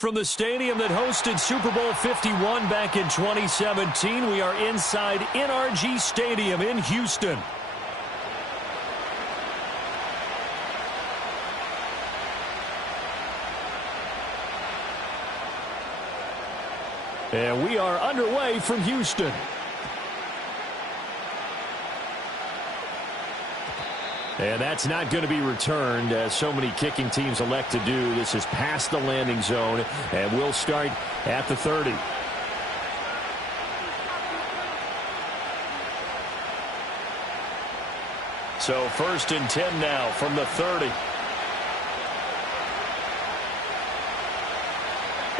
From the stadium that hosted Super Bowl 51 back in 2017, we are inside NRG Stadium in Houston. And we are underway from Houston. And that's not going to be returned, as so many kicking teams elect to do. This is past the landing zone, and we'll start at the 30. So 1st and 10 now from the 30.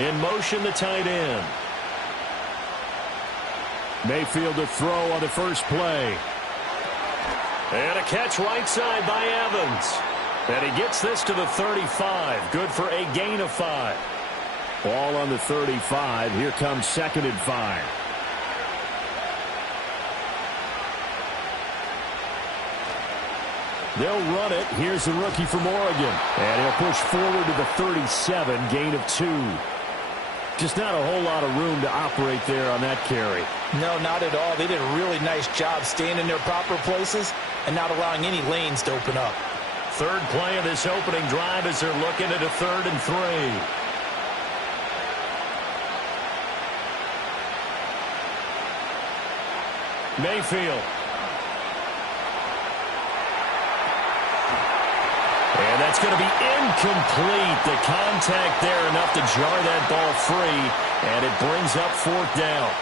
In motion, the tight end. Mayfield to throw on the first play. And a catch right side by Evans. And he gets this to the 35. Good for a gain of 5. Ball on the 35. Here comes 2nd and 5. They'll run it. Here's the rookie from Oregon. And he'll push forward to the 37. Gain of 2. Just not a whole lot of room to operate there on that carry. No, not at all. They did a really nice job staying in their proper places and not allowing any lanes to open up. 3rd play of this opening drive as they're looking at a 3rd and 3. Mayfield. And that's going to be incomplete. The contact there enough to jar that ball free, and it brings up 4th down.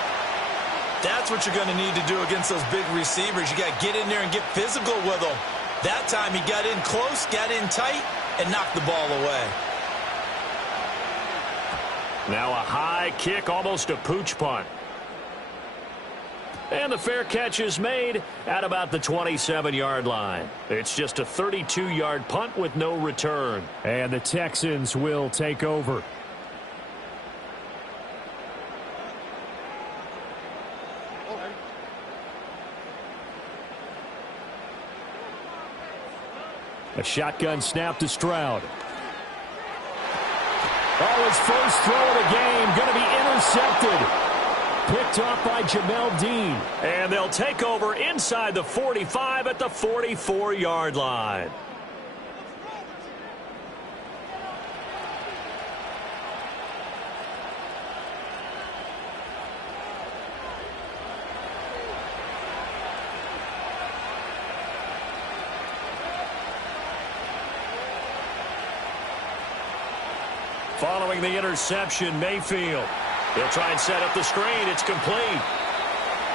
That's what you're going to need to do against those big receivers. You got to get in there and get physical with them. That time he got in close, got in tight, and knocked the ball away. Now a high kick, almost a pooch punt. And the fair catch is made at about the 27-yard line. It's just a 32-yard punt with no return. And the Texans will take over. A shotgun snap to Stroud. Oh, his first throw of the game going to be intercepted. Picked off by Jamel Dean. And they'll take over inside the 45 at the 44-yard line. Following the interception, Mayfield. He'll try and set up the screen. It's complete.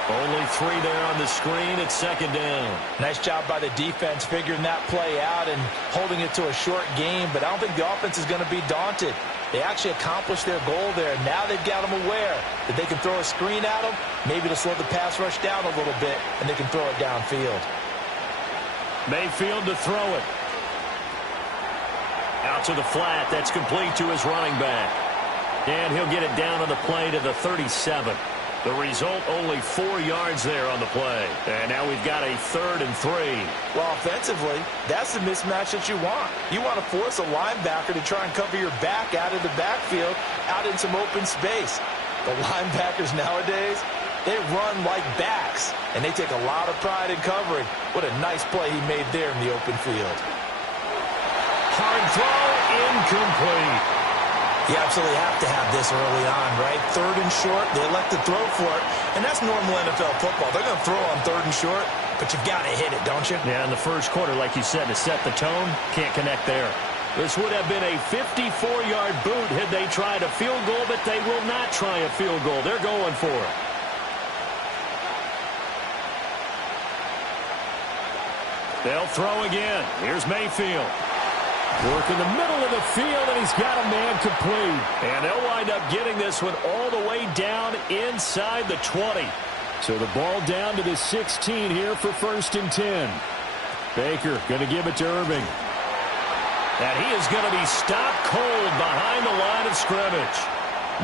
Only 3 there on the screen. It's 2nd down. Nice job by the defense figuring that play out and holding it to a short game, but I don't think the offense is going to be daunted. They actually accomplished their goal there. Now they've got them aware that they can throw a screen at them, maybe to slow the pass rush down a little bit, and they can throw it downfield. Mayfield to throw it. Out to the flat. That's complete to his running back. And he'll get it down on the play to the 37. The result, only 4 yards there on the play. And now we've got a 3rd and 3. Well, offensively, that's the mismatch that you want. You want to force a linebacker to try and cover your back out of the backfield, out in some open space. The linebackers nowadays, they run like backs, and they take a lot of pride in covering. What a nice play he made there in the open field. Hard throw, incomplete. You absolutely have to have this early on, right? 3rd and short, they elect to throw for it, and that's normal NFL football. They're going to throw on 3rd and short, but you've got to hit it, don't you? Yeah, in the first quarter, like you said, to set the tone, can't connect there. This would have been a 54-yard boot had they tried a field goal, but they will not try a field goal. They're going for it. They'll throw again. Here's Mayfield. Work in the middle of the field, and he's got a man complete. And they'll wind up getting this one all the way down inside the 20. So the ball down to the 16 here for 1st and 10. Baker going to give it to Irving. And he is going to be stopped cold behind the line of scrimmage.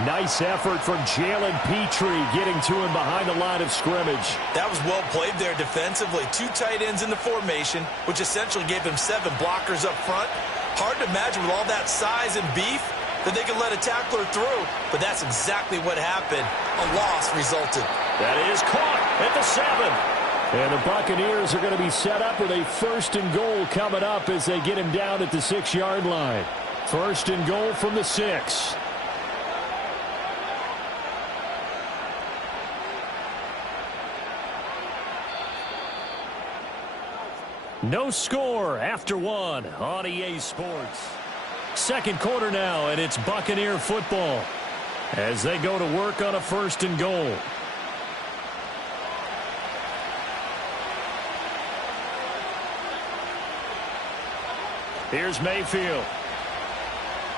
Nice effort from Jalen Petrie getting to him behind the line of scrimmage. That was well played there defensively. 2 tight ends in the formation, which essentially gave him 7 blockers up front. Hard to imagine with all that size and beef, that they could let a tackler through, but that's exactly what happened. A loss resulted. That is caught at the 7. And the Buccaneers are going to be set up with a 1st and goal coming up as they get him down at the 6-yard line. 1st and goal from the 6. No score after 1 on EA Sports. 2nd quarter now, and it's Buccaneer football as they go to work on a 1st and goal. Here's Mayfield.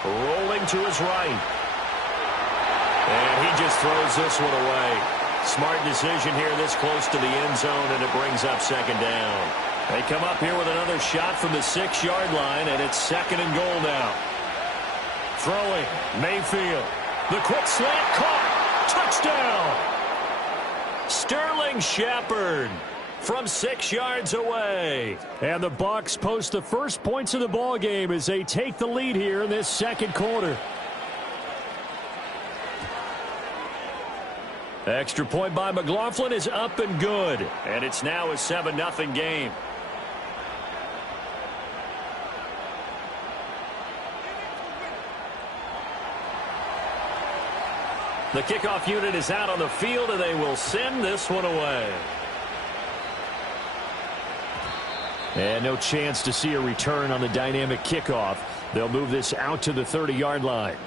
Rolling to his right. And he just throws this one away. Smart decision here this close to the end zone, and it brings up 2nd down. They come up here with another shot from the 6-yard line, and it's 2nd and goal now. Throwing, Mayfield. The quick slant caught. Touchdown. Sterling Shepard from 6 yards away. And the Bucs post the first points of the ball game as they take the lead here in this 2nd quarter. Extra point by McLaughlin is up and good. And it's now a 7-0 game. The kickoff unit is out on the field, and they will send this one away. And no chance to see a return on the dynamic kickoff. They'll move this out to the 30-yard line.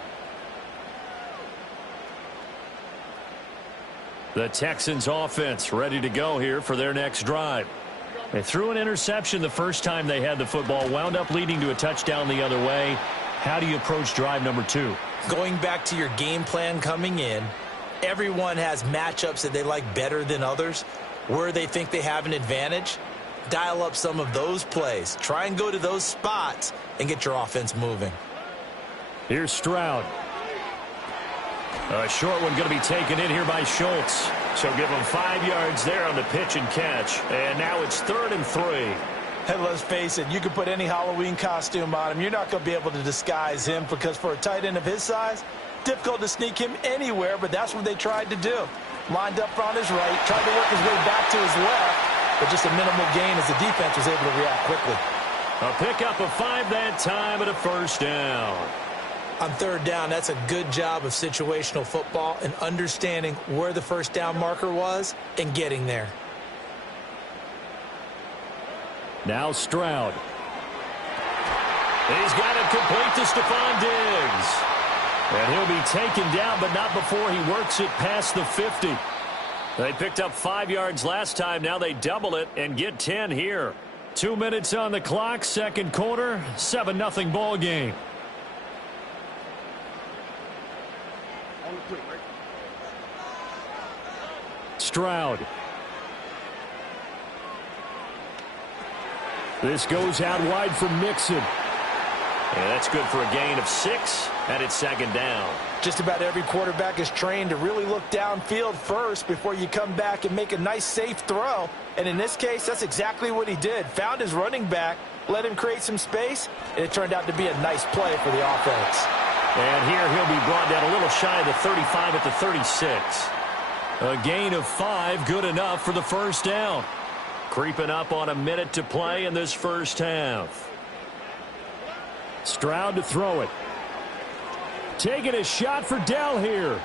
The Texans offense ready to go here for their next drive. They threw an interception the first time they had the football, wound up leading to a touchdown the other way. How do you approach drive number 2? Going back to your game plan coming in, everyone has matchups that they like better than others, where they think they have an advantage. Dial up some of those plays. Try and go to those spots and get your offense moving. Here's Stroud. A short one going to be taken in here by Schultz. So give him 5 yards there on the pitch and catch. And now it's 3rd and 3. And let's face it, you can put any Halloween costume on him. You're not going to be able to disguise him because for a tight end of his size, difficult to sneak him anywhere, but that's what they tried to do. Lined up on his right, tried to work his way back to his left, but just a minimal gain as the defense was able to react quickly. A pickup of 5 that time and a 1st down. On 3rd down, that's a good job of situational football and understanding where the 1st down marker was and getting there. Now Stroud. He's got it complete to Stephon Diggs. And he'll be taken down, but not before he works it past the 50. They picked up 5 yards last time. Now they double it and get 10 here. 2 minutes on the clock, 2nd quarter, 7-0 ball game. Stroud. This goes out wide for Mixon. And that's good for a gain of 6, and it's 2nd down. Just about every quarterback is trained to really look downfield first before you come back and make a nice, safe throw. And in this case, that's exactly what he did. Found his running back, let him create some space, and it turned out to be a nice play for the offense. And here he'll be brought down a little shy of the 35 at the 36. A gain of 5, good enough for the 1st down. Creeping up on a minute to play in this 1st half. Stroud to throw it. Taking a shot for Dell here. And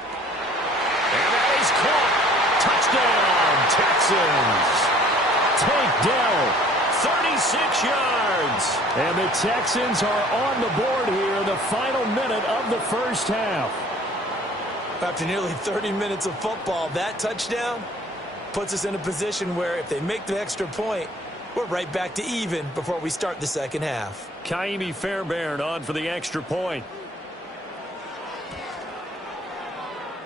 that is caught. Touchdown, Texans. Take Dell, 36 yards. And the Texans are on the board here in the final minute of the 1st half. After nearly 30 minutes of football, that touchdown puts us in a position where if they make the extra point, we're right back to even before we start the 2nd half. Kaimi Fairbairn on for the extra point.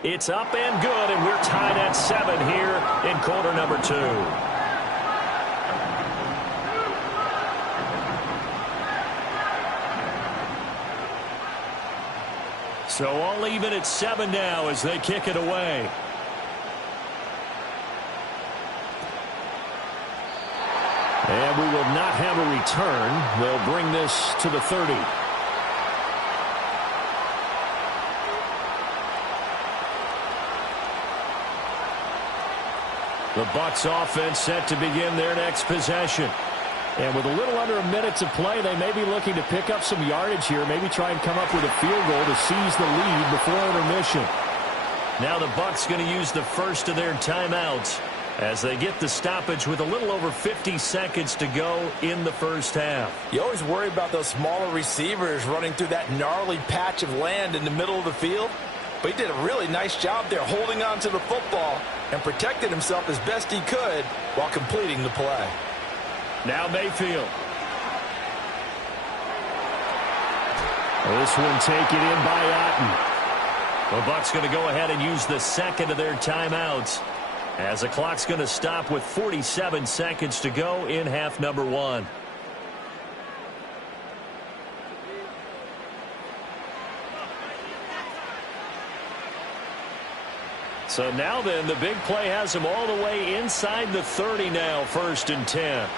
It's up and good, and we're tied at 7 here in quarter number 2. So all even at 7 now as they kick it away. And we will not have a return. They'll bring this to the 30. The Bucs offense set to begin their next possession. And with a little under a minute to play, they may be looking to pick up some yardage here, maybe try and come up with a field goal to seize the lead before intermission. Now the Bucs going to use the first of their timeouts as they get the stoppage with a little over 50 seconds to go in the first half. You always worry about those smaller receivers running through that gnarly patch of land in the middle of the field. But he did a really nice job there holding on to the football and protected himself as best he could while completing the play. Now Mayfield. This one taken in by Otten. The Bucs going to go ahead and use the second of their timeouts as the clock's going to stop with 47 seconds to go in half number one. So now then, the big play has him all the way inside the 30 now, 1st and 10.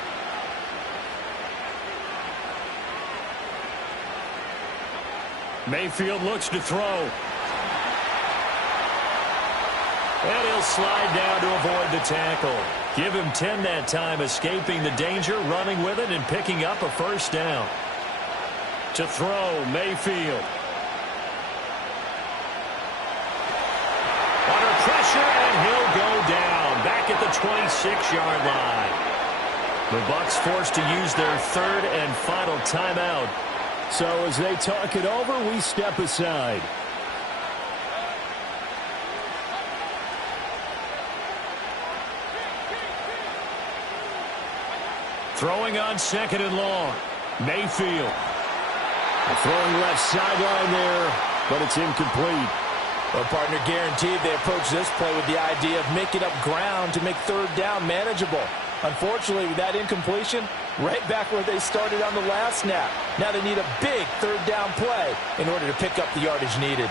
Mayfield looks to throw. And he'll slide down to avoid the tackle. Give him 10 that time, escaping the danger, running with it, and picking up a first down. To throw, Mayfield. Under pressure, and he'll go down. Back at the 26-yard line. The Bucs forced to use their third and final timeout. So as they talk it over, we step aside. Throwing on 2nd and long. Mayfield. Throwing left sideline there, but it's incomplete. Well, partner, guaranteed they approach this play with the idea of making up ground to make 3rd down manageable. Unfortunately, with that incompletion, right back where they started on the last snap. Now they need a big 3rd down play in order to pick up the yardage needed.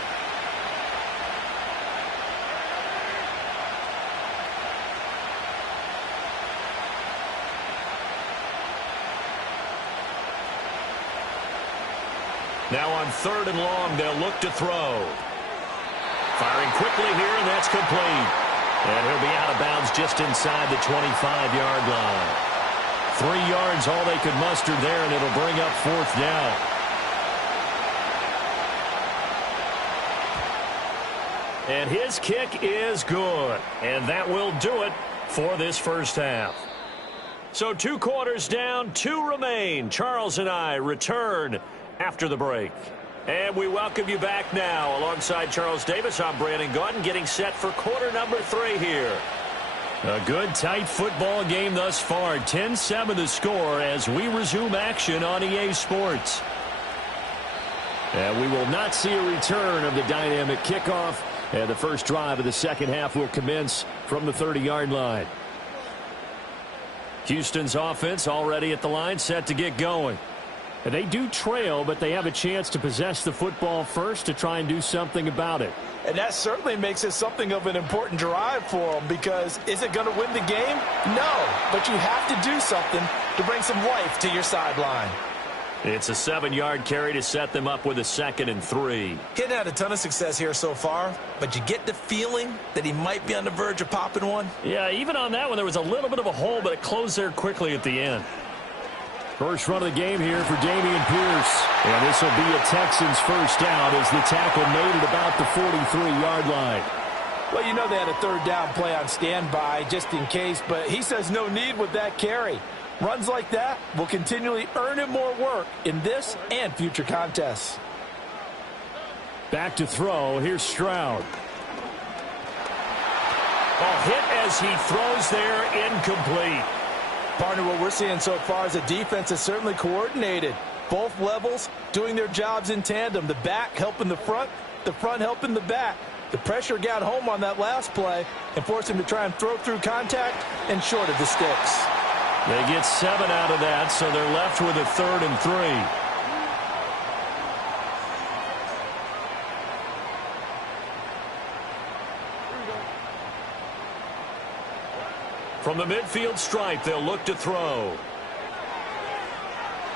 Now on 3rd and long, they'll look to throw. Firing quickly here, and that's complete. And he'll be out of bounds just inside the 25-yard line. 3 yards, all they could muster there, and it'll bring up 4th down. And his kick is good. And that will do it for this first half. So 2 quarters down, 2 remain. Charles and I return after the break. And we welcome you back now. Alongside Charles Davis, I'm Brandon Gaudin, getting set for quarter number 3 here. A good, tight football game thus far. 10-7 the score as we resume action on EA Sports. And we will not see a return of the dynamic kickoff. And the first drive of the second half will commence from the 30-yard line. Houston's offense already at the line, set to get going. And they do trail, but they have a chance to possess the football first to try and do something about it. And that certainly makes it something of an important drive for them, because is it going to win the game? No, but you have to do something to bring some life to your sideline. It's a 7-yard carry to set them up with a 2nd and 3. He hadn't had a ton of success here so far, but you get the feeling that he might be on the verge of popping one. Yeah, even on that one, there was a little bit of a hole, but it closed there quickly at the end. First run of the game here for Dameon Pierce. And this will be a Texans first down as the tackle made at about the 43-yard line. Well, you know they had a 3rd down play on standby just in case, but he says no need with that carry. Runs like that will continually earn him more work in this and future contests. Back to throw. Here's Stroud. Ball hit as he throws there, incomplete. Partner, what we're seeing so far is a defense that's certainly coordinated. Both levels doing their jobs in tandem. The back helping the front helping the back. The pressure got home on that last play and forced him to try and throw through contact and short of the sticks. They get 7 out of that, so they're left with a 3rd and 3. From the midfield stripe, they'll look to throw.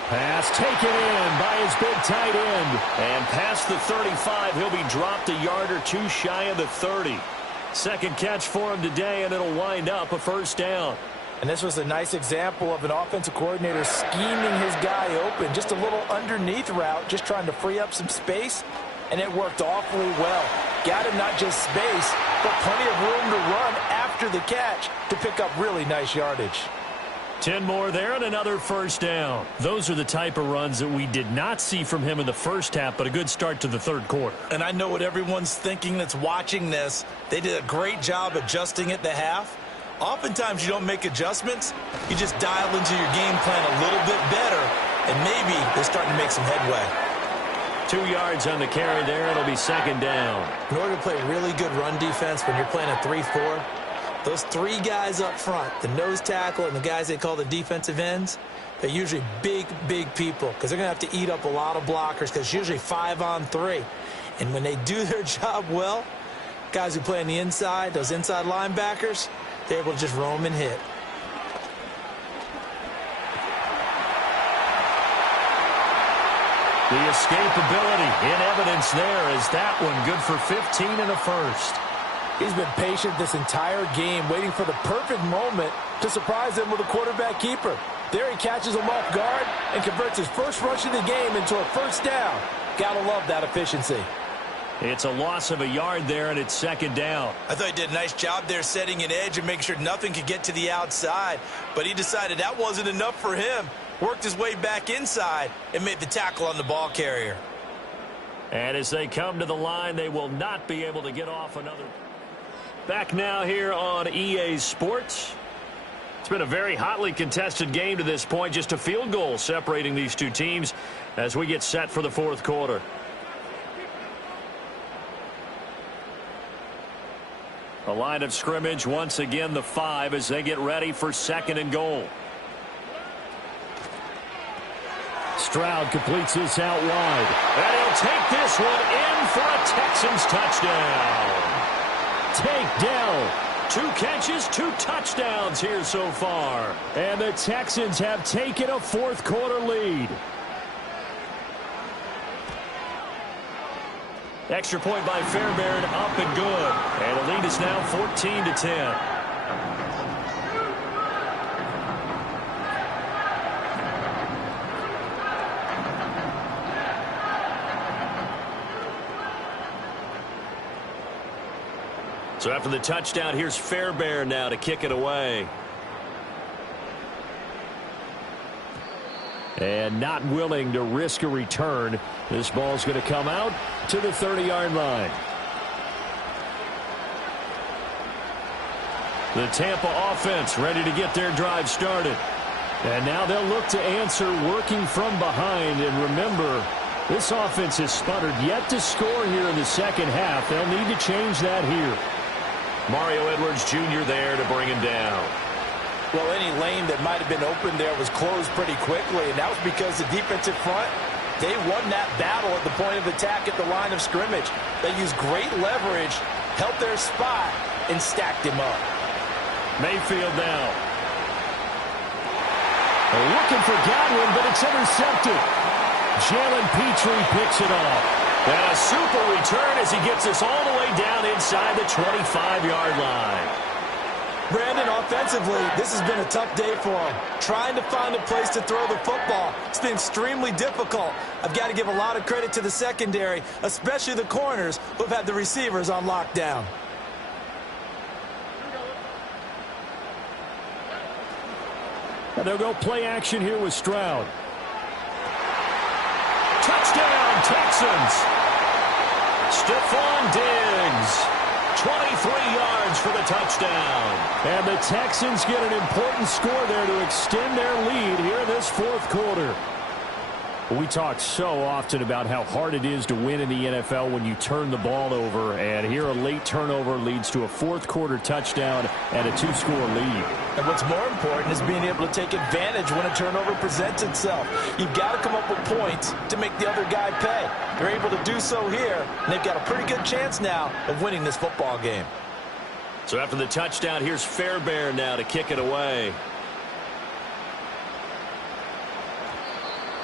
Pass taken in by his big tight end. And past the 35, he'll be dropped a yard or 2 shy of the 30. Second catch for him today, and it'll wind up a first down. And this was a nice example of an offensive coordinator scheming his guy open. Just a little underneath route, just trying to free up some space, and it worked awfully well. Got him not just space, but plenty of room to run after the catch to pick up really nice yardage. 10 more there and another first down. Those are the type of runs that we did not see from him in the first half, but a good start to the third quarter. And I know what everyone's thinking that's watching this. They did a great job adjusting at the half. Oftentimes you don't make adjustments. You just dial into your game plan a little bit better, and maybe they're starting to make some headway. 2 yards on the carry there. It'll be second down. In order to play really good run defense when you're playing a 3-4, those three guys up front, the nose tackle and the guys they call the defensive ends, they're usually big, big people because they're going to have to eat up a lot of blockers because it's usually 5-on-3. And when they do their job well, guys who play on the inside, those inside linebackers, they're able to just roam and hit. The escapability in evidence there as that one good for 15 and a first. He's been patient this entire game, waiting for the perfect moment to surprise him with a quarterback keeper. There he catches him off guard and converts his first rush of the game into a first down. Gotta love that efficiency. It's a loss of a yard there, and it's second down. I thought he did a nice job there setting an edge and making sure nothing could get to the outside. But he decided that wasn't enough for him. Worked his way back inside and made the tackle on the ball carrier. And as they come to the line, they will not be able to get off another. Back now here on EA Sports. It's been a very hotly contested game to this point. Just a field goal separating these two teams as we get set for the fourth quarter. The line of scrimmage, once again, the 5 as they get ready for second and goal. Stroud completes this out wide. And he'll take this one in for a Texans touchdown. Take down. 2 catches, 2 touchdowns here so far. And the Texans have taken a fourth quarter lead. Extra point by Fairbairn, up and good. And the lead is now 14-10. So after the touchdown, here's Fairbairn now to kick it away. And not willing to risk a return. This ball's going to come out to the 30-yard line. The Tampa offense ready to get their drive started. And now they'll look to answer working from behind. And remember, this offense has sputtered yet to score here in the second half. They'll need to change that here. Mario Edwards Jr. there to bring him down. Well, any lane that might have been open there was closed pretty quickly, and that was because the defensive front, they won that battle at the point of attack at the line of scrimmage. They used great leverage, helped their spot, and stacked him up. Mayfield now. They're looking for Godwin, but it's intercepted. Jalen Petrie picks it off. And a super return as he gets us all the way down inside the 25-yard line. Brandon, offensively, this has been a tough day for him. Trying to find a place to throw the football. It's been extremely difficult. I've got to give a lot of credit to the secondary, especially the corners who have had the receivers on lockdown. And they'll go play action here with Stroud. Touchdown, Texans. Stephon Diggs. 23 yards for the touchdown. And the Texans get an important score there to extend their lead here in this fourth quarter. We talk so often about how hard it is to win in the NFL when you turn the ball over. And here a late turnover leads to a fourth quarter touchdown and a 2-score lead. And what's more important is being able to take advantage when a turnover presents itself. You've got to come up with points to make the other guy pay. They're able to do so here, and they've got a pretty good chance now of winning this football game. So after the touchdown, here's Fairbairn now to kick it away.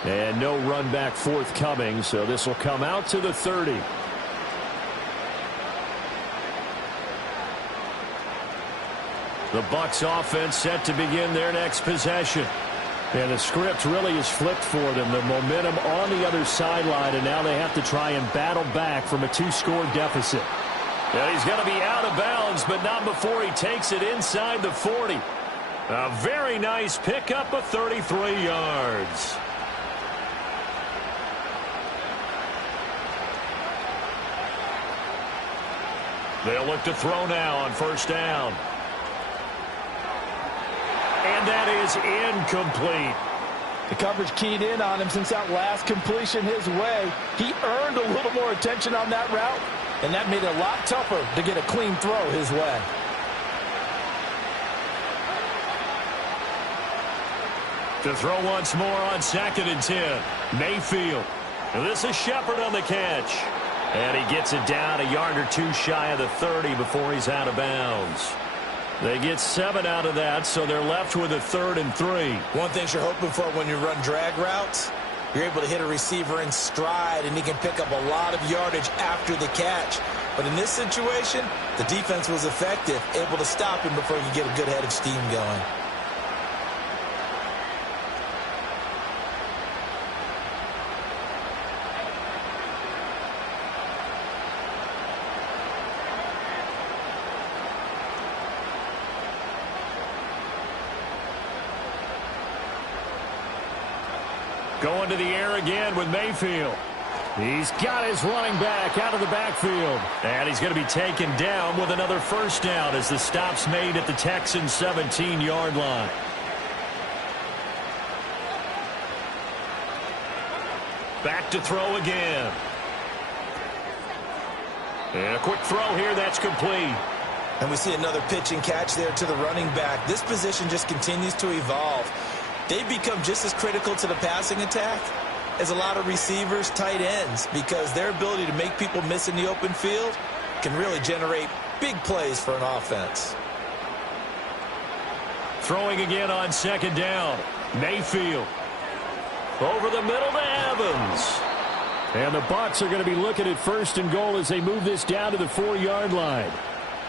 And no run back forthcoming, so this will come out to the 30. The Bucs offense set to begin their next possession. And the script really is flipped for them. The momentum on the other sideline, and now they have to try and battle back from a 2-score deficit. And he's going to be out of bounds, but not before he takes it inside the 40. A very nice pickup of 33 yards. They'll look to throw now on first down. And that is incomplete. The coverage keyed in on him since that last completion his way. He earned a little more attention on that route, and that made it a lot tougher to get a clean throw his way. To throw once more on 2nd and 10. Mayfield. This is Shepard on the catch. And he gets it down a yard or two shy of the 30 before he's out of bounds. They get 7 out of that, so they're left with a 3rd and 3. One thing you're hoping for when you run drag routes, you're able to hit a receiver in stride, and he can pick up a lot of yardage after the catch. But in this situation, the defense was effective, able to stop him before you get a good head of steam going. Going to the air again with Mayfield. He's got his running back out of the backfield. And he's going to be taken down with another first down as the stop's made at the Texans' 17-yard line. Back to throw again. And a quick throw here, that's complete. And we see another pitch and catch there to the running back. This position just continues to evolve. They've become just as critical to the passing attack as a lot of receivers, tight ends, because their ability to make people miss in the open field can really generate big plays for an offense. Throwing again on 2nd down. Mayfield. Over the middle to Evans. And the Bucs are going to be looking at 1st and goal as they move this down to the 4-yard line.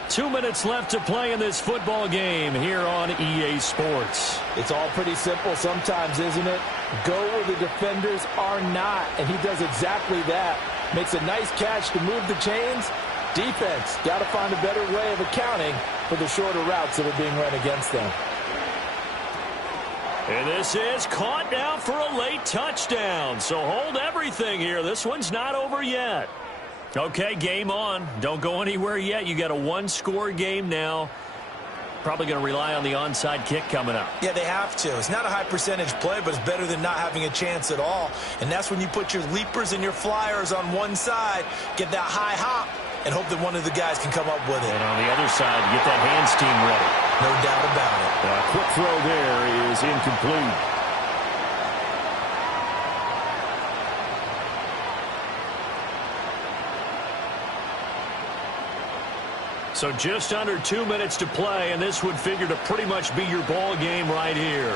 2 minutes left to play in this football game here on EA Sports. It's all pretty simple sometimes, isn't it? Go where the defenders are not, and he does exactly that. Makes a nice catch to move the chains. Defense, got to find a better way of accounting for the shorter routes that are being run against them. And this is caught now for a late touchdown. So hold everything here. This one's not over yet. Okay, game on. Don't go anywhere yet. You got a 1-score game now. Probably going to rely on the onside kick coming up. Yeah, they have to. It's not a high percentage play, but it's better than not having a chance at all. And that's when you put your leapers and your flyers on one side, get that high hop, and hope that one of the guys can come up with it. And on the other side, get that hands team ready. No doubt about it. A quick throw there is incomplete. So just under 2 minutes to play, and this would figure to pretty much be your ball game right here.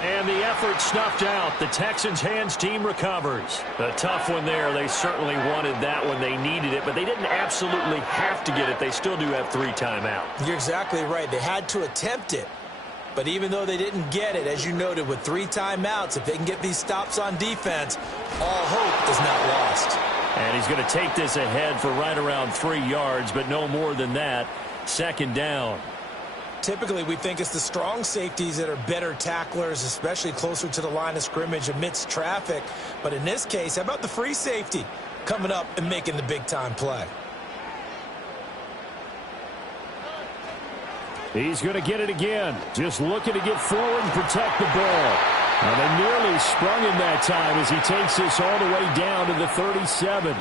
And the effort snuffed out. The Texans' hands team recovers. A tough one there. They certainly wanted that when they needed it, but they didn't absolutely have to get it. They still do have 3 timeouts. You're exactly right. They had to attempt it. But even though they didn't get it, as you noted, with 3 timeouts, if they can get these stops on defense, all hope is not lost. And he's going to take this ahead for right around 3 yards, but no more than that. 2nd down. Typically, we think it's the strong safeties that are better tacklers, especially closer to the line of scrimmage amidst traffic. But in this case, how about the free safety coming up and making the big-time play? He's going to get it again. Just looking to get forward and protect the ball. And they nearly sprung him that time as he takes this all the way down to the 37.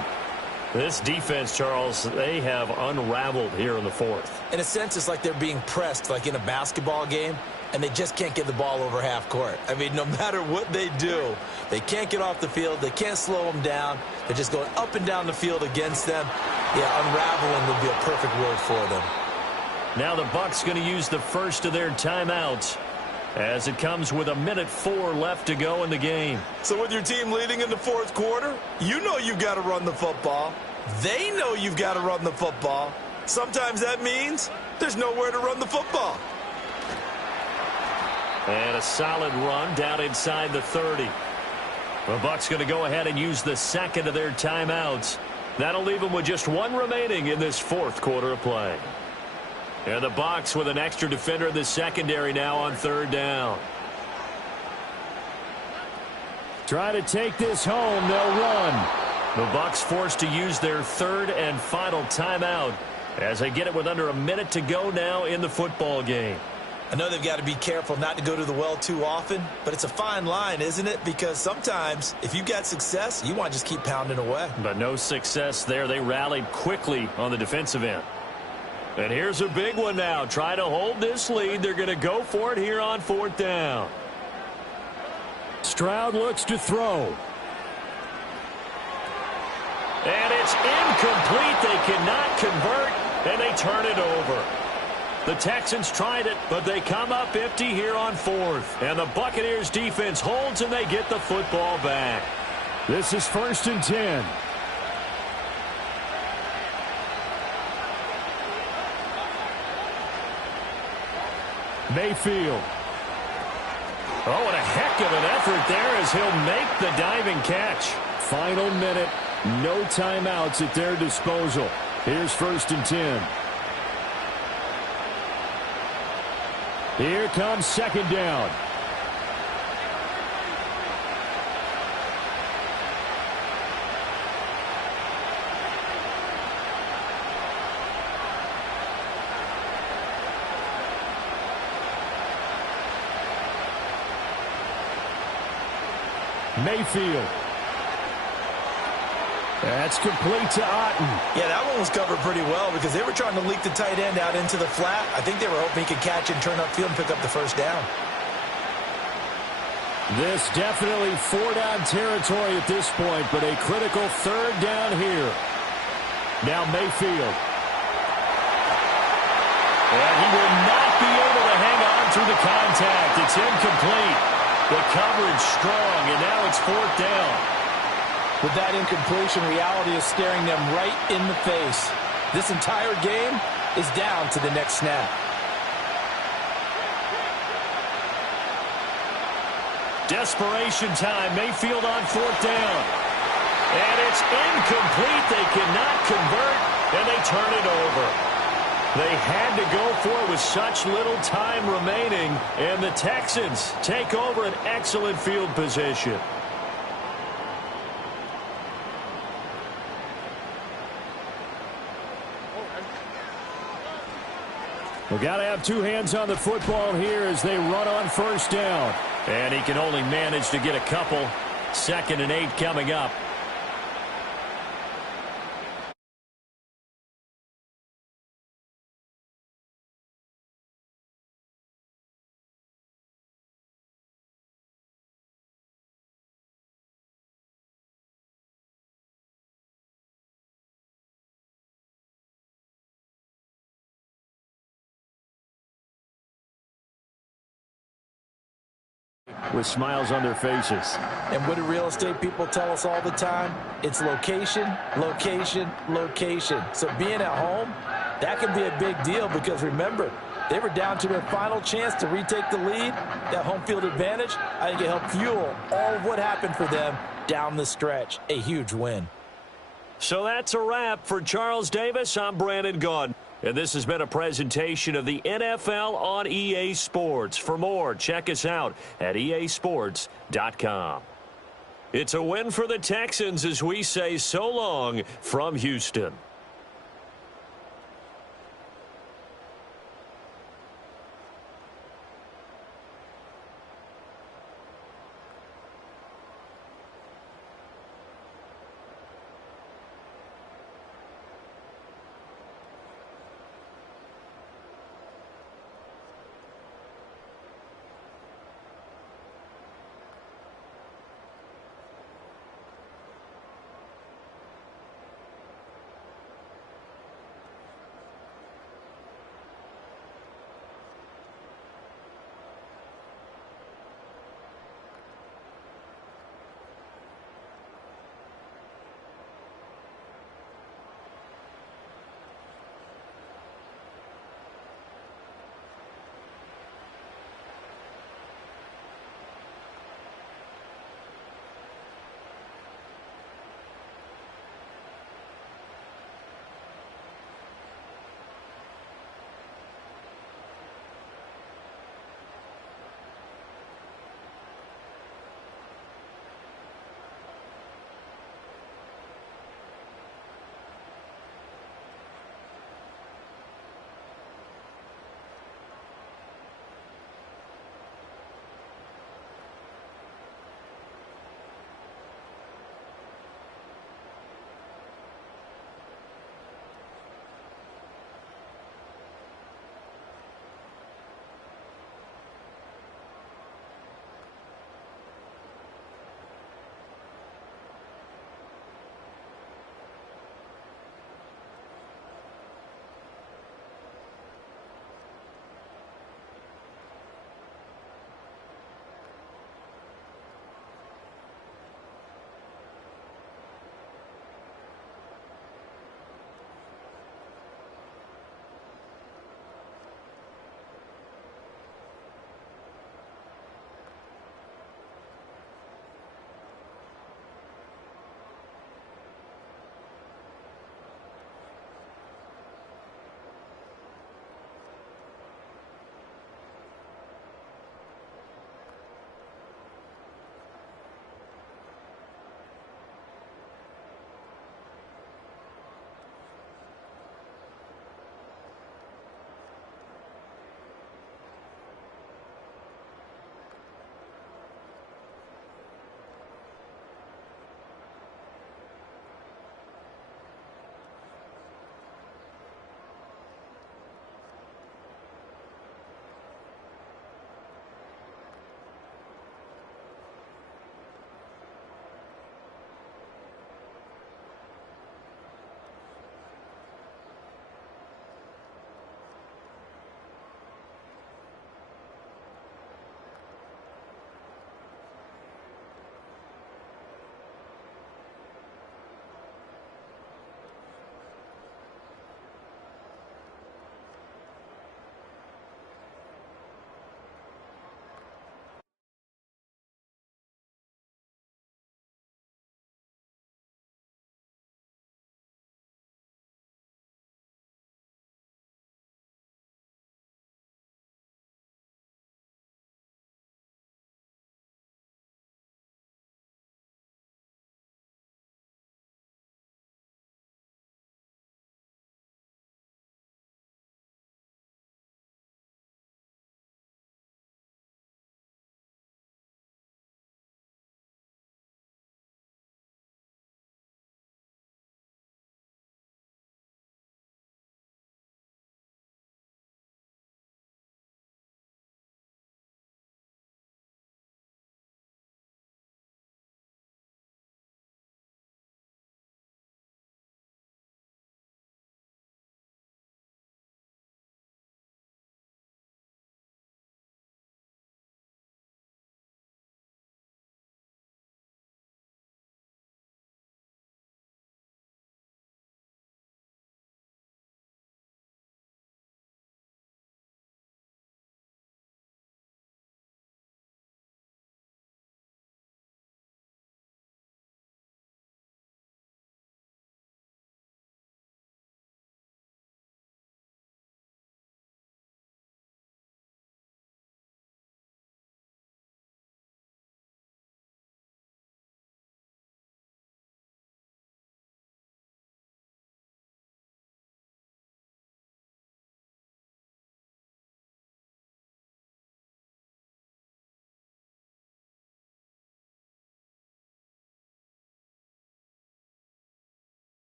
This defense, Charles, they have unraveled here in the 4th. In a sense, it's like they're being pressed, like in a basketball game, and they just can't get the ball over half court. I mean, no matter what they do, they can't get off the field. They can't slow them down. They're just going up and down the field against them. Yeah, unraveling would be a perfect word for them. Now the Bucs going to use the first of their timeouts as it comes with 1:04 left to go in the game. So with your team leading in the 4th quarter, you know you've got to run the football. They know you've got to run the football. Sometimes that means there's nowhere to run the football. And a solid run down inside the 30. The Bucs going to go ahead and use the second of their timeouts. That'll leave them with just one remaining in this fourth quarter of play. And the Bucs with an extra defender in the secondary now on third down. Try to take this home. They'll run. The Bucs forced to use their third and final timeout as they get it with under a minute to go now in the football game. I know they've got to be careful not to go to the well too often, but it's a fine line, isn't it? Because sometimes if you've got success, you want to just keep pounding away. But no success there. They rallied quickly on the defensive end. And here's a big one now. Try to hold this lead. They're going to go for it here on fourth down. Stroud looks to throw. And it's incomplete. They cannot convert, and they turn it over. The Texans tried it, but they come up empty here on fourth. And the Buccaneers defense holds, and they get the football back. This is 1st and 10. Mayfield. Oh, and a heck of an effort there as he'll make the diving catch. Final minute, no timeouts at their disposal. Here's 1st and 10. Here comes second down. Mayfield. That's complete to Otten. Yeah, that one was covered pretty well because they were trying to leak the tight end out into the flat. I think they were hoping he could catch and turn upfield and pick up the first down. This definitely four-down territory at this point, but a critical third down here. Now Mayfield. And he will not be able to hang on through the contact. It's incomplete. The coverage strong, and now it's fourth down. With that incompletion, reality is staring them right in the face. This entire game is down to the next snap. Desperation time. Mayfield on fourth down. And it's incomplete. They cannot convert, and they turn it over. They had to go for it with such little time remaining, and the Texans take over an excellent field position. We've got to have two hands on the football here as they run on first down. And he can only manage to get a couple. 2nd and 8 coming up. With smiles on their faces. And what do real estate people tell us all the time? It's location, location, location. So being at home, that can be a big deal because remember, they were down to their final chance to retake the lead. That home field advantage, I think it helped fuel all of what happened for them down the stretch. A huge win. So that's a wrap for Charles Davis. I'm Brandon Gaudin. And this has been a presentation of the NFL on EA Sports. For more, check us out at easports.com. It's a win for the Texans as we say so long from Houston.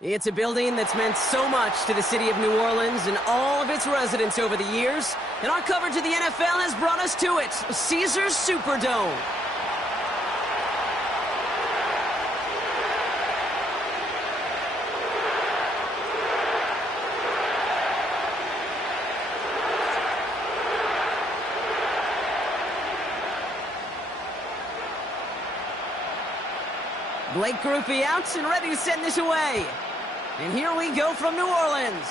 It's a building that's meant so much to the city of New Orleans and all of its residents over the years. And our coverage of the NFL has brought us to it, Caesars Superdome. Blake Grupe out and ready to send this away. And here we go from New Orleans.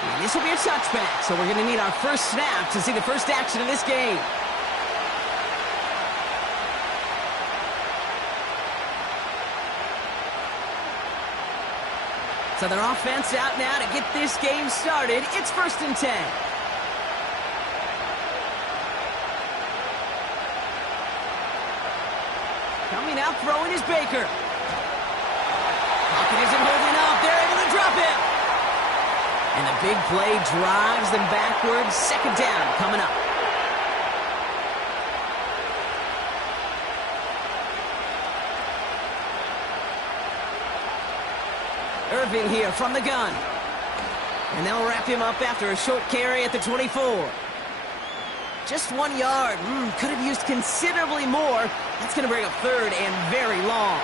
And this will be a touchback, so we're going to need our first snap to see the first action of this game. So their offense out now to get this game started. It's 1st and 10. Coming out, throwing is Baker. Pocket isn't holding up. They're able to drop it. And the big play drives them backwards. 2nd down coming up. Irving here from the gun. And they'll wrap him up after a short carry at the 24. Just 1 yard. Could have used considerably more. That's going to bring up 3rd and very long.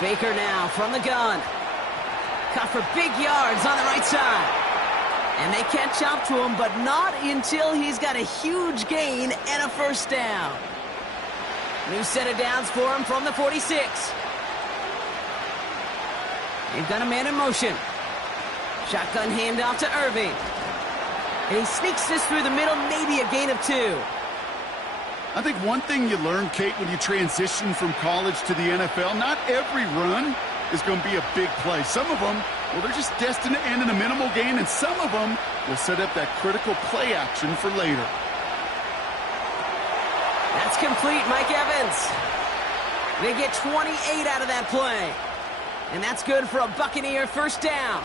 Baker now from the gun. Cut for big yards on the right side. And they catch up to him, but not until he's got a huge gain and a 1st down. New set of downs for him from the 46. They've got a man in motion. Shotgun handoff to Irving. And he sneaks this through the middle, maybe a gain of 2. I think one thing you learn, Kate, when you transition from college to the NFL, not every run is going to be a big play. Some of them, well, they're just destined to end in a minimal gain, and some of them will set up that critical play action for later. That's complete, Mike Evans. They get 28 out of that play. And that's good for a Buccaneer 1st down.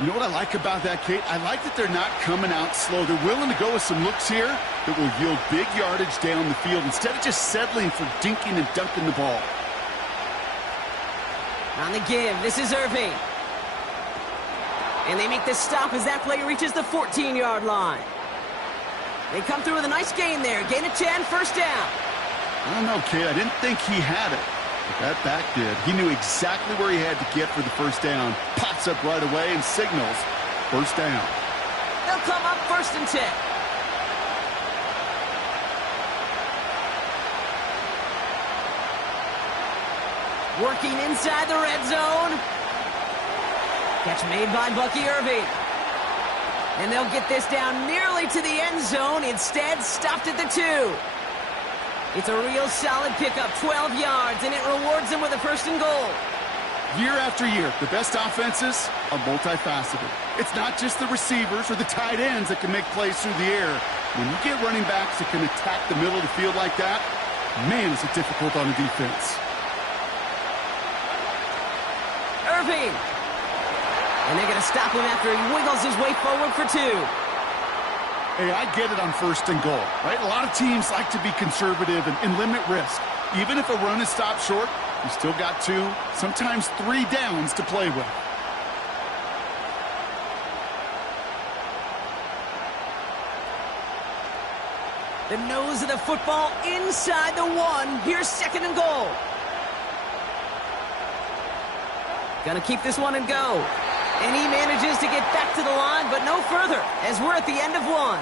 You know what I like about that, Kate? I like that they're not coming out slow. They're willing to go with some looks here that will yield big yardage down the field instead of just settling for dinking and dunking the ball. On the give, this is Irving. And they make the stop as that play reaches the 14-yard line. They come through with a nice gain there. Gain of 10, 1st down. I don't know, Kate. I didn't think he had it. But that back did. He knew exactly where he had to get for the 1st down. Pops up right away and signals 1st down. They'll come up 1st and 10. Working inside the red zone. Catch made by Bucky Irving. And they'll get this down nearly to the end zone. Instead, stopped at the 2. It's a real solid pickup, 12 yards, and it rewards them with a 1st and goal. Year after year, the best offenses are multifaceted. It's not just the receivers or the tight ends that can make plays through the air. When you get running backs that can attack the middle of the field like that, man, is it difficult on the defense. Irving. And they're going to stop him after he wiggles his way forward for 2. Hey, I get it on 1st and goal, right? A lot of teams like to be conservative and limit risk. Even if a run is stopped short, you still got 2, sometimes 3 downs to play with. The nose of the football inside the 1. Here's 2nd and goal. Gonna keep this one and go. And he manages to get back to the line, but no further, as we're at the end of 1.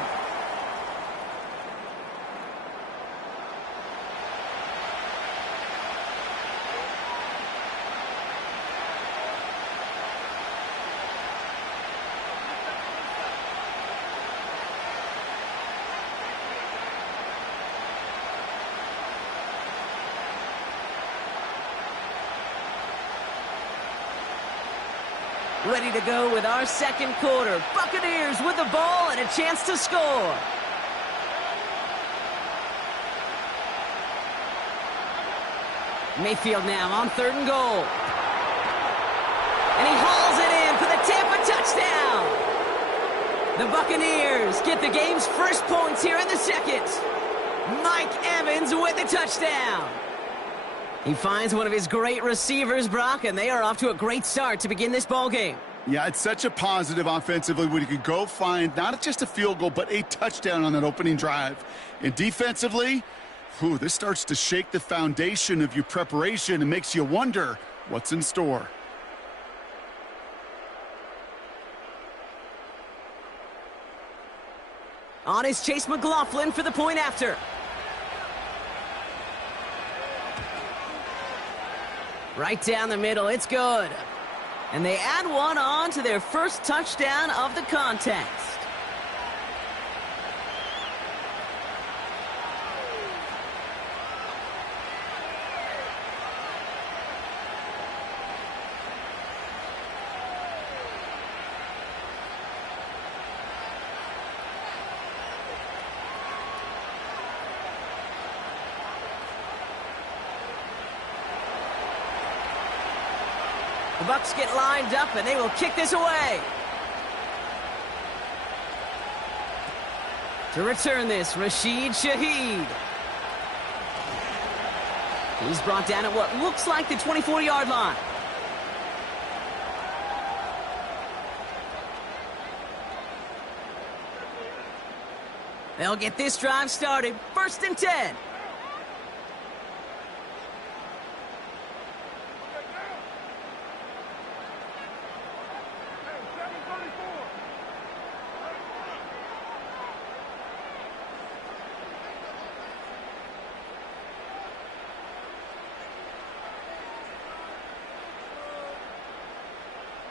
Ready to go with our 2nd quarter. Buccaneers with the ball and a chance to score. Mayfield now on 3rd and goal. And he hauls it in for the Tampa touchdown. The Buccaneers get the game's first points here in the second. Mike Evans with the touchdown. He finds one of his great receivers, Brock, and they are off to a great start to begin this ball game. Yeah, it's such a positive offensively when you can go find not just a field goal, but a touchdown on that opening drive. And defensively, this starts to shake the foundation of your preparation and makes you wonder what's in store. On is Chase McLaughlin for the point after. Right down the middle, it's good. And they add one on to their first touchdown of the contest. The Bucs get lined up, and they will kick this away. To return this, Rashid Shaheed. He's brought down at what looks like the 24-yard line. They'll get this drive started. 1st and 10.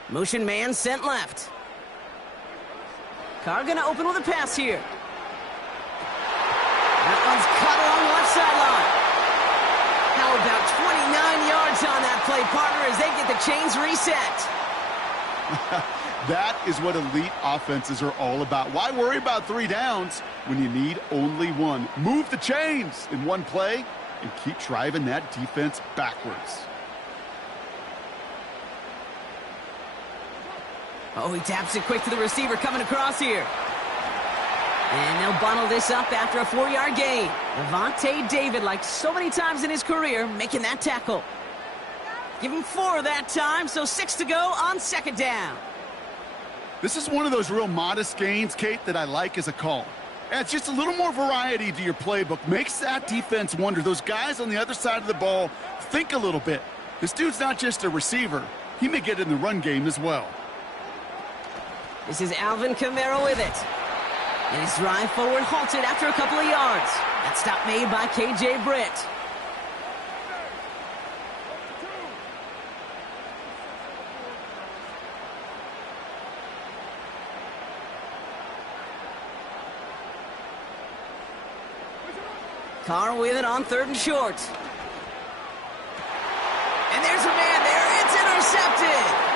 Motion man sent left. Carr gonna open with a pass here. That one's cut along the left sideline. How about 29 yards on that play, partner, as they get the chains reset. That is what elite offenses are all about. Why worry about 3 downs when you need only 1? Move the chains in one play and keep driving that defense backwards. Oh, he taps it quick to the receiver coming across here. And they'll bundle this up after a 4-yard gain. Levante David, like so many times in his career, making that tackle. Give him 4 that time, so 6 to go on 2nd down. This is one of those real modest gains, Kate, that I like as a call. Adds just a little more variety to your playbook. Makes that defense wonder. Those guys on the other side of the ball think a little bit. This dude's not just a receiver. He may get in the run game as well. This is Alvin Kamara with it. And his drive forward halted after a couple of yards. That stop made by K.J. Britt. Carr with it on 3rd and short. And there's a man there. It's intercepted.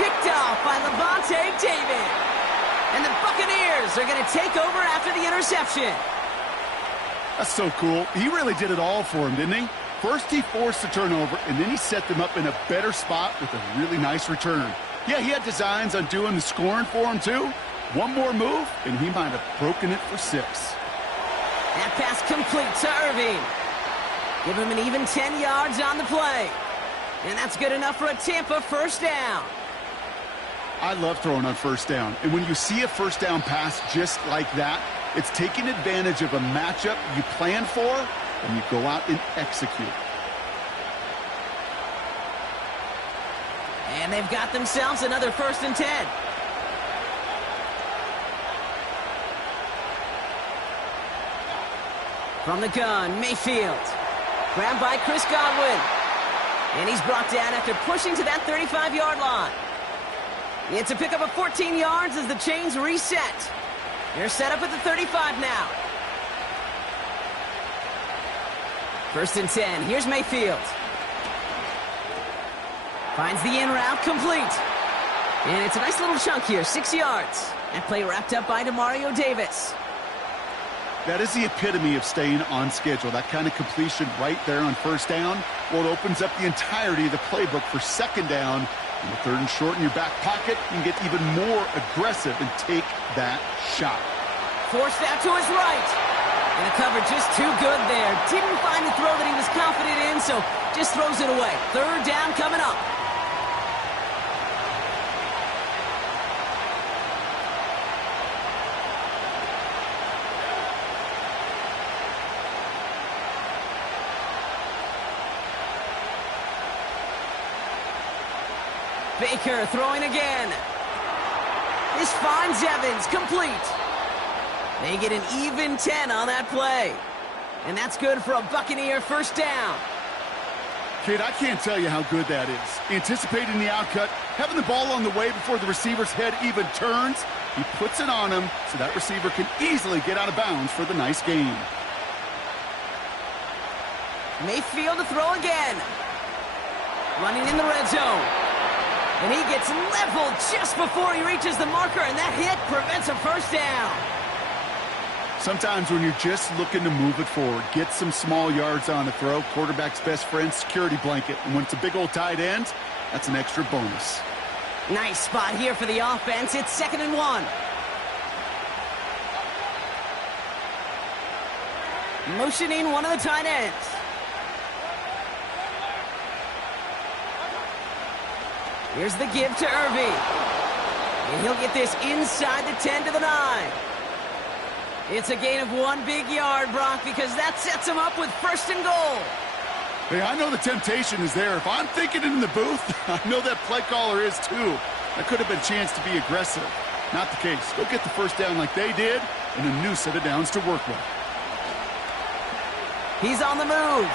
Picked off by Levante David. And the Buccaneers are going to take over after the interception. That's so cool. He really did it all for him, didn't he? First he forced the turnover, and then he set them up in a better spot with a really nice return. Yeah, he had designs on doing the scoring for him, too. One more move, and he might have broken it for 6. That pass complete to Irving. Give him an even 10 yards on the play. And that's good enough for a Tampa 1st down. I love throwing on 1st down. And when you see a 1st down pass just like that, it's taking advantage of a matchup you plan for, and you go out and execute. And they've got themselves another 1st and 10. From the gun, Mayfield. Grabbed by Chris Godwin. And he's brought down after pushing to that 35-yard line. It's a pickup of 14 yards as the chains reset. They're set up at the 35 now. 1st and 10. Here's Mayfield. Finds the in route complete. And it's a nice little chunk here, 6 yards. That play wrapped up by Demario Davis. That is the epitome of staying on schedule. That kind of completion right there on first down, well, it opens up the entirety of the playbook for second down. And with third and short in your back pocket, you can get even more aggressive and take that shot. Forced out to his right. And the cover just too good there. Didn't find the throw that he was confident in, so just throws it away. Third down coming up. Baker throwing again. This finds Evans, complete. They get an even 10 on that play. And that's good for a Buccaneer first down. Kate, I can't tell you how good that is. Anticipating the outcut, having the ball on the way before the receiver's head even turns. He puts it on him so that receiver can easily get out of bounds for the nice gain. Mayfield to throw again. Running in the red zone. And he gets leveled just before he reaches the marker, and that hit prevents a first down. Sometimes when you're just looking to move it forward, get some small yards on a throw, quarterback's best friend, security blanket. And when it's a big old tight end, that's an extra bonus. Nice spot here for the offense. It's 2nd and 1. Motioning one of the tight ends. Here's the give to Irving. And he'll get this inside the 10 to the 9. It's a gain of 1 big yard, Brock, because that sets him up with 1st and goal. Hey, I know the temptation is there. If I'm thinking it in the booth, I know that play caller is too. That could have been a chance to be aggressive. Not the case. Go get the first down like they did, and a new set of downs to work with. He's on the move.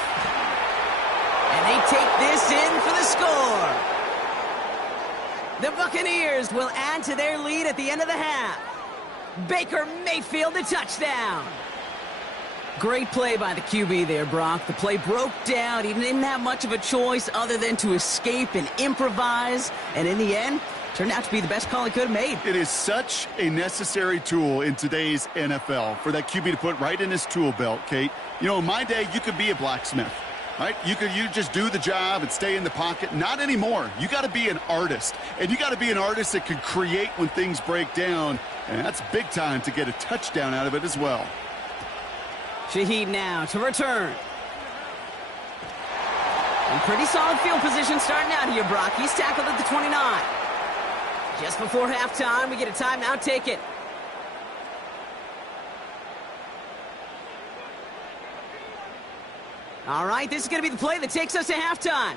And they take this in for the score. The Buccaneers will add to their lead at the end of the half. Baker Mayfield, the touchdown. Great play by the QB there, Brock. The play broke down. He didn't have much of a choice other than to escape and improvise. And in the end, turned out to be the best call he could have made. It is such a necessary tool in today's NFL for that QB to put right in his tool belt, Kate. You know, in my day, you could be a blacksmith. Right? You just do the job and stay in the pocket. Not anymore. You got to be an artist. And you got to be an artist that can create when things break down. And that's big time to get a touchdown out of it as well. Shaheed now to return. And pretty solid field position starting out here, Brock. He's tackled at the 29. Just before halftime, we get a timeout. Take it. All right, this is going to be the play that takes us to halftime.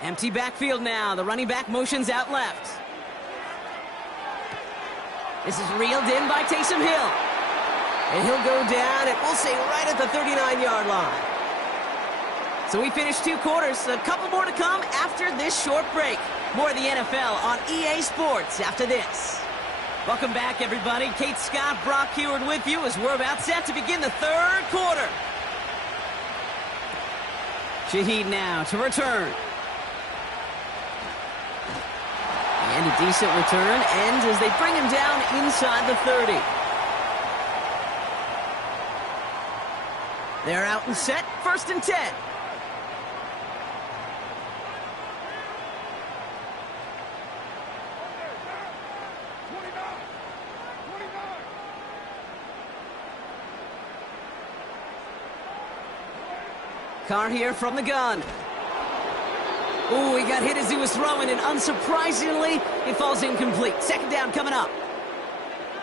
Empty backfield now. The running back motions out left. This is reeled in by Taysom Hill. And he'll go down, and we'll say right at the 39-yard line. So we finished 2 quarters. A couple more to come after this short break. More of the NFL on EA Sports after this. Welcome back, everybody. Kate Scott, Brock Heward with you as we're about set to begin the 3rd quarter. Shaheed now to return. And a decent return ends as they bring him down inside the 30. They're out and set, 1st and 10. Carr here from the gun. Ooh, he got hit as he was throwing, and unsurprisingly, it falls incomplete. 2nd down coming up.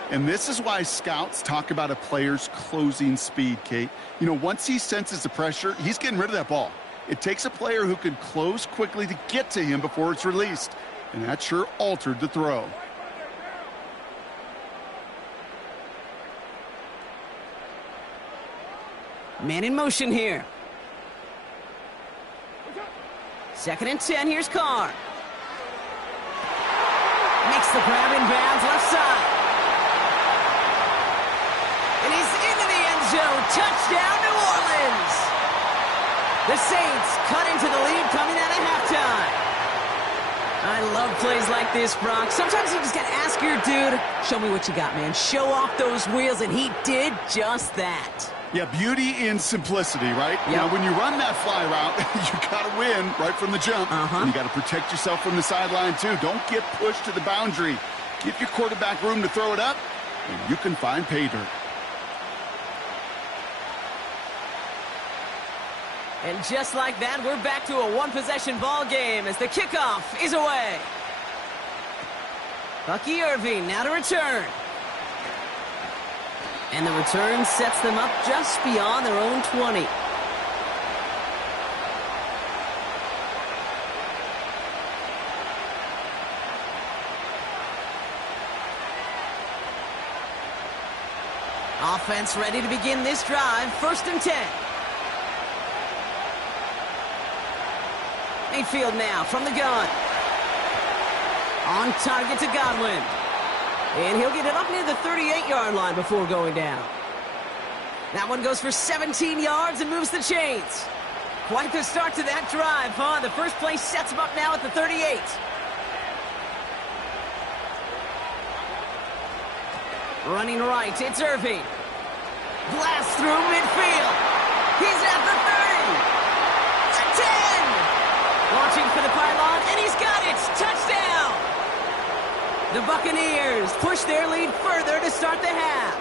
And this is why scouts talk about a player's closing speed, Kate. You know, once he senses the pressure, he's getting rid of that ball. It takes a player who can close quickly to get to him before it's released. And that sure altered the throw. Man in motion here. 2nd and 10, here's Carr. Makes the grab in bounds, left side. And he's into the end zone. Touchdown, New Orleans. The Saints cut into the lead coming out of halftime. I love plays like this, Brock. Sometimes you just got to ask your dude, show me what you got, man. Show off those wheels, and he did just that. Yeah, beauty in simplicity, right? Yep. Now, when you run that fly route, you got to win right from the jump. And you got to protect yourself from the sideline, too. Don't get pushed to the boundary. Give your quarterback room to throw it up, and you can find pay dirt. And just like that, we're back to a one-possession ball game as the kickoff is away. Bucky Irving now to return. And the return sets them up just beyond their own 20. Offense ready to begin this drive. 1st and 10. Mayfield now from the gun. On target to Godwin. And he'll get it up near the 38-yard line before going down. That one goes for 17 yards and moves the chains. Quite the start to that drive, huh? The first play sets him up now at the 38. Running right, it's Irving. Blast through midfield. He's at the 30. The 10. Launching for the pylon, and he's got it! Touchdown! The Buccaneers push their lead further to start the half.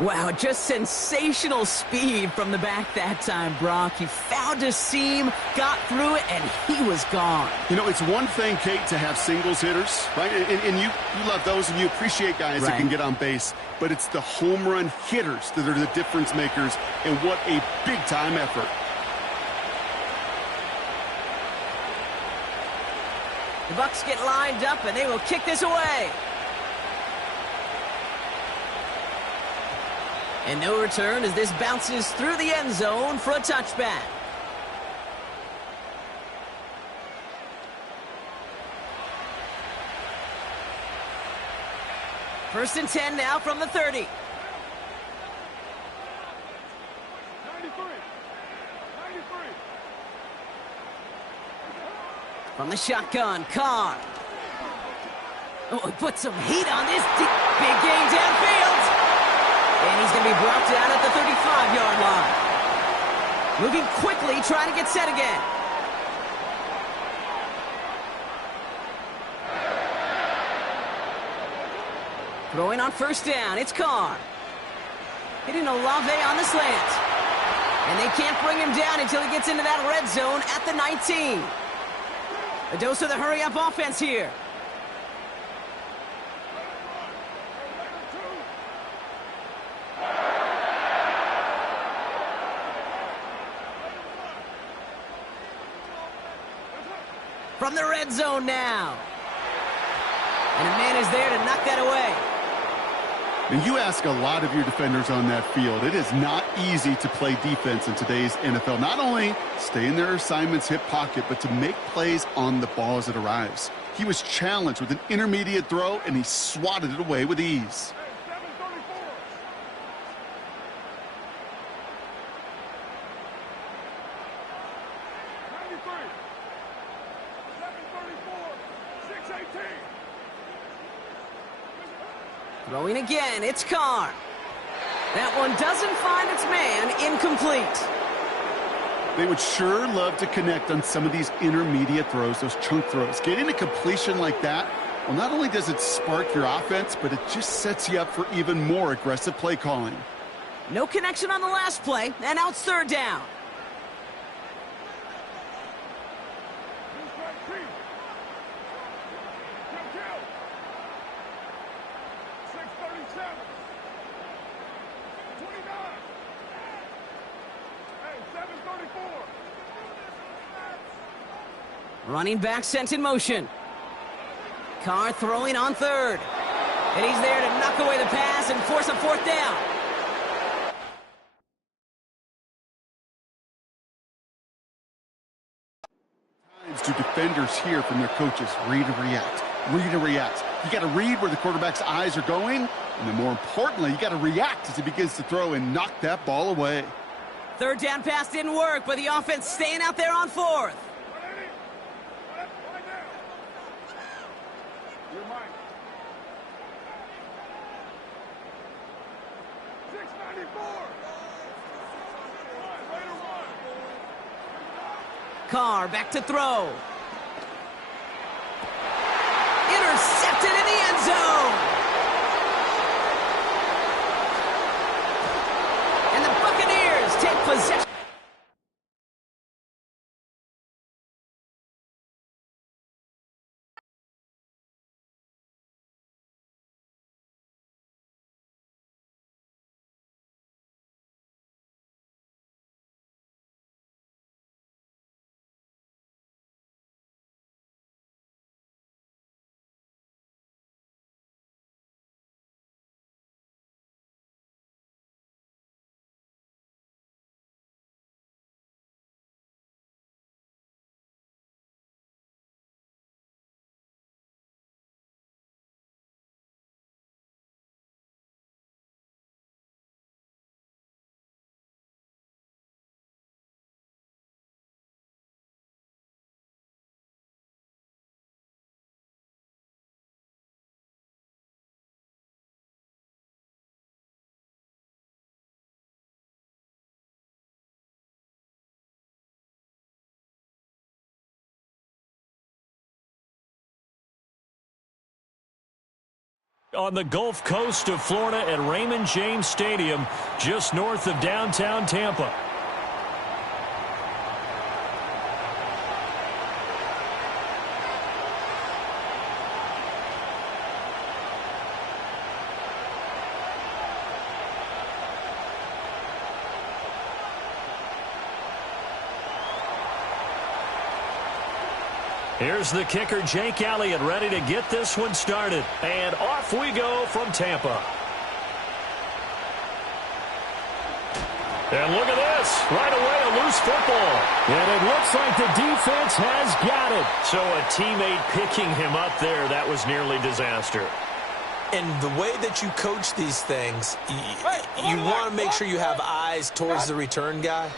Wow, just sensational speed from the back that time, Brock. He found a seam, got through it, and he was gone. You know, it's one thing, Kate, to have singles hitters, right? And you love those, and you appreciate guys that can get on base. But it's the home run hitters that are the difference makers, and what a big-time effort. The Bucs get lined up, and they will kick this away. And no return as this bounces through the end zone for a touchback. First and 10 now from the 30. 93. From the shotgun, Carr. Oh, he put some heat on this big game downfield. And he's going to be brought down at the 35-yard line. Moving quickly, trying to get set again. Throwing on 1st down, it's Carr. Hitting Olave on the slant. And they can't bring him down until he gets into that red zone at the 19. A dose of the hurry-up offense here. From the red zone now. And a man is there to knock that away. And you ask a lot of your defenders on that field. It is not easy to play defense in today's NFL. Not only stay in their assignment's hip pocket, but to make plays on the ball as it arrives. He was challenged with an intermediate throw, and he swatted it away with ease. Throwing again, it's Carr. That one doesn't find its man, incomplete. They would sure love to connect on some of these intermediate throws, those chunk throws. Getting a completion like that, well, not only does it spark your offense, but it just sets you up for even more aggressive play calling. No connection on the last play, and out 3rd down. Running back sent in motion. Carr throwing on 3rd. And he's there to knock away the pass and force a 4th down. Times do defenders hear from their coaches, read and react, read and react. You got to read where the quarterback's eyes are going, and then more importantly, you got to react as he begins to throw and knock that ball away. 3rd down pass didn't work, but the offense staying out there on 4th. Carr back to throw. Intercepted in the end zone. And the Buccaneers take possession. On the Gulf Coast of Florida at Raymond James Stadium, just north of downtown Tampa. Here's the kicker, Jake Elliott, ready to get this one started. And off we go from Tampa. And look at this. Right away, a loose football. And it looks like the defense has got it. So a teammate picking him up there, that was nearly disaster. And the way that you coach these things, you want to make sure you have eyes towards the return guy,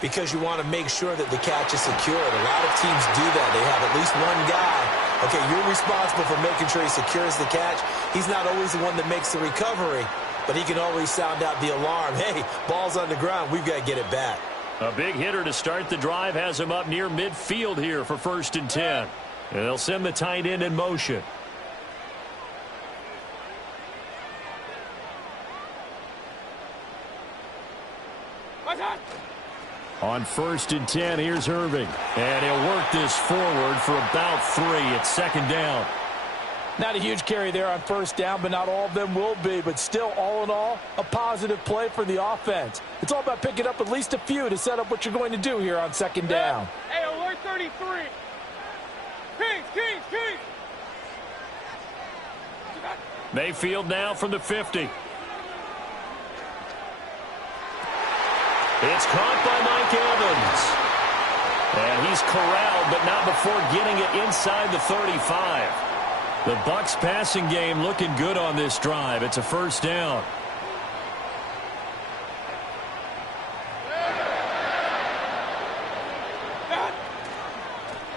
because you want to make sure that the catch is secured. A lot of teams do that. They have at least one guy. Okay, you're responsible for making sure he secures the catch. He's not always the one that makes the recovery, but he can always sound out the alarm. Hey, ball's on the ground. We've got to get it back. A big hitter to start the drive has him up near midfield here for 1st and 10. And they'll send the tight end in motion. On 1st and 10, here's Irving. And he'll work this forward for about 3. It's 2nd down. Not a huge carry there on 1st down, but not all of them will be. But still, all in all, a positive play for the offense. It's all about picking up at least a few to set up what you're going to do here on 2nd down. Hey, alert 33. Kings. Mayfield now from the 50. It's caught by Mike Evans. And he's corralled, but not before getting it inside the 35. The Bucs passing game looking good on this drive. It's a 1st down.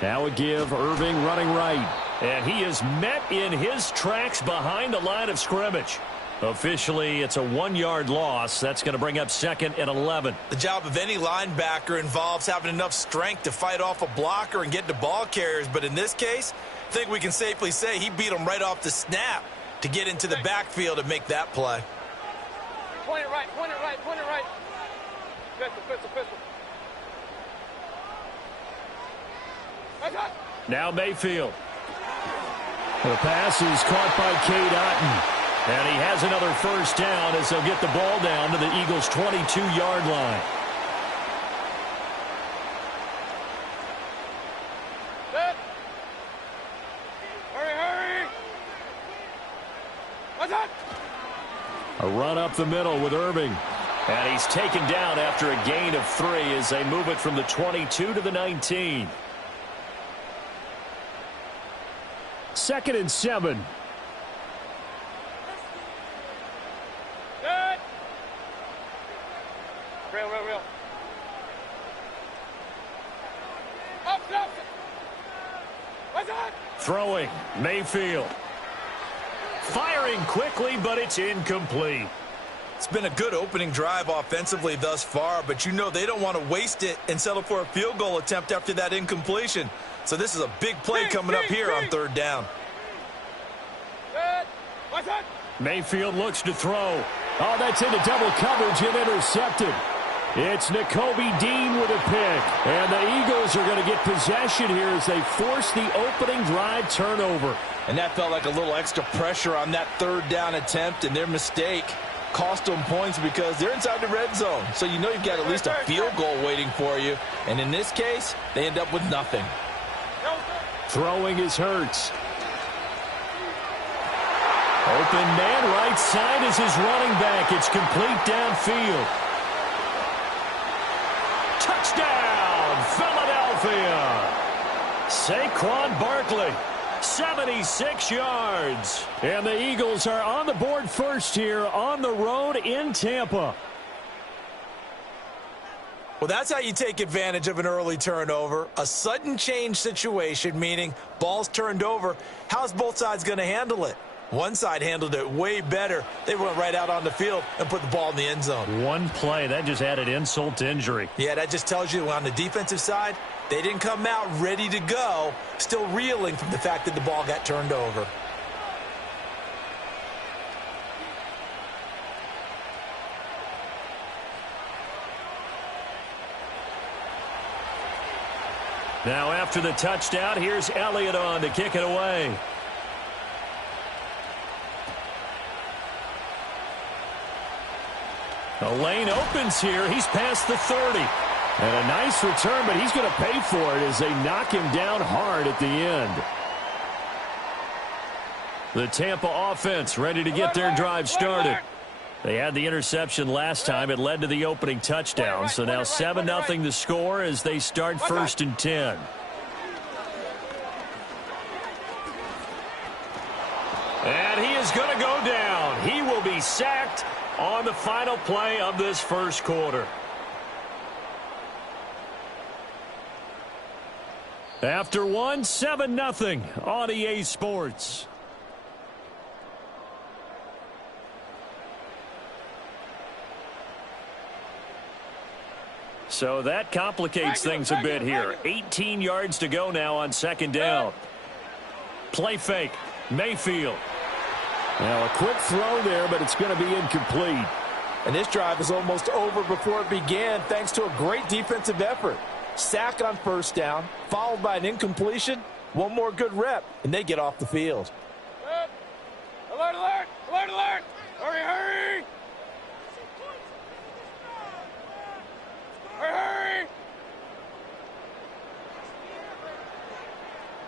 Now a give, Irving running right. And he is met in his tracks behind the line of scrimmage. Officially, it's a 1-yard loss. That's going to bring up 2nd and 11. The job of any linebacker involves having enough strength to fight off a blocker and get to ball carriers. But in this case, I think we can safely say he beat him right off the snap to get into the backfield and make that play. Point it right. Pistol. Now Mayfield. The pass is caught by Cade Otton. And he has another 1st down as they'll get the ball down to the Eagles' 22-yard line. Set. Hurry. What's that? A run up the middle with Irving. And he's taken down after a gain of 3 as they move it from the 22 to the 19. 2nd and 7. Real. Up. What's that? Throwing, Mayfield. Firing quickly, but it's incomplete. It's been a good opening drive offensively thus far, but you know they don't want to waste it and settle for a field goal attempt after that incompletion. So this is a big play coming up here on third down. Mayfield looks to throw. Oh, that's into double coverage and intercepted. It's Nakobe Dean with a pick. And the Eagles are going to get possession here as they force the opening drive turnover. And that felt like a little extra pressure on that third down attempt, and their mistake cost them points because they're inside the red zone. So you know you've got at least a field goal waiting for you. And in this case, they end up with nothing. Throwing is Hurts. Open man right side is his running back. It's complete downfield. Touchdown, Philadelphia. Saquon Barkley, 76 yards. And the Eagles are on the board first here on the road in Tampa. Well, that's how you take advantage of an early turnover. A sudden change situation, meaning ball's turned over. How's both sides going to handle it? One side handled it way better. They went right out on the field and put the ball in the end zone. One play, that just added insult to injury. Yeah, that just tells you on the defensive side, they didn't come out ready to go, still reeling from the fact that the ball got turned over. Now after the touchdown, here's Elliott on to kick it away. The lane opens here. He's past the 30. And a nice return, but he's going to pay for it as they knock him down hard at the end. The Tampa offense ready to get their drive started. They had the interception last time. It led to the opening touchdown. So now 7-0 the score as they start 1st and 10. And he is going to go down. He will be sacked on the final play of this first quarter. After one, 7-0 on EA Sports. So that complicates things a bit here. 18 yards to go now on 2nd down. Play fake. Mayfield. Now a quick throw there, but it's going to be incomplete. And this drive is almost over before it began thanks to a great defensive effort. Sack on 1st down, followed by an incompletion. One more good rep, and they get off the field. Alert, alert! Alert, alert! Hurry, hurry! Hurry, hurry!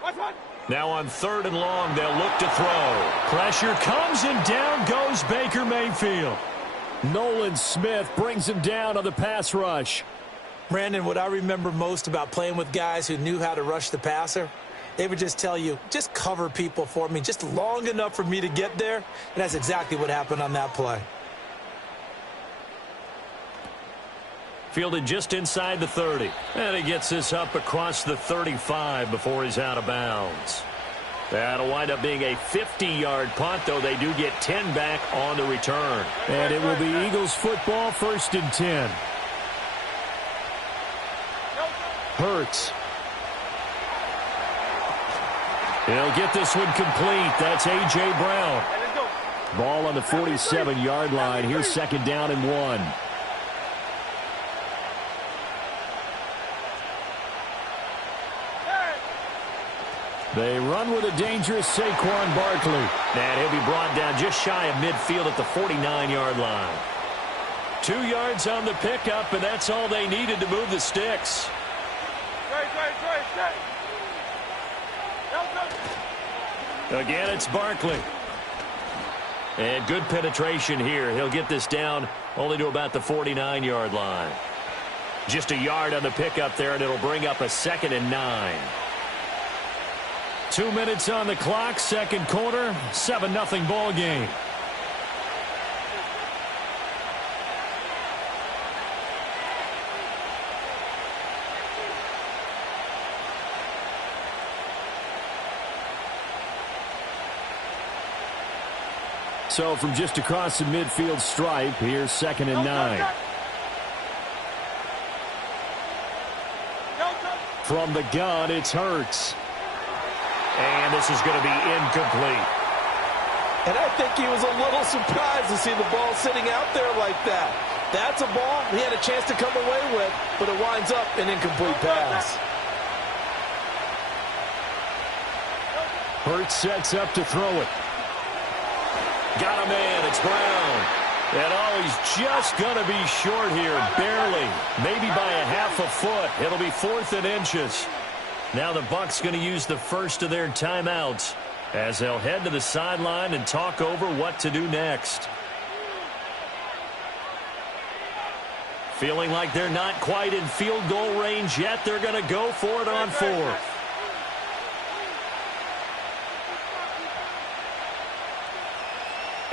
Watch. Now on 3rd and long, they'll look to throw. Pressure comes, and down goes Baker Mayfield. Nolan Smith brings him down on the pass rush. Brandon, what I remember most about playing with guys who knew how to rush the passer, they would just tell you, just cover people for me, just long enough for me to get there. And that's exactly what happened on that play. Fielded just inside the 30. And he gets this up across the 35 before he's out of bounds. That'll wind up being a 50-yard punt, though they do get 10 back on the return. And it will be Eagles football, 1st and 10. Hurts. He'll get this one complete. That's A.J. Brown. Ball on the 47-yard line. Here's 2nd down and 1. They run with a dangerous Saquon Barkley. And he'll be brought down just shy of midfield at the 49-yard line. 2 yards on the pickup, and that's all they needed to move the sticks. Again, it's Barkley. And good penetration here. He'll get this down only to about the 49-yard line. Just a yard on the pickup there, and it'll bring up a 2nd and 9. 2 minutes on the clock, 2nd quarter, 7-0 ball game. So from just across the midfield stripe, here's 2nd and 9. From the gun, it's Hurts. And this is going to be incomplete. And I think he was a little surprised to see the ball sitting out there like that. That's a ball he had a chance to come away with, but it winds up an incomplete pass. Hurts sets up to throw it. Got a man, it's Brown. And he's just going to be short here, barely. Maybe by a half a foot. It'll be 4th and inches. Now the Bucs going to use the first of their timeouts as they'll head to the sideline and talk over what to do next. Feeling like they're not quite in field goal range yet. They're going to go for it on 4th.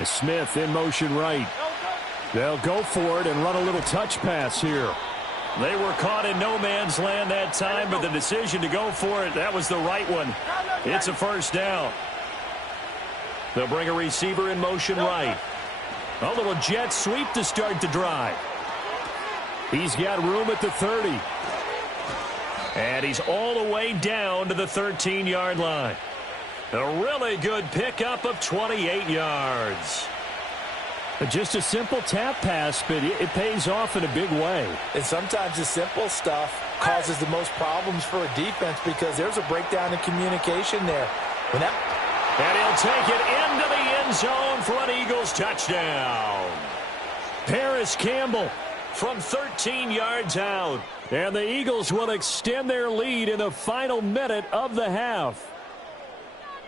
Smith in motion right. They'll go for it and run a little touch pass here. They were caught in no man's land that time, but the decision to go for it, that was the right one. It's a first down. They'll bring a receiver in motion right. A little jet sweep to start the drive. He's got room at the 30. And he's all the way down to the 13-yard line. A really good pickup of 28 yards. Just a simple tap pass, but it pays off in a big way. And sometimes the simple stuff causes the most problems for a defense because there's a breakdown in communication there. And he'll take it into the end zone for an Eagles touchdown. Paris Campbell from 13 yards out. And the Eagles will extend their lead in the final minute of the half.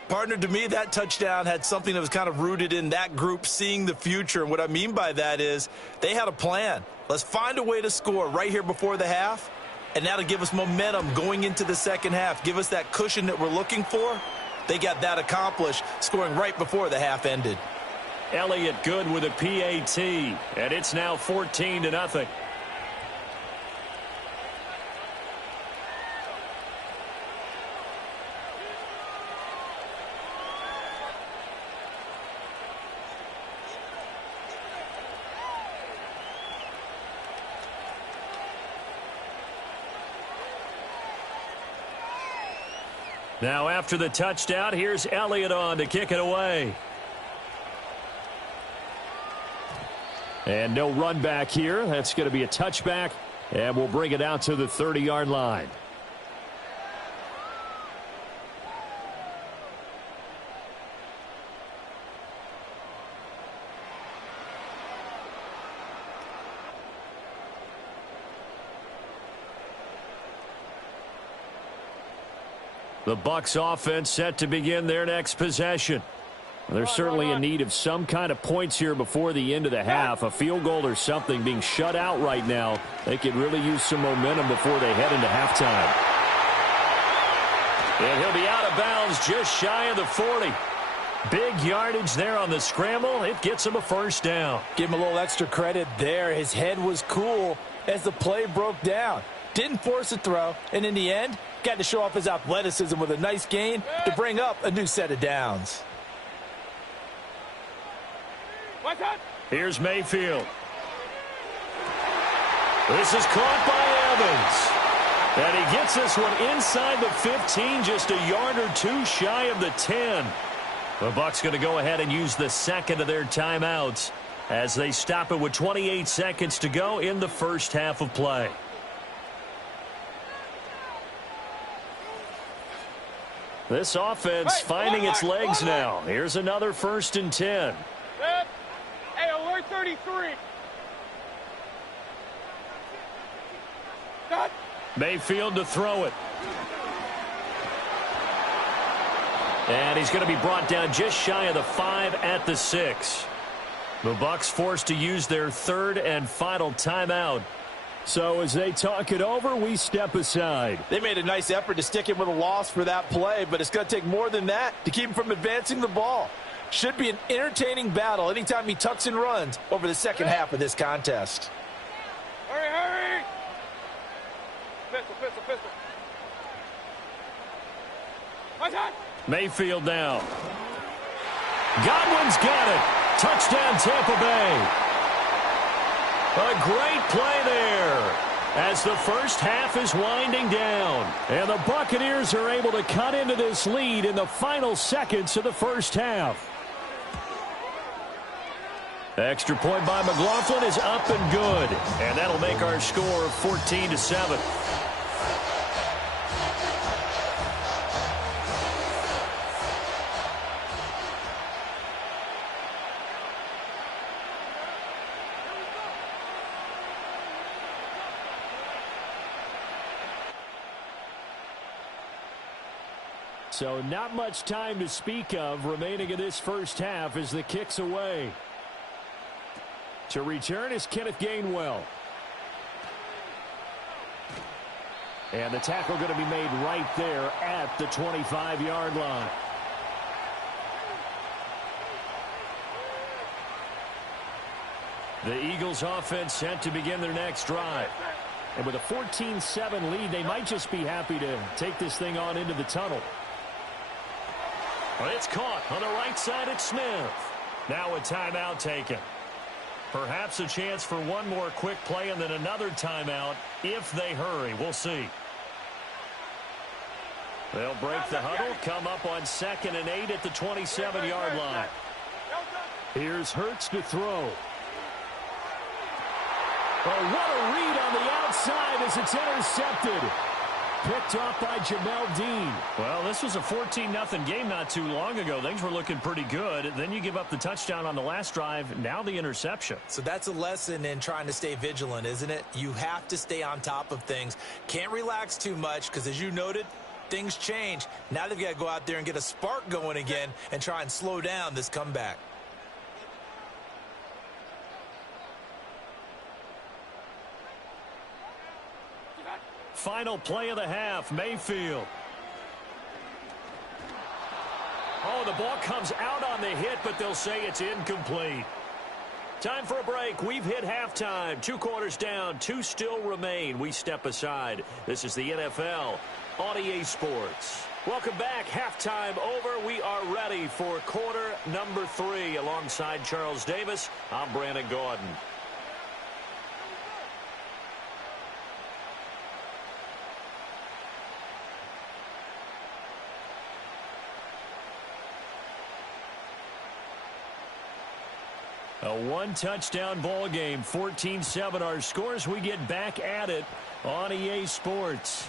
Partner, to me, that touchdown had something that was kind of rooted in that group seeing the future. And what I mean by that is they had a plan. Let's find a way to score right here before the half. And that'll give us momentum going into the second half. Give us that cushion that we're looking for. They got that accomplished, scoring right before the half ended. Elliott good with a PAT. And it's now 14-0. Now after the touchdown, here's Elliott on to kick it away. And no run back here. That's going to be a touchback, and we'll bring it out to the 30-yard line. The Bucs offense set to begin their next possession. They're certainly in need of some kind of points here before the end of the half. A field goal or something being shut out right now. They could really use some momentum before they head into halftime. And he'll be out of bounds just shy of the 40. Big yardage there on the scramble. It gets him a first down. Give him a little extra credit there. His head was cool as the play broke down. Didn't force a throw, and in the end, got to show off his athleticism with a nice gain to bring up a new set of downs. Here's Mayfield. This is caught by Evans. And he gets this one inside the 15, just a yard or two shy of the 10. The Bucs going to go ahead and use the second of their timeouts as they stop it with 28 seconds to go in the first half of play. This offense finding its legs now. Here's another 1st and 10. Hey, alert 33. Cut. Mayfield to throw it. And he's going to be brought down just shy of the 5 at the 6. The Bucs forced to use their third and final timeout. So as they talk it over, we step aside. They made a nice effort to stick him with a loss for that play, but it's going to take more than that to keep him from advancing the ball. Should be an entertaining battle anytime he tucks and runs over the second half of this contest. Hurry, hurry! Pistol, pistol, pistol. My time! Mayfield now. Godwin's got it. Touchdown, Tampa Bay. A great play there as the first half is winding down. And the Buccaneers are able to cut into this lead in the final seconds of the first half. Extra point by McLaughlin is up and good. And that'll make our score 14-7. So not much time to speak of remaining in this first half as the kick's away. To return is Kenneth Gainwell. And the tackle going to be made right there at the 25-yard line. The Eagles offense set to begin their next drive. And with a 14-7 lead, they might just be happy to take this thing on into the tunnel. Well, it's caught on the right side at Smith. Now a timeout taken. Perhaps a chance for one more quick play and then another timeout if they hurry. We'll see. They'll break the huddle, come up on 2nd and 8 at the 27-yard line. Here's Hurts to throw. Oh, what a read on the outside as it's intercepted. Picked off by Jamel Dean. Well, this was a 14-0 game not too long ago. Things were looking pretty good. Then you give up the touchdown on the last drive. Now the interception. So that's a lesson in trying to stay vigilant, isn't it? You have to stay on top of things. Can't relax too much because, as you noted, things change. Now they've got to go out there and get a spark going again and try and slow down this comeback. Final play of the half, Mayfield. Oh, the ball comes out on the hit, but they'll say it's incomplete. Time for a break. We've hit halftime. 2 quarters down, 2 still remain. We step aside. This is the NFL on EA Sports. Welcome back. Halftime over. We are ready for quarter number 3. Alongside Charles Davis, I'm Brandon Gordon. A 1-touchdown ball game, 14-7 our scores. We get back at it on EA Sports.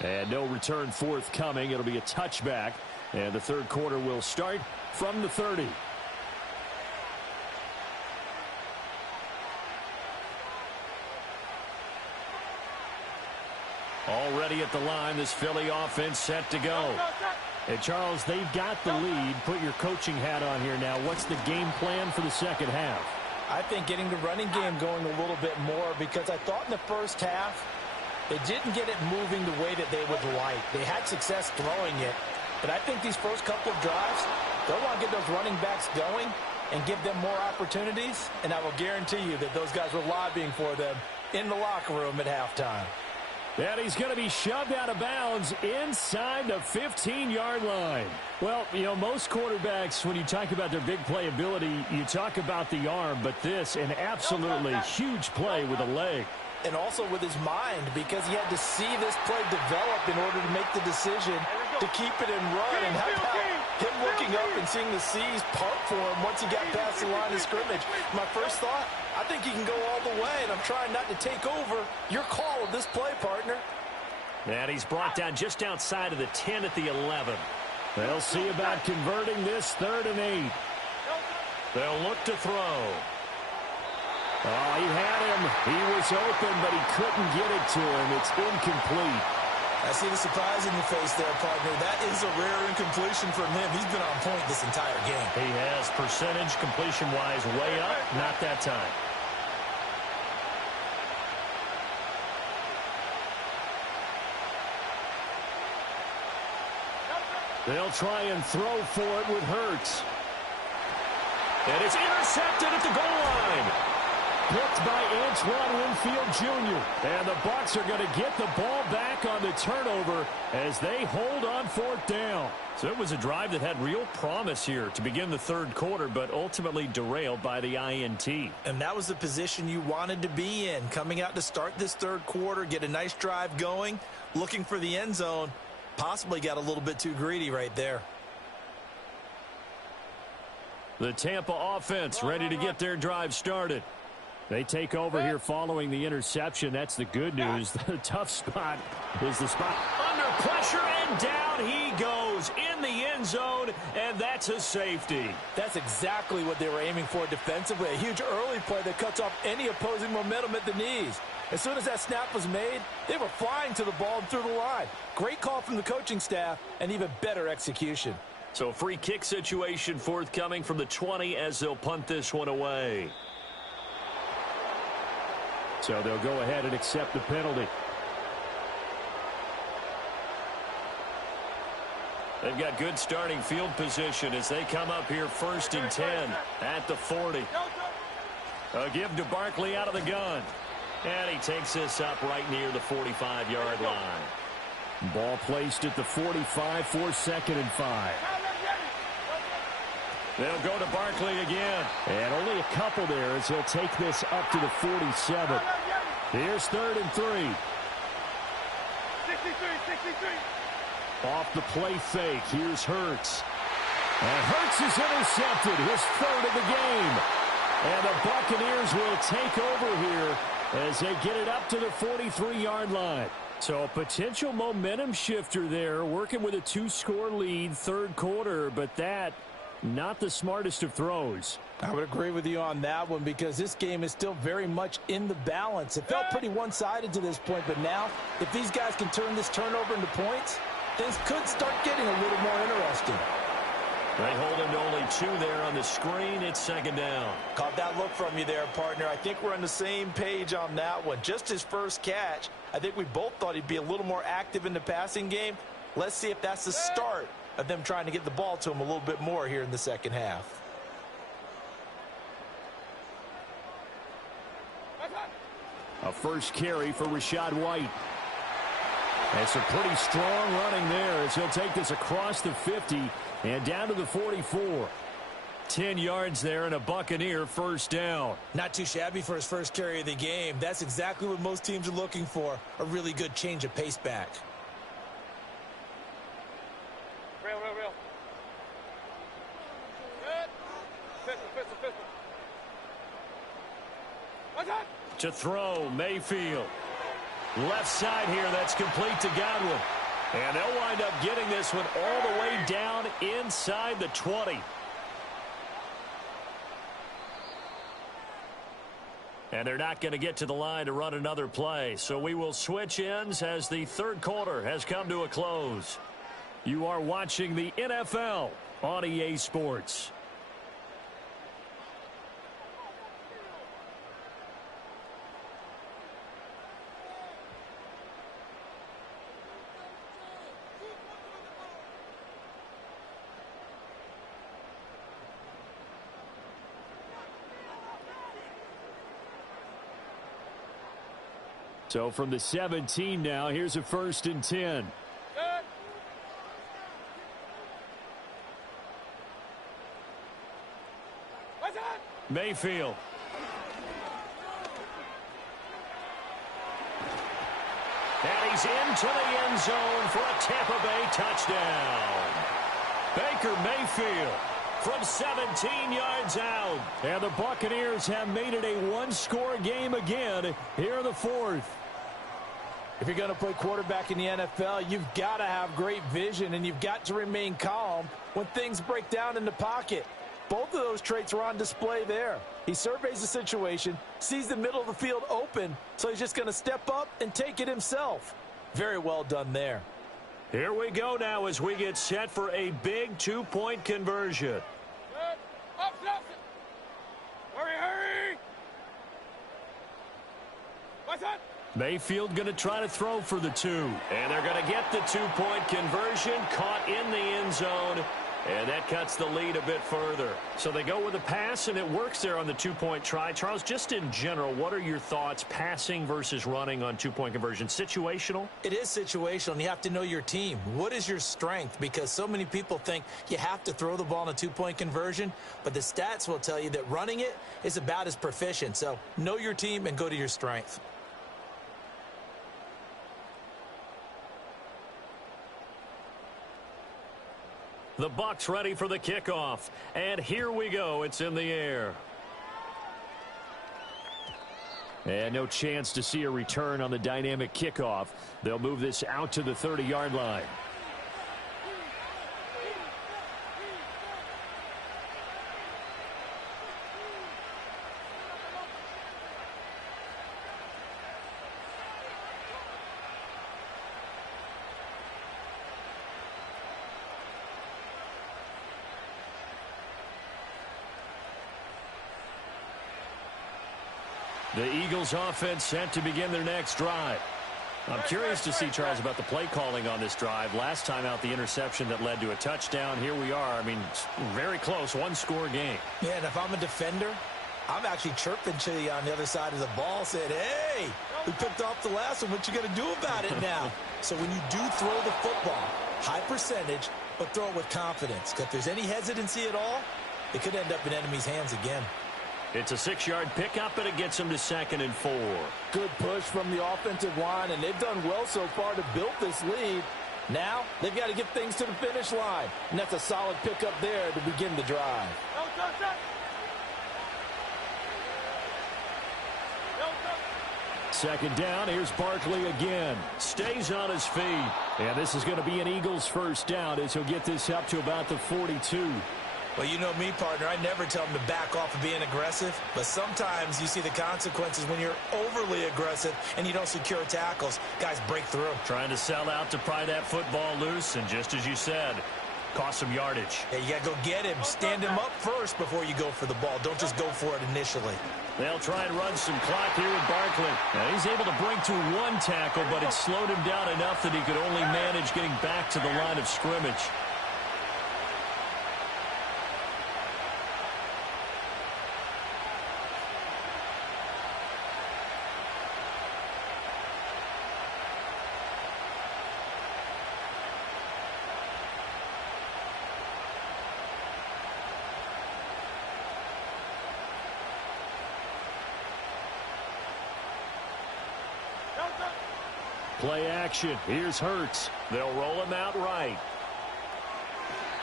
And no return forthcoming. It'll be a touchback. And the third quarter will start from the 30. Already at the line, this Philly offense set to go. And, Charles, they've got the lead. Put your coaching hat on here now. What's the game plan for the second half? I think getting the running game going a little bit more because I thought in the first half they didn't get it moving the way that they would like. They had success throwing it. But I think these first couple of drives, they'll want to get those running backs going and give them more opportunities. And I will guarantee you that those guys were lobbying for them in the locker room at halftime. And he's going to be shoved out of bounds inside the 15-yard line. Well, you know, most quarterbacks, when you talk about their big playability, you talk about the arm. But this, an absolutely huge play with a leg. And also with his mind, because he had to see this play develop in order to make the decision to keep it and run. And how about him looking up and seeing the C's part for him once he got past the line of scrimmage? My first thought, I think he can go all the way, and I'm trying not to take over your call of this play, partner. And he's brought down just outside of the 10 at the 11. They'll see about converting this 3rd and 8. They'll look to throw. Oh, he had him. He was open, but he couldn't get it to him. It's incomplete. I see the surprise in your face there, partner. That is a rare incompletion from him. He's been on point this entire game. He has percentage completion-wise way up. Not that time. They'll try and throw for it with Hurts. And it's intercepted at the goal line. picked by Antoine Winfield Jr. And the Bucs are going to get the ball back on the turnover as they hold on 4th down. So it was a drive that had real promise here to begin the third quarter, but ultimately derailed by the INT. And that was the position you wanted to be in, coming out to start this third quarter, get a nice drive going, looking for the end zone. Possibly got a little bit too greedy right there. The Tampa offense ready to get their drive started. They take over here following the interception. That's the good news. The tough spot is the spot under pressure, and down he goes in the end zone, and that's a safety. That's exactly what they were aiming for defensively. A huge early play that cuts off any opposing momentum at the knees. As soon as that snap was made, they were flying to the ball and through the line. Great call from the coaching staff, and even better execution. So free kick situation forthcoming from the 20 as they'll punt this one away. So they'll go ahead and accept the penalty. They've got good starting field position as they come up here 1st and 10 at the 40. A give to Barkley out of the gun. And he takes this up right near the 45-yard line. Ball placed at the 45 for 2nd and 5. They'll go to Barkley again. And only a couple there as he'll take this up to the 47. Here's 3rd and 3. 63. Off the play fake. Here's Hurts. And Hurts is intercepted. His 3rd of the game. And the Buccaneers will take over here as they get it up to the 43-yard line. So a potential momentum shifter there, working with a 2-score lead, third quarter, but that not the smartest of throws. I would agree with you on that one because this game is still very much in the balance. It felt pretty one-sided to this point, but now if these guys can turn this turnover into points, things could start getting a little more interesting. They hold him to only 2 there on the screen. It's 2nd down. Caught that look from you there, partner. I think we're on the same page on that one. Just his first catch, I think we both thought he'd be a little more active in the passing game. Let's see if that's the start of them trying to get the ball to him a little bit more here in the second half. A first carry for Rachaad White. And some pretty strong running there as he'll take this across the 50 and down to the 44. 10 yards there and a Buccaneer first down. Not too shabby for his first carry of the game. That's exactly what most teams are looking for, a really good change of pace back. Real. Good. Pistol. What's that? To throw, Mayfield. Left side here, that's complete to Godwin. And they'll wind up getting this one all the way down inside the 20. And they're not going to get to the line to run another play. So we will switch ends as the third quarter has come to a close. You are watching the NFL on EA Sports. So from the 17 now, here's a 1st and 10. Good. What's that? Mayfield. And he's into the end zone for a Tampa Bay touchdown. Baker Mayfield from 17 yards out. And the Buccaneers have made it a one-score game again here in the fourth. If you're going to play quarterback in the NFL, you've got to have great vision, and you've got to remain calm when things break down in the pocket. Both of those traits were on display there. He surveys the situation, sees the middle of the field open, so he's just going to step up and take it himself. Very well done there. Here we go now as we get set for a big two-point conversion. Good. Up. Hurry. What's that? Mayfield going to try to throw for the 2. And they're going to get the two-point conversion, caught in the end zone. And that cuts the lead a bit further. So they go with a pass, and it works there on the two-point try. Charles, just in general, what are your thoughts passing versus running on two-point conversion? Situational? It is situational, and you have to know your team. What is your strength? Because so many people think you have to throw the ball in a two-point conversion, but the stats will tell you that running it is about as proficient. So know your team and go to your strength. The Bucs ready for the kickoff. And here we go. It's in the air. And no chance to see a return on the dynamic kickoff. They'll move this out to the 30-yard line. The Eagles offense set to begin their next drive. I'm curious to see, Charles, about the play calling on this drive. Last time out, the interception that led to a touchdown. Here we are. I mean, very close, one-score game. Yeah, and if I'm a defender, I'm actually chirping to you on the other side of the ball, saying, hey, we picked off the last one. What you going to do about it now? So when you do throw the football, high percentage, but throw it with confidence. Because if there's any hesitancy at all, it could end up in enemy's hands again. It's a 6-yard pickup, and it gets them to 2nd and 4. Good push from the offensive line, and they've done well so far to build this lead. Now, they've got to get things to the finish line, and that's a solid pickup there to begin the drive. Second down, here's Barkley again. Stays on his feet. And this is going to be an Eagles first down as he'll get this up to about the 42. Well, you know me, partner. I never tell them to back off of being aggressive. But sometimes you see the consequences when you're overly aggressive and you don't secure tackles. Guys break through. Trying to sell out to pry that football loose. And just as you said, cost some yardage. Yeah, you got to go get him. Stand him up first before you go for the ball. Don't just go for it initially. They'll try and run some clock here with Barkley. Now, he's able to break through one tackle, but it slowed him down enough that he could only manage getting back to the line of scrimmage. Play action. Here's Hurts. They'll roll him out right.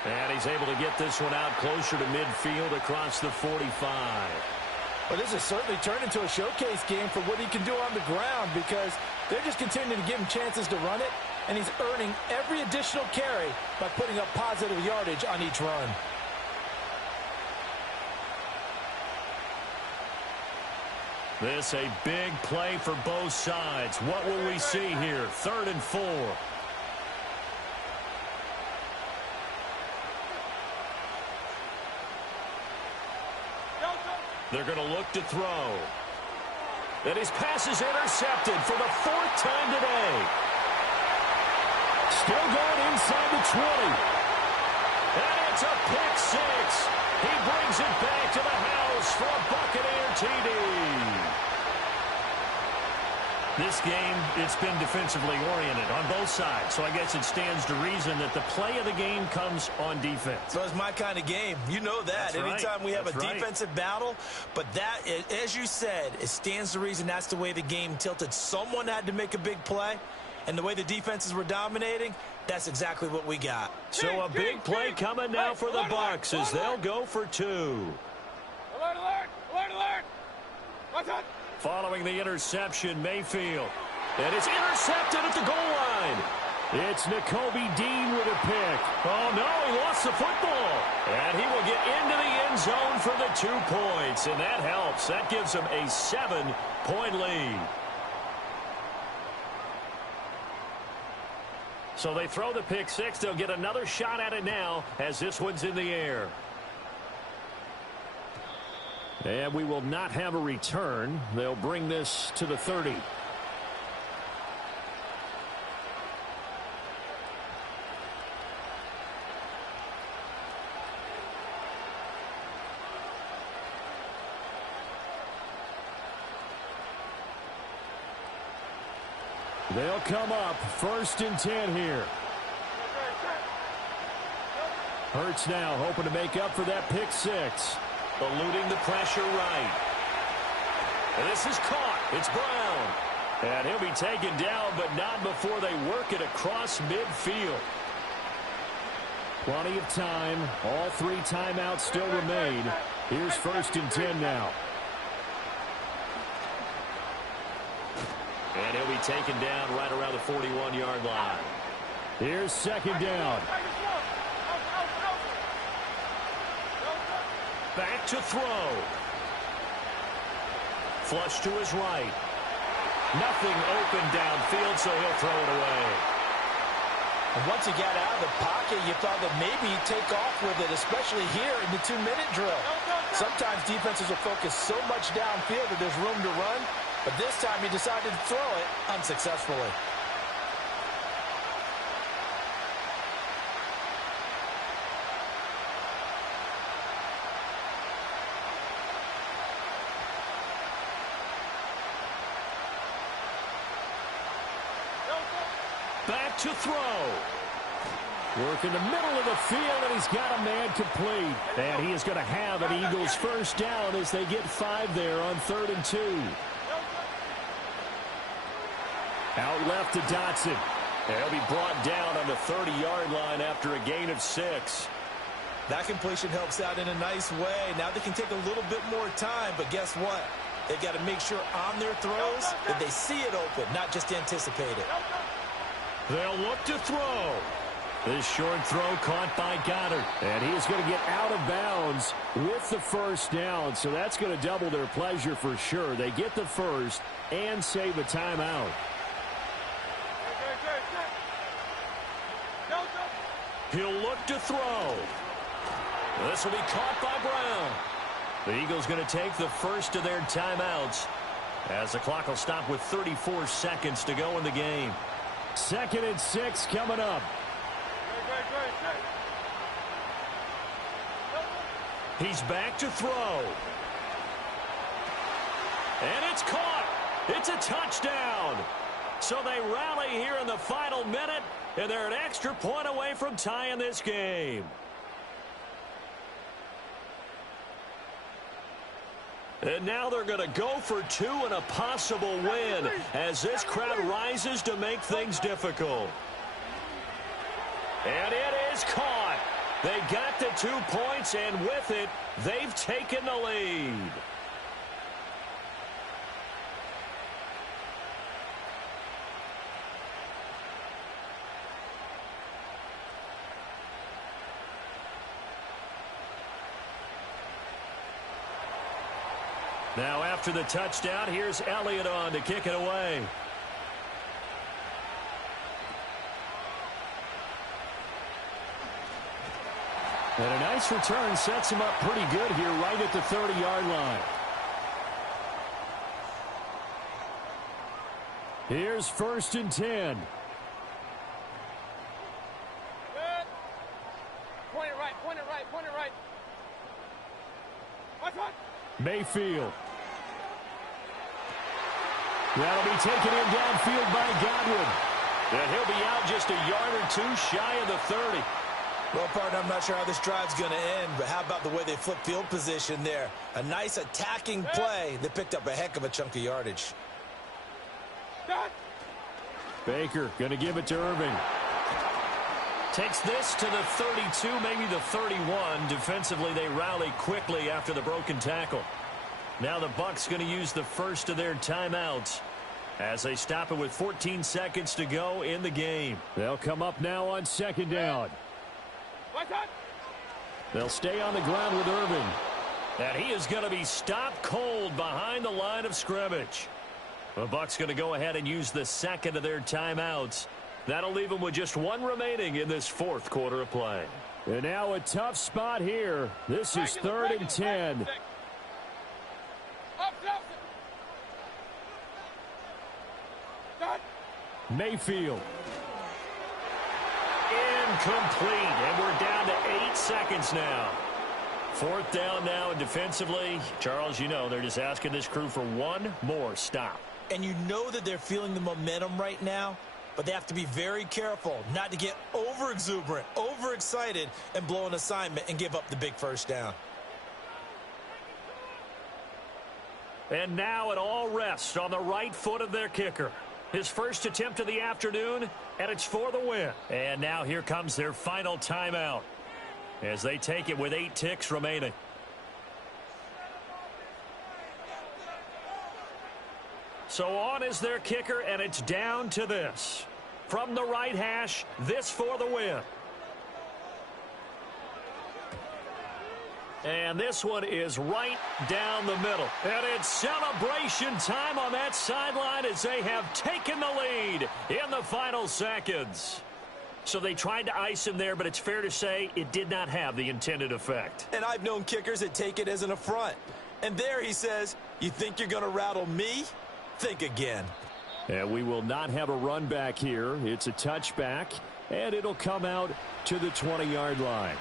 And he's able to get this one out closer to midfield across the 45. Well, this has certainly turned into a showcase game for what he can do on the ground because they're just continuing to give him chances to run it, and he's earning every additional carry by putting up positive yardage on each run. This a big play for both sides. What will we see here? 3rd and 4. They're going to look to throw. And his pass is intercepted for the 4th time today. Still going inside the 20. And it's a pick 6. He brings it back to the house for a Buccaneer TD. This game, it's been defensively oriented on both sides, so I guess it stands to reason that the play of the game comes on defense. So it's my kind of game. You know that. That's right. Anytime we have That's a right. defensive battle, but that, as you said, it stands to reason that's the way the game tilted. Someone had to make a big play, and the way the defenses were dominating, that's exactly what we got. So a big play coming now for the Bucs as they'll go for 2. Alert, alert! Alert, alert! What's that? Following the interception, Mayfield. And it's intercepted at the goal line. It's Nakobe Dean with a pick. Oh, no, he lost the football. And he will get into the end zone for the 2 points. And that helps. That gives him a 7-point lead. So they throw the pick 6. They'll get another shot at it now as this one's in the air. And we will not have a return. They'll bring this to the 30. They'll come up 1st and 10 here. Hurts now hoping to make up for that pick six. Eluding the pressure right. And this is caught. It's Brown. And he'll be taken down, but not before they work it across midfield. Plenty of time. All 3 timeouts still remain. Here's 1st and 10 now. And he'll be taken down right around the 41-yard line. Here's 2nd down. Back to throw. Flush to his right. Nothing open downfield, so he'll throw it away. And once he got out of the pocket, you thought that maybe he'd take off with it, especially here in the 2-minute drill. Sometimes defenses will focus so much downfield that there's room to run, but this time he decided to throw it unsuccessfully. Back to throw. Work in the middle of the field, and he's got a man complete. And he is going to have an Eagles first down as they get 5 there on 3rd and 2. Out left to Dotson. He'll be brought down on the 30-yard line after a gain of 6. That completion helps out in a nice way. Now they can take a little bit more time, but guess what? They've got to make sure on their throws that they see it open, not just anticipate it. They'll look to throw. This short throw caught by Goddard. And he is going to get out of bounds with the first down. So that's going to double their pleasure for sure. They get the first and save a timeout. He'll look to throw. This will be caught by Brown. The Eagles going to take the first of their timeouts as the clock will stop with 34 seconds to go in the game. 2nd and 6 coming up. He's back to throw. And it's caught. It's a touchdown. So they rally here in the final minute, and they're an extra point away from tying this game. And now they're going to go for 2 and a possible win as this crowd rises to make things difficult. And it is caught. They got the 2 points, and with it, they've taken the lead. Now after the touchdown, here's Elliott on to kick it away. And a nice return sets him up pretty good here right at the 30-yard line. Here's 1st and 10. Good. Point it right, point it right, point it right. Watch, watch. Mayfield. That'll be taken in downfield by Godwin. And he'll be out just a yard or 2 shy of the 30. Well, partner, I'm not sure how this drive's going to end, but how about the way they flip field position there? A nice attacking play that picked up a heck of a chunk of yardage. Baker going to give it to Irving. Takes this to the 32, maybe the 31. Defensively, they rally quickly after the broken tackle. Now the Bucs going to use the first of their timeouts as they stop it with 14 seconds to go in the game. They'll come up now on 2nd down. They'll stay on the ground with Irving. And he is going to be stopped cold behind the line of scrimmage. The Bucs going to go ahead and use the 2nd of their timeouts. That'll leave them with just 1 remaining in this 4th quarter of play. And now a tough spot here. This is 3rd and 10. Mayfield. Incomplete, and we're down to 8 seconds now. 4th down now, and defensively, Charles, you know, they're just asking this crew for 1 more stop. and you know that they're feeling the momentum right now, but they have to be very careful not to get over-exuberant, over-excited, and blow an assignment and give up the big first down. And now it all rests on the right foot of their kicker. His first attempt of the afternoon, and it's for the win. And now here comes their final timeout as they take it with 8 ticks remaining. So on is their kicker, and it's down to this. From the right hash, this for the win. And this one is right down the middle. And it's celebration time on that sideline as they have taken the lead in the final seconds. So they tried to ice him there, but it's fair to say it did not have the intended effect. And I've known kickers that take it as an affront. And there he says, you think you're going to rattle me? Think again. And we will not have a run back here. It's a touchback, and it'll come out to the 20-yard line.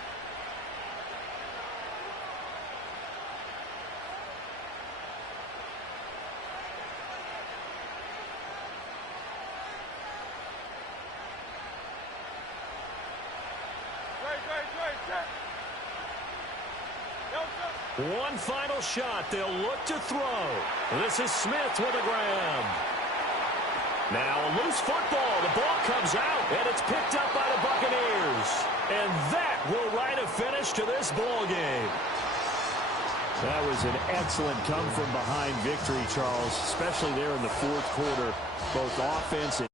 One final shot. They'll look to throw. This is Smith with a grab. Now a loose football. The ball comes out, and it's picked up by the Buccaneers. And that will write a finish to this ball game. That was an excellent come-from-behind victory, Charles, especially there in the fourth quarter, both offense and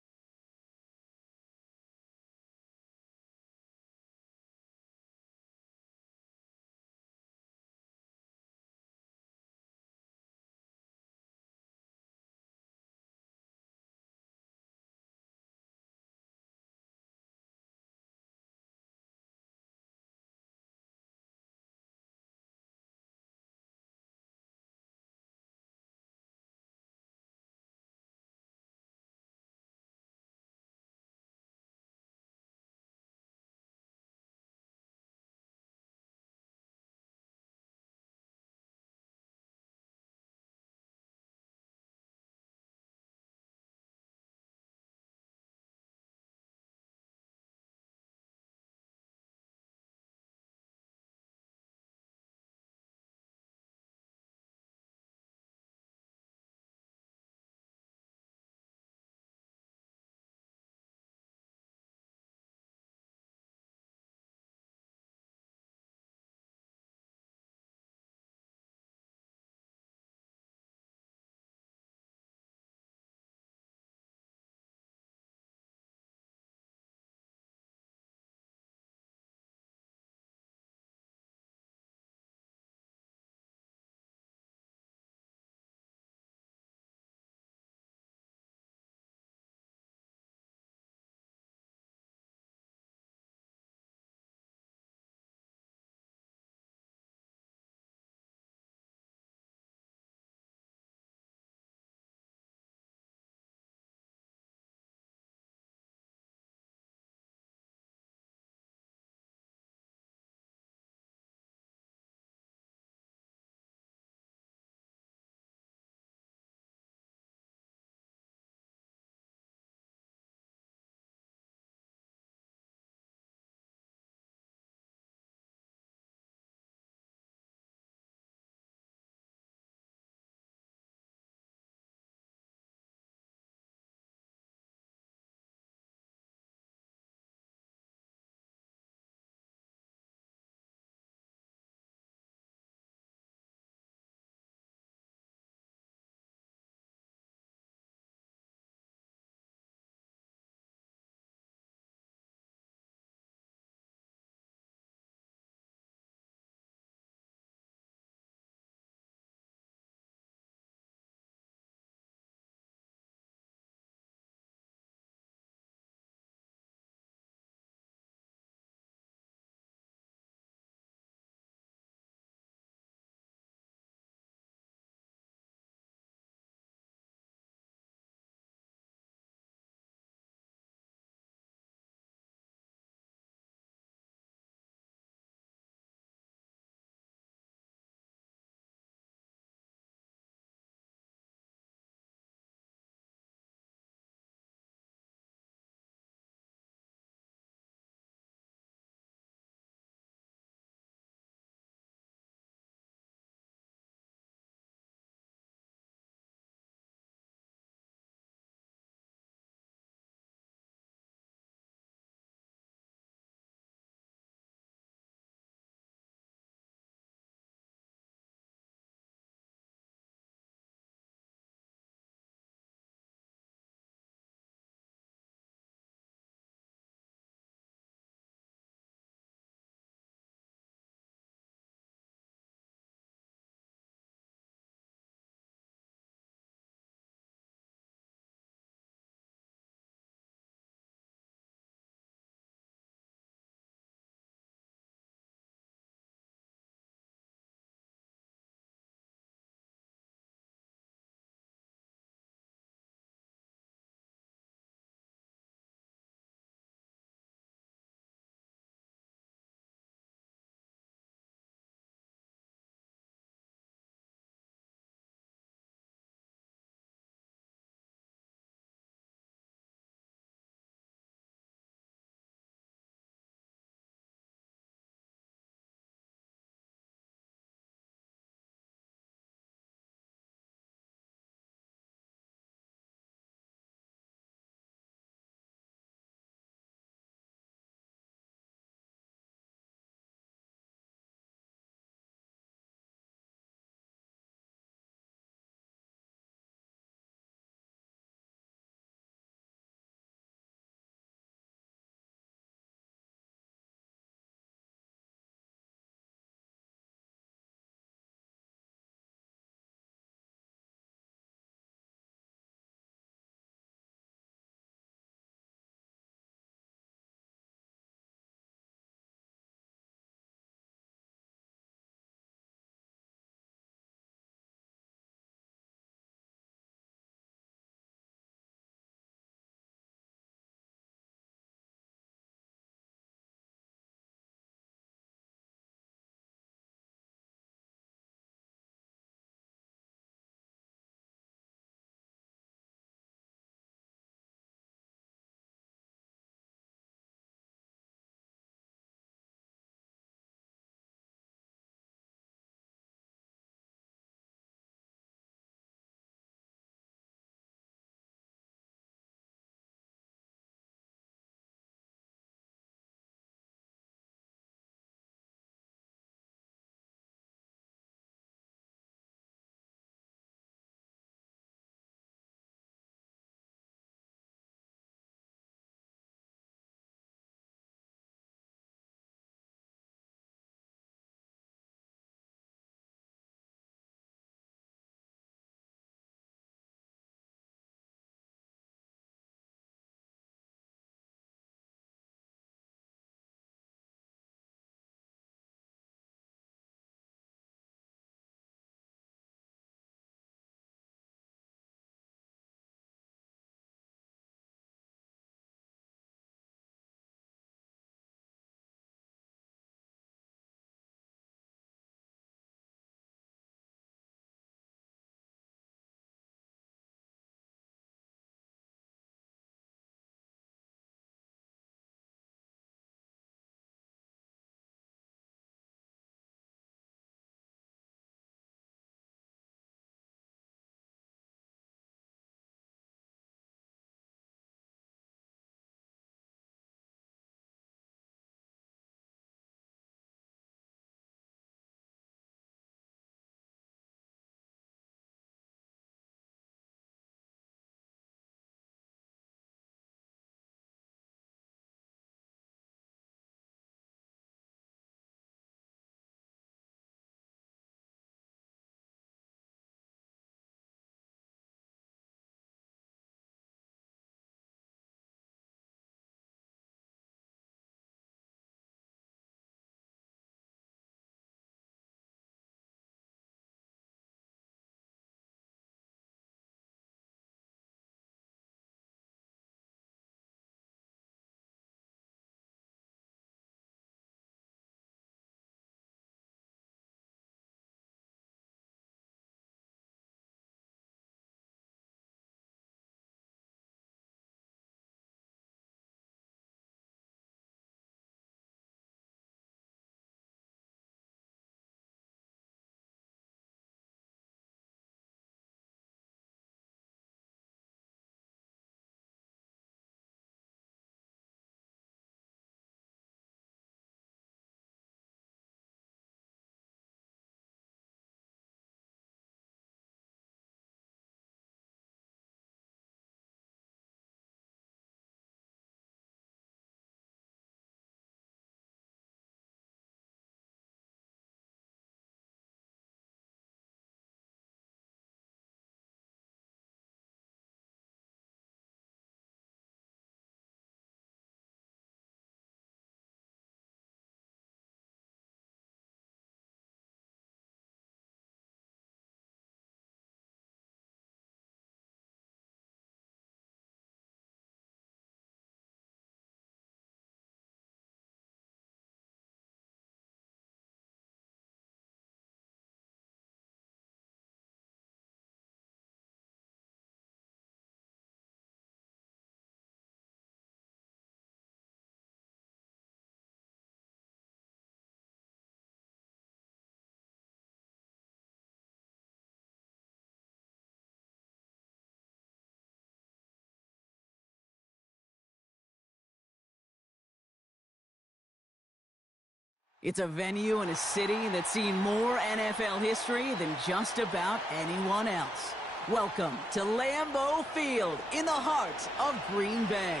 It's a venue and a city that's seen more NFL history than just about anyone else. Welcome to Lambeau Field in the heart of Green Bay.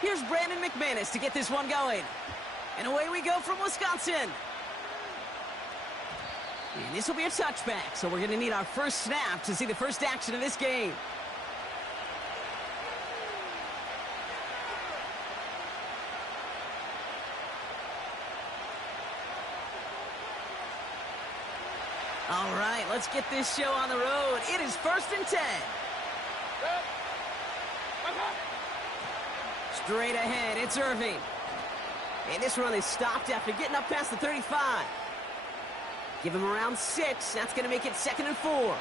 Here's Brandon McManus to get this one going. And away we go from Wisconsin. And this will be a touchback, so we're going to need our first snap to see the first action of this game. All right, let's get this show on the road. It is 1st and 10. Straight ahead, it's Irving. And this run is stopped after getting up past the 35. Give him around 6. That's going to make it 2nd and 4.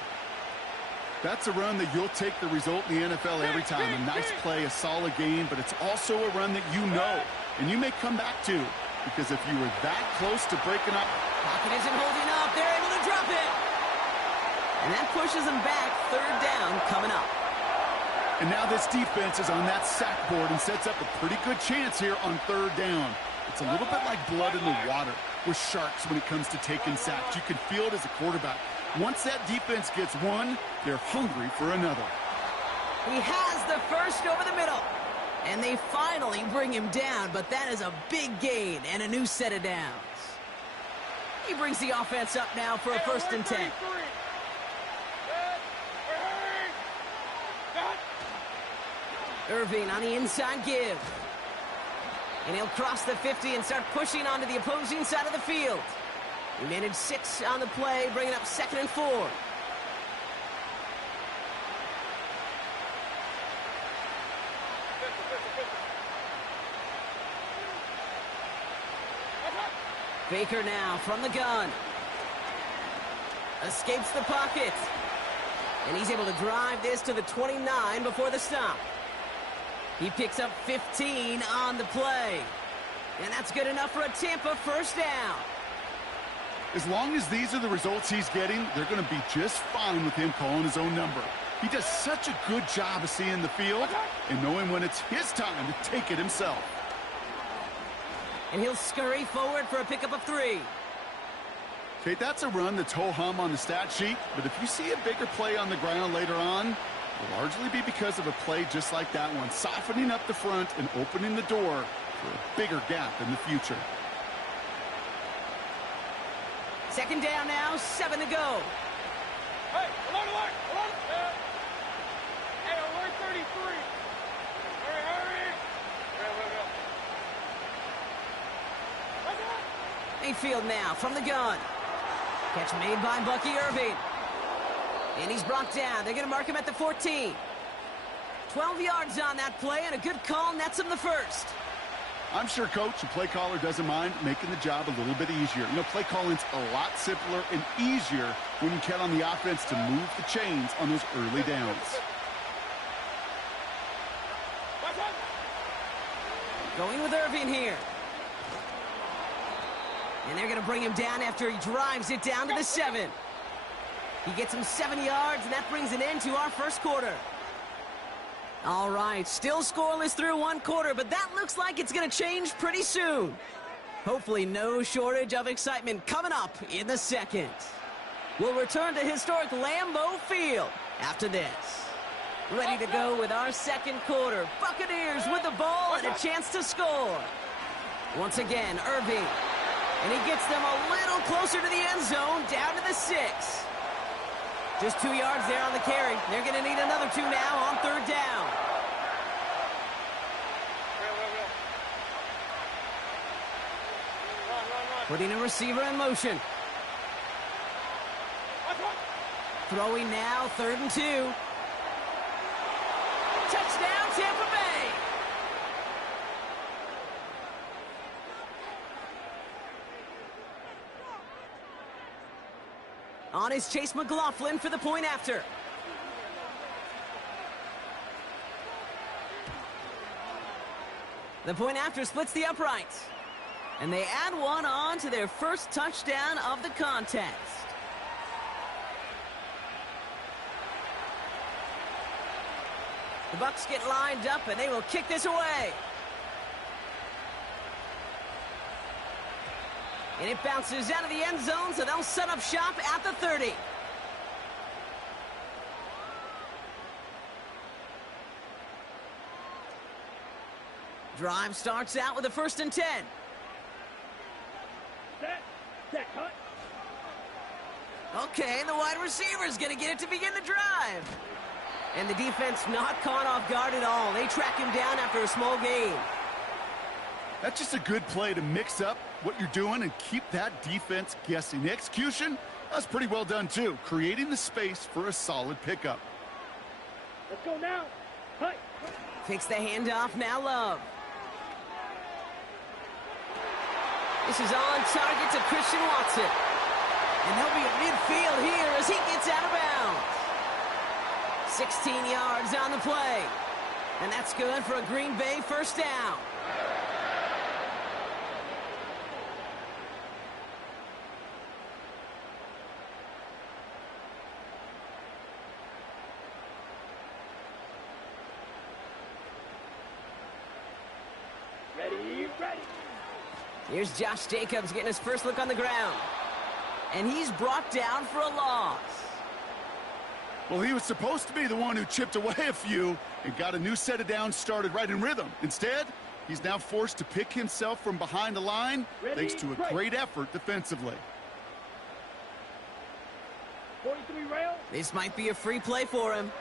That's a run that you'll take the result in the NFL every time. A nice play, a solid game, but it's also a run that you know and you may come back to, because if you were that close to breaking up. Pocket isn't holding up. They're able to drop it. And that pushes them back. 3rd down coming up. And now this defense is on that sack board and sets up a pretty good chance here on 3rd down. It's a little bit like blood in the water with sharks when it comes to taking sacks. You can feel it as a quarterback. Once that defense gets one, they're hungry for another. He has the first over the middle. And they finally bring him down, but that is a big gain and a new set of downs. He brings the offense up now for a 1st and 10. Irving on the inside give. And he'll cross the 50 and start pushing onto the opposing side of the field. He managed 6 on the play, bringing up 2nd and 4. Baker now from the gun. Escapes the pocket. And he's able to drive this to the 29 before the stop. He picks up 15 on the play. And that's good enough for a Tampa 1st down. As long as these are the results he's getting, they're going to be just fine with him calling his own number. He does such a good job of seeing the field and knowing when it's his time to take it himself. And he'll scurry forward for a pickup of 3. Okay, that's a run that's ho-hum on the stat sheet, but if you see a bigger play on the ground later on, it'll largely be because of a play just like that one, softening up the front and opening the door for a bigger gap in the future. 2nd down now, 7 to go. Hey, alert! Hey, alert 33. Hurry. Mayfield now from the gun. Catch made by Bucky Irving. And he's brought down. They're going to mark him at the 14. 12 yards on that play, and a good call nets him the 1st. I'm sure coach and play caller doesn't mind making the job a little bit easier. You know, play calling's a lot simpler and easier when you count on the offense to move the chains on those early downs. Going with Irving here. And they're going to bring him down after he drives it down to the 7. He gets him 7 yards, and that brings an end to our 1st quarter. All right, still scoreless through 1 quarter, but that looks like it's going to change pretty soon. Hopefully no shortage of excitement coming up in the 2nd. We'll return to historic Lambeau Field after this. Ready to go with our 2nd quarter. Buccaneers with the ball and a chance to score. Once again, Irving. And he gets them a little closer to the end zone, down to the 6. Just 2 yards there on the carry. They're going to need another 2 now on 3rd down. Putting a receiver in motion. Throwing now, 3rd and 2. Touchdown, Tampa Bay. On is Chase McLaughlin for the point after. The point after splits the uprights. And they add one on to their first touchdown of the contest. The Bucs get lined up, and they will kick this away. And it bounces out of the end zone, so they'll set up shop at the 30. Drive starts out with a 1st and 10. Set, cut. Okay, the wide receiver's going to get it to begin the drive. And the defense not caught off guard at all. They track him down after a small gain. That's just a good play to mix up what you're doing and keep that defense guessing. The execution, that's pretty well done too, creating the space for a solid pickup. Let's go now. Cut. Takes the handoff, now Love. This is on target to Christian Watson. And he'll be at midfield here as he gets out of bounds. 16 yards on the play. And that's good for a Green Bay 1st down. Ready. Here's Josh Jacobs getting his first look on the ground. And he's brought down for a loss. Well, he was supposed to be the one who chipped away a few and got a new set of downs started right in rhythm. Instead, he's now forced to pick himself from behind the line thanks to a great effort defensively. 43 rail. This might be a free play for him.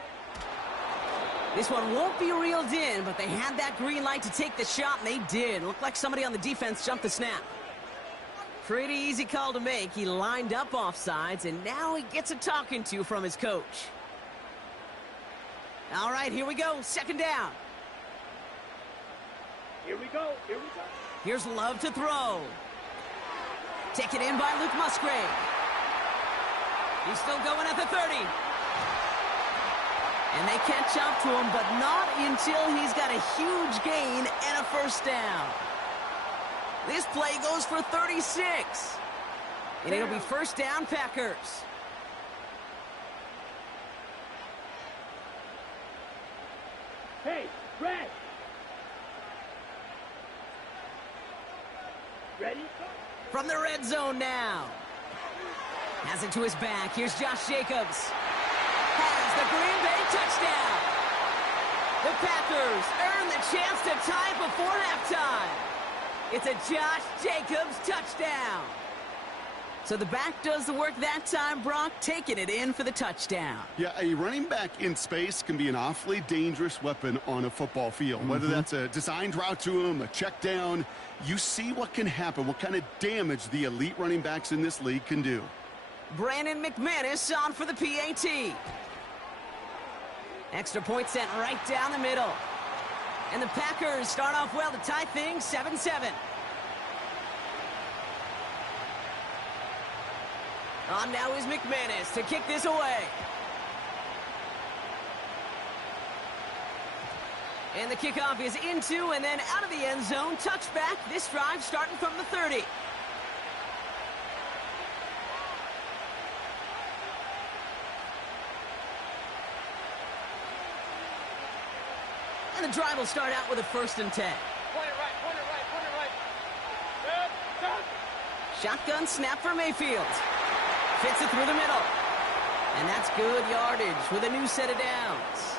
This one won't be reeled in, but they had that green light to take the shot, and they did. Looked like somebody on the defense jumped the snap. Pretty easy call to make. He lined up offsides, and now he gets a talking to from his coach. All right, here we go. 2nd down. Here we go. Here's Love to throw. Taken in by Luke Musgrave. He's still going at the 30. And they catch up to him, but not until he's got a huge gain and a 1st down. This play goes for 36. And it'll be 1st down, Packers. Hey, Brad. Ready? From the red zone now. Has it to his back. Here's Josh Jacobs. Has the Green Bay touchdown. The Packers earn the chance to tie before halftime. It's a Josh Jacobs touchdown. So the back does the work that time, Brock, taking it in for the touchdown. Yeah, a running back in space can be an awfully dangerous weapon on a football field. Whether that's a designed route to him, a check down, you see what can happen, what kind of damage the elite running backs in this league can do. Brandon McManus on for the PAT. Extra point sent right down the middle. And the Packers start off well to tie things 7-7. On now is McManus to kick this away. And the kickoff is into and then out of the end zone. Touchback. This drive starting from the 30. And the drive will start out with a 1st and 10. Point it right. Set. Shotgun snap for Mayfield. Fits it through the middle. And that's good yardage with a new set of downs.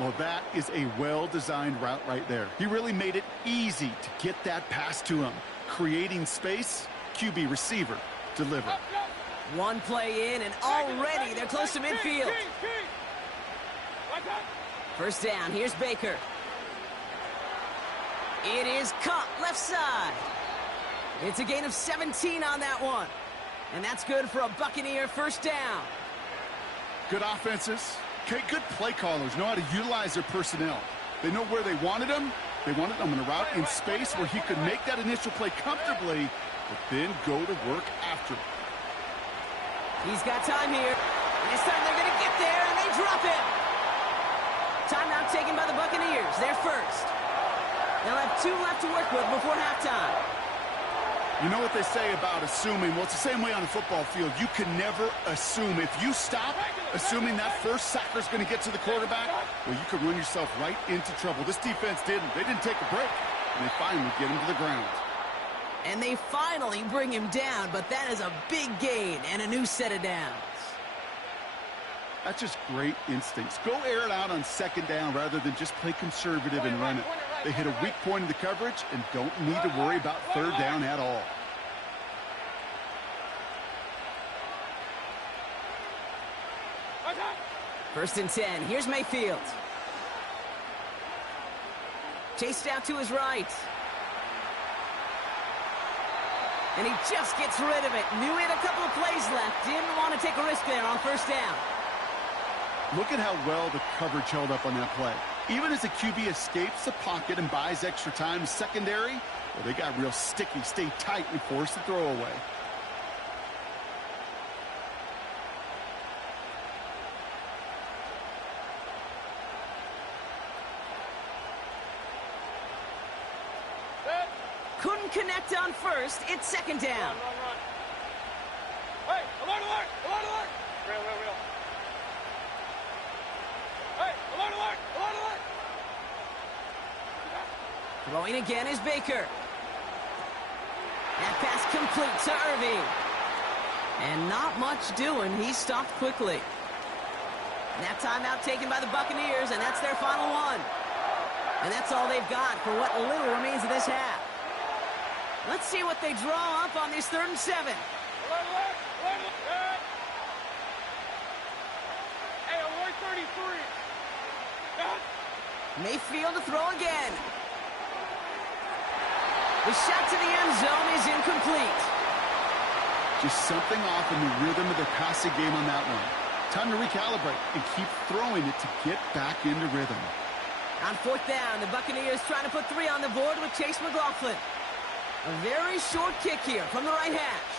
Well, that is a well-designed route right there. He really made it easy to get that pass to him. Creating space, QB receiver, deliver. One play in, and already they're close to midfield. 1st down, here's Baker. It is caught left side. It's a gain of 17 on that one. And that's good for a Buccaneer 1st down. Good offenses. Okay, good play callers know how to utilize their personnel. They know where they wanted them. They wanted them in a route in space where he could make that initial play comfortably, but then go to work after. He's got time here. This time they're going to get there, and they drop it. Timeout taken by the Buccaneers. They're first. They'll have 2 left to work with before halftime. You know what they say about assuming? Well, it's the same way on the football field. You can never assume. If you stop assuming that first sacker's going to get to the quarterback, well, you could run yourself right into trouble. This defense didn't. They didn't take a break, and they finally get him to the ground. And they finally bring him down, but that is a big gain and a new set of downs. That's just great instincts. Go air it out on second down rather than just play conservative and run it. They hit a weak point in the coverage and don't need to worry about third down at all. First and 10. Here's Mayfield. Chased out to his right. And he just gets rid of it. Knew he had a couple of plays left. Didn't want to take a risk there on first down. Look at how well the coverage held up on that play. Even as the QB escapes the pocket and buys extra time secondary, well, they got real sticky, stay tight, and force the throw away. Couldn't connect on first. It's second down. Run. Hey, alert! Alert! Real. Hey, alert! Throwing again is Baker. That pass complete to Irving. And not much doing. He stopped quickly. And that timeout taken by the Buccaneers, and that's their final one. And that's all they've got for what little remains of this half. Let's see what they draw up on this 3rd and 7. Alert! Hey, alert 33. Mayfield to throw again. The shot to the end zone is incomplete. Just something off in the rhythm of their passing game on that one. Time to recalibrate and keep throwing it to get back into rhythm. On 4th down, the Buccaneers trying to put 3 on the board with Chase McLaughlin. A very short kick here from the right hash.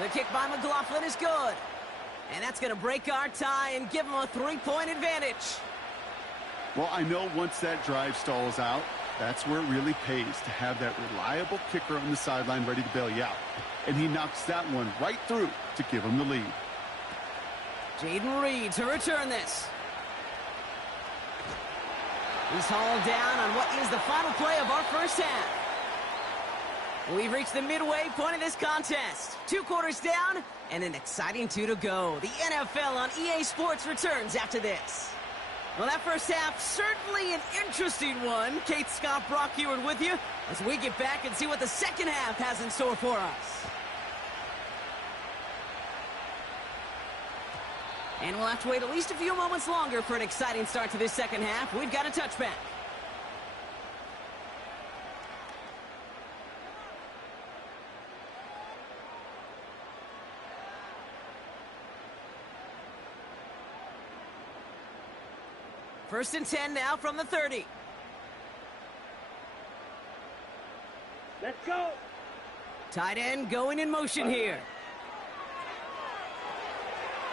The kick by McLaughlin is good. And that's going to break our tie and give them a 3-point advantage. Well, I know once that drive stalls out, that's where it really pays to have that reliable kicker on the sideline ready to bail you out. And he knocks that one right through to give him the lead. Jaden Reed to return this. He's hauled down on what is the final play of our first half. We've reached the midway point of this contest. 2 quarters down and an exciting 2 to go. The NFL on EA Sports returns after this. Well, that first half, certainly an interesting one. Kate Scott, Brock Heward with you as we get back and see what the second half has in store for us. And we'll have to wait at least a few moments longer for an exciting start to this second half. We've got a touchback. First and 10 now from the 30. Let's go. Tight end going in motion here.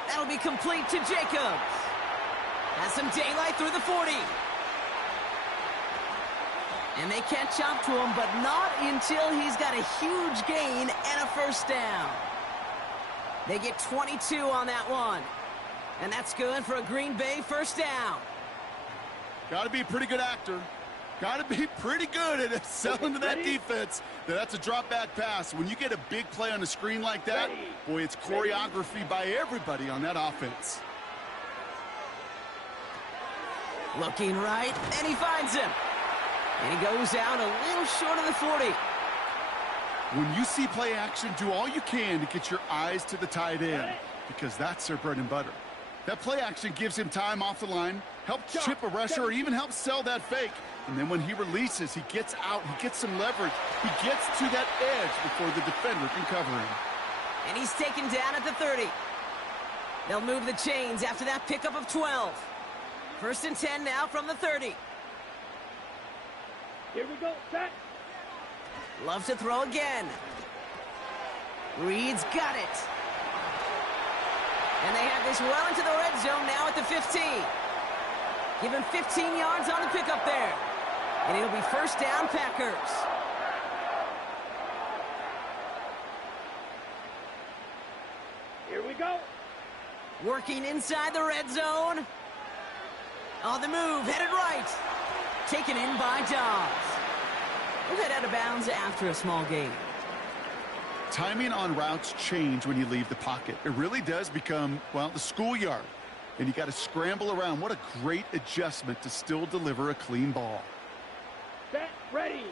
That'll be complete to Jacobs. Has some daylight through the 40. And they catch up to him, but not until he's got a huge gain and a first down. They get 22 on that one. And that's good for a Green Bay first down. Got to be a pretty good actor. Got to be pretty good at selling to that defense. That's a drop-back pass. When you get a big play on the screen like that, boy, it's choreography by everybody on that offense. Looking right, and he finds him. And he goes out a little short of the 40. When you see play action, do all you can to get your eyes to the tight end, because that's their bread and butter. That play action gives him time off the line, helps chip a rusher, or even helps sell that fake. And then when he releases, he gets out, he gets some leverage. He gets to that edge before the defender can cover him. And he's taken down at the 30. They'll move the chains after that pickup of 12. First and 10 now from the 30. Here we go. Set. Love to throw again. Reed's got it. And they have this well into the red zone now at the 15. Give him 15 yards on the pickup there. And it'll be first down, Packers. Here we go. Working inside the red zone. On the move, headed right. Taken in by Dobbs. We'll head out of bounds after a small gain. Timing on routes change when you leave the pocket. It really does become, well, the schoolyard. And you got to scramble around. What a great adjustment to still deliver a clean ball. Set, ready.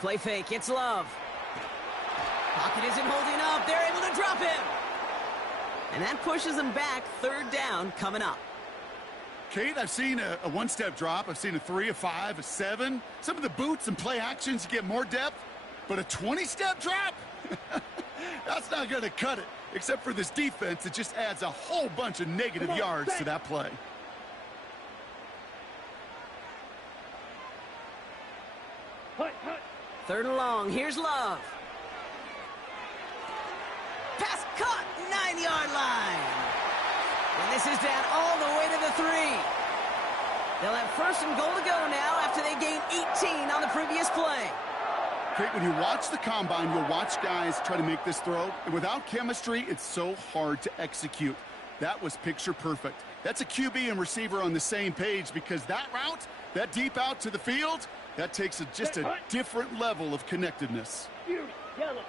Play fake, it's Love. Pocket isn't holding up. They're able to drop him. And that pushes them back. Third down coming up. Kate, I've seen a one-step drop. I've seen a 3, a 5, a 7. Some of the boots and play actions, you get more depth. But a 20-step drop? That's not going to cut it. Except for this defense, it just adds a whole bunch of negative yards to that play. Hut, hut. Third and long. Here's Love. Pass caught. 9-yard line. And this is down all the way to the 3. They'll have first and goal to go now after they gained 18 on the previous play. Kate, when you watch the combine, you'll watch guys try to make this throw. And without chemistry, it's so hard to execute. That was picture perfect. That's a QB and receiver on the same page because that route, that deep out to the field, that takes just a different level of connectedness. Beauty, yellow.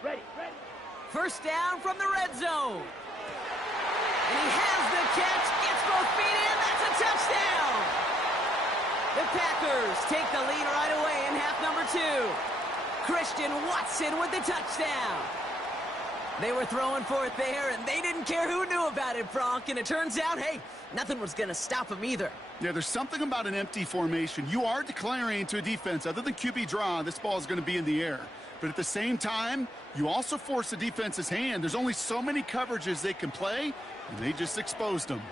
Ready, ready. First down from the red zone. And he has the catch, gets both feet in, that's a touchdown! The Packers take the lead right away in half number 2. Christian Watson with the touchdown. They were throwing for it there, and they didn't care who knew about it, Bronk. And it turns out, hey, nothing was going to stop them either. Yeah, there's something about an empty formation. You are declaring to a defense, other than QB draw, this ball is going to be in the air. But at the same time, you also force the defense's hand. There's only so many coverages they can play, and they just exposed them.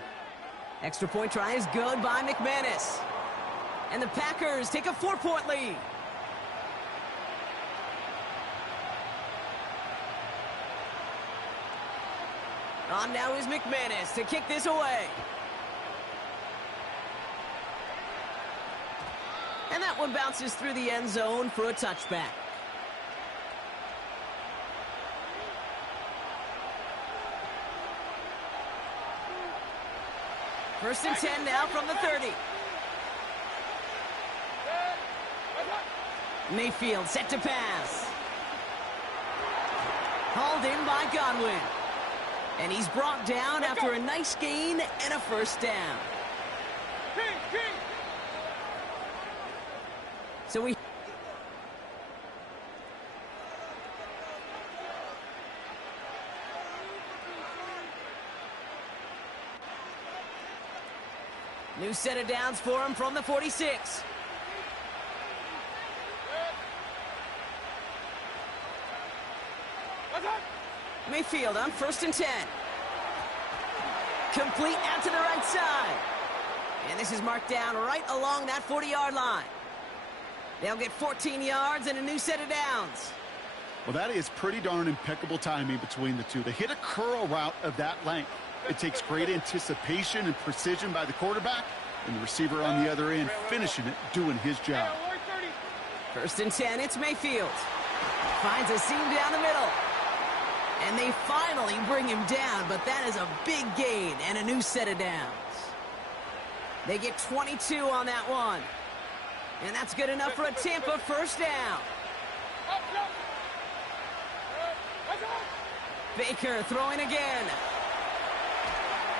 Extra point try is good by McManus. And the Packers take a 4-point lead. On now is McManus to kick this away. And that one bounces through the end zone for a touchback. First and 10 now from the 30. Mayfield set to pass. Hauled in by Godwin. And he's brought down after a nice gain and a first down. So we... New set of downs for him from the 46. Mayfield on first and 10. Complete out to the right side. And this is marked down right along that 40-yard line. They'll get 14 yards and a new set of downs. Well, that is pretty darn impeccable timing between the two. They hit a curl route of that length. It takes great anticipation and precision by the quarterback, and the receiver on the other end finishing it, doing his job. First and 10, it's Mayfield. Finds a seam down the middle. And they finally bring him down, but that is a big gain and a new set of downs. They get 22 on that one. And that's good enough for a Tampa first down. Baker throwing again.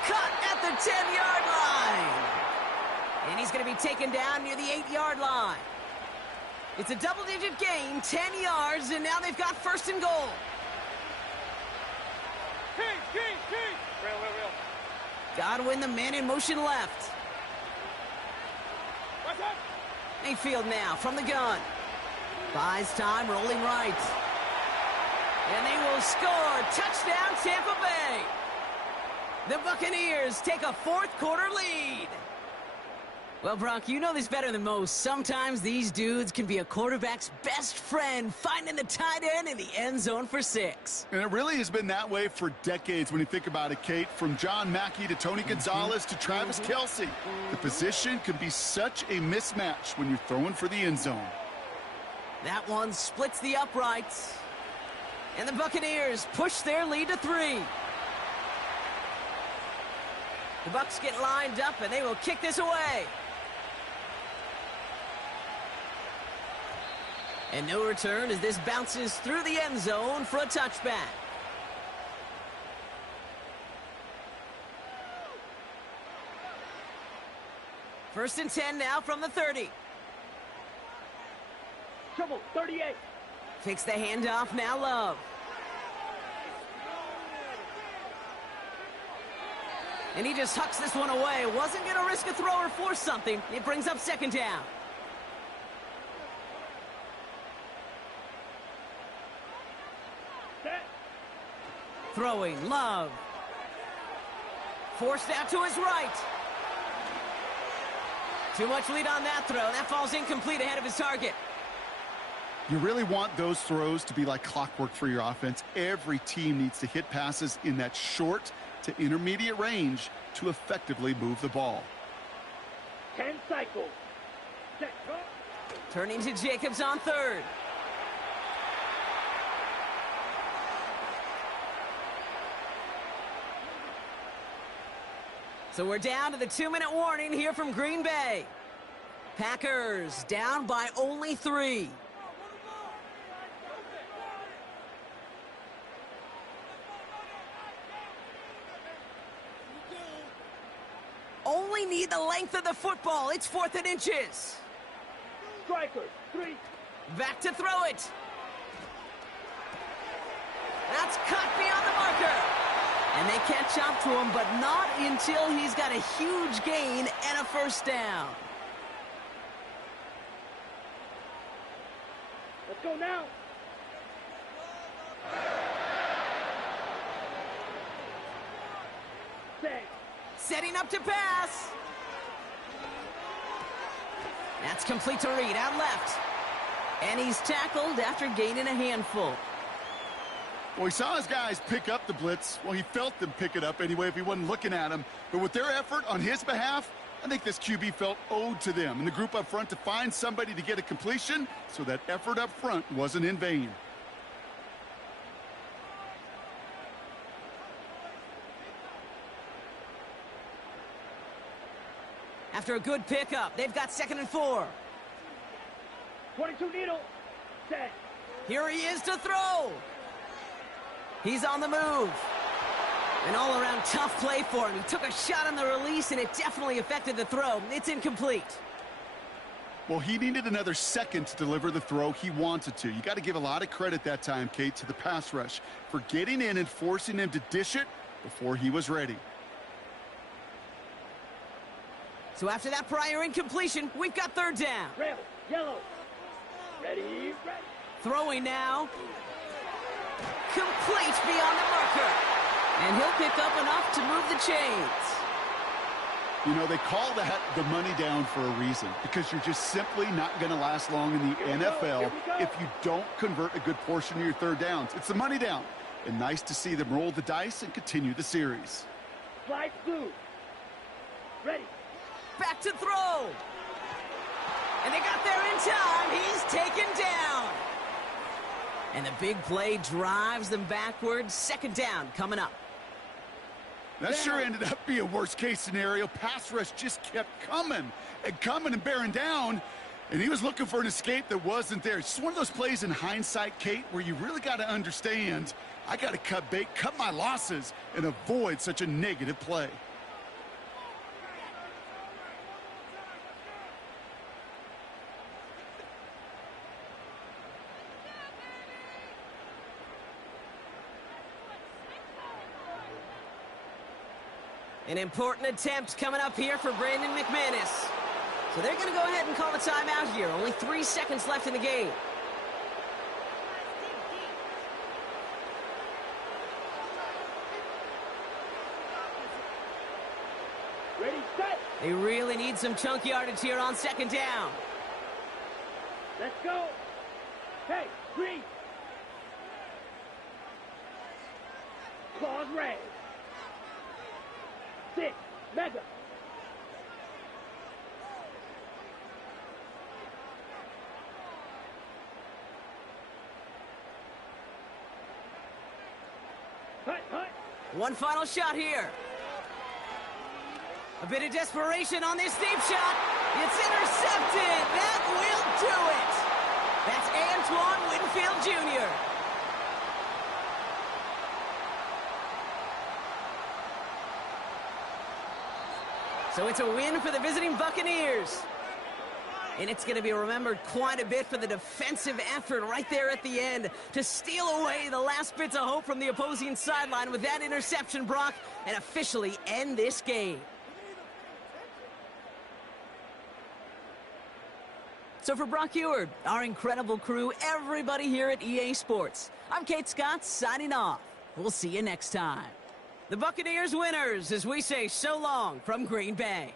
Cut at the 10-yard line. And he's going to be taken down near the 8-yard line. It's a double-digit gain, 10 yards, and now they've got first and goal. Real. Godwin, the man in motion left. Mayfield now from the gun. Buys time, rolling right. And they will score. Touchdown, Tampa Bay. The Buccaneers take a fourth-quarter lead. Well, Brock, you know this better than most. Sometimes these dudes can be a quarterback's best friend, finding the tight end in the end zone for 6. And it really has been that way for decades when you think about it, Kate. From John Mackey to Tony Gonzalez to Travis Kelce. The position can be such a mismatch when you're throwing for the end zone. That one splits the uprights. And the Buccaneers push their lead to 3. The Bucs get lined up, and they will kick this away. And no return as this bounces through the end zone for a touchback. First and 10 now from the 30. Trouble, 38. Takes the handoff, now Love. And he just hucks this one away. Wasn't going to risk a throw or force something. It brings up second down. Set. Throwing, Love. Forced out to his right. Too much lead on that throw. That falls incomplete ahead of his target. You really want those throws to be like clockwork for your offense. Every team needs to hit passes in that short to intermediate range to effectively move the ball. 10 cycles. Set. Go. Turning to Jacobs on third. So we're down to the 2-minute warning here from Green Bay. Packers down by only 3. Only need the length of the football. It's 4th and inches. Strikers, 3. Back to throw it. That's cut beyond the marker. And they catch up to him, but not until he's got a huge gain and a first down. Let's go now. Set. Setting up to pass. That's complete to Reed, out left. And he's tackled after gaining a handful. Well, he saw his guys pick up the blitz. Well, he felt them pick it up anyway if he wasn't looking at him. But with their effort on his behalf, I think this QB felt owed to them and the group up front to find somebody to get a completion so that effort up front wasn't in vain. After a good pickup, they've got 2nd and 4. 22 needle. Set. Here he is to throw. He's on the move. An all-around tough play for him. He took a shot on the release, and it definitely affected the throw. It's incomplete. Well, he needed another second to deliver the throw he wanted to. You got to give a lot of credit that time, Kate, to the pass rush for getting in and forcing him to dish it before he was ready. So after that prior incompletion, we've got 3rd down. Red, yellow. Ready, ready. Throwing now. Complete beyond the marker. And he'll pick up enough to move the chains. You know, they call that the money down for a reason because you're just simply not going to last long in the NFL if you don't convert a good portion of your 3rd downs. It's the money down. And nice to see them roll the dice and continue the series. Fly blue. Ready. Back to throw. And they got there in time. He's taken down. And the big play drives them backwards. 2nd down coming up. That sure ended up being a worst-case scenario. Pass rush just kept coming and bearing down, and he was looking for an escape that wasn't there. It's just one of those plays in hindsight, Kate, where you really got to understand, I got to cut bait, cut my losses, and avoid such a negative play. An important attempt coming up here for Brandon McManus. So they're going to go ahead and call a timeout here. Only 3 seconds left in the game. Ready, set. They really need some chunk yardage here on second down. Let's go. Hey, green. Claws red. 6, mega. Hut, hut. One final shot here. A bit of desperation on this deep shot. It's intercepted. That will do it. That's Antoine Winfield Jr. So it's a win for the visiting Buccaneers. And it's going to be remembered quite a bit for the defensive effort right there at the end to steal away the last bits of hope from the opposing sideline with that interception, Brock, and officially end this game. So for Brock Eward, our incredible crew, everybody here at EA Sports, I'm Kate Scott signing off. We'll see you next time. The Buccaneers winners as we say so long from Green Bay.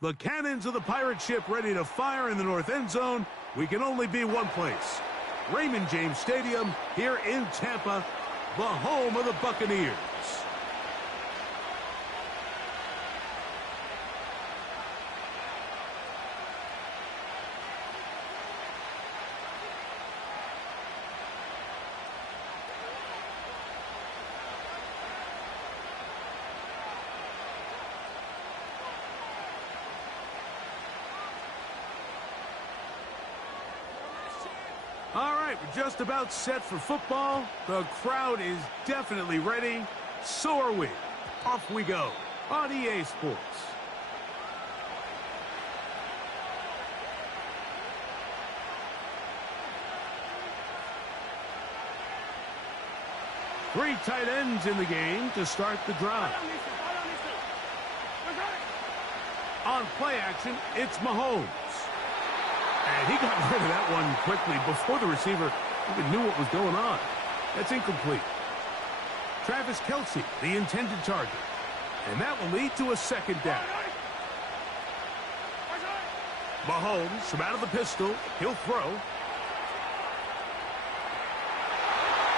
The cannons of the pirate ship ready to fire in the north end zone. We can only be one place. Raymond James Stadium here in Tampa, the home of the Buccaneers. All right, we're just about set for football. The crowd is definitely ready. So are we. Off we go on EA Sports. Three tight ends in the game to start the drive. On play action, it's Mahomes. And he got rid of that one quickly before the receiver even knew what was going on. That's incomplete. Travis Kelce, the intended target. And that will lead to a second down. Mahomes from out of the pistol. He'll throw.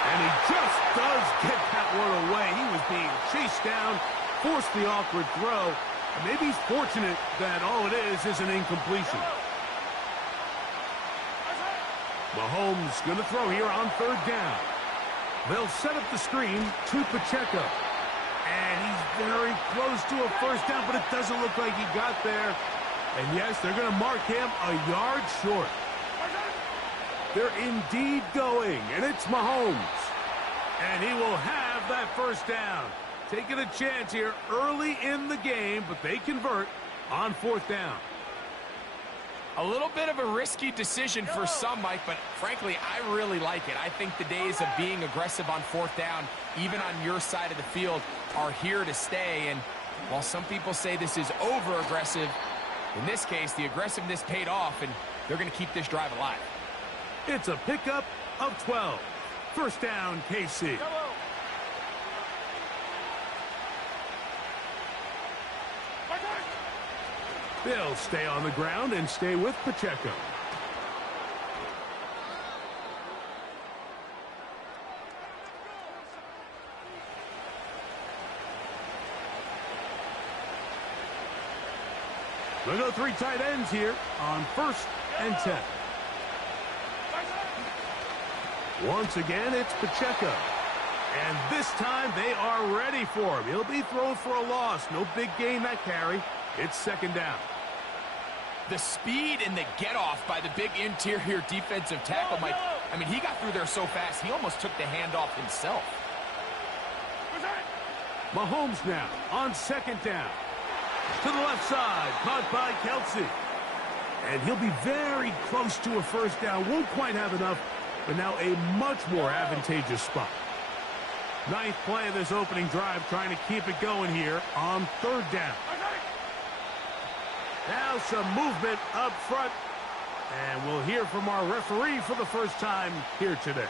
And he just does get that one away. He was being chased down, forced the awkward throw. And maybe he's fortunate that all it is an incompletion. Mahomes going to throw here on third down. They'll set up the screen to Pacheco. And he's very close to a first down, but it doesn't look like he got there. And yes, they're going to mark him a yard short. They're indeed going, and it's Mahomes. And he will have that first down. Taking a chance here early in the game, but they convert on fourth down. A little bit of a risky decision for some, Mike, but frankly, I really like it. I think the days of being aggressive on fourth down, even on your side of the field, are here to stay. And while some people say this is over-aggressive, in this case, the aggressiveness paid off, and they're going to keep this drive alive. It's a pickup of 12. First down, KC. They'll stay on the ground and stay with Pacheco. We'll go three tight ends here on 1st and 10. Once again, it's Pacheco. And this time they are ready for him. He'll be thrown for a loss. No big gain that carry. It's second down. The speed and the get-off by the big interior defensive tackle, Mike. I mean, he got through there so fast, he almost took the handoff himself. Mahomes now on second down. To the left side, caught by Kelce. And he'll be very close to a first down. Won't quite have enough, but now a much more advantageous spot. Ninth play of this opening drive, trying to keep it going here on third down. Now some movement up front, and we'll hear from our referee for the first time here today.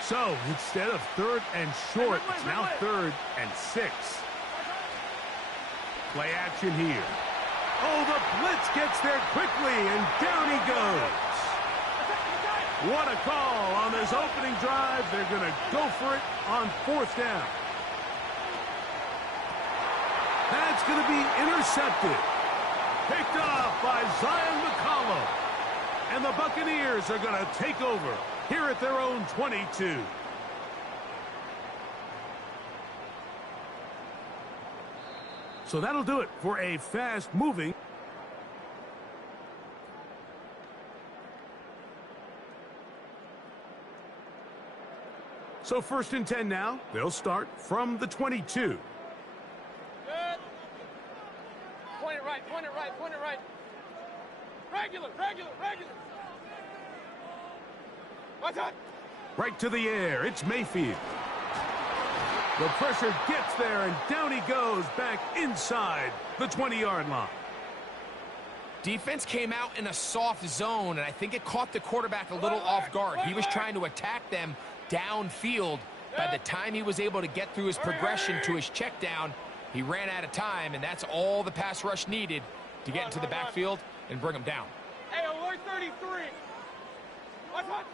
So instead of 3rd and short, it's now 3rd and 6. Play action here. Oh, the blitz gets there quickly, and down he goes. What a call on this opening drive. They're going to go for it on 4th down. That's going to be intercepted. Picked off by Zion McCollum. And the Buccaneers are going to take over here at their own 22. So that'll do it for a fast-moving. So 1st and 10 now. They'll start from the 22. Good. Point it right, point it right, point it right. Regular. What's that? Right to the air. It's Mayfield. The pressure gets there, and down he goes back inside the 20-yard line. Defense came out in a soft zone, and I think it caught the quarterback a little off guard. He was trying to attack them downfield. By the time he was able to get through his progression to his check down, He ran out of time, and that's all the pass rush needed to get into the backfield and bring him down. Hey, alert 33. What's up?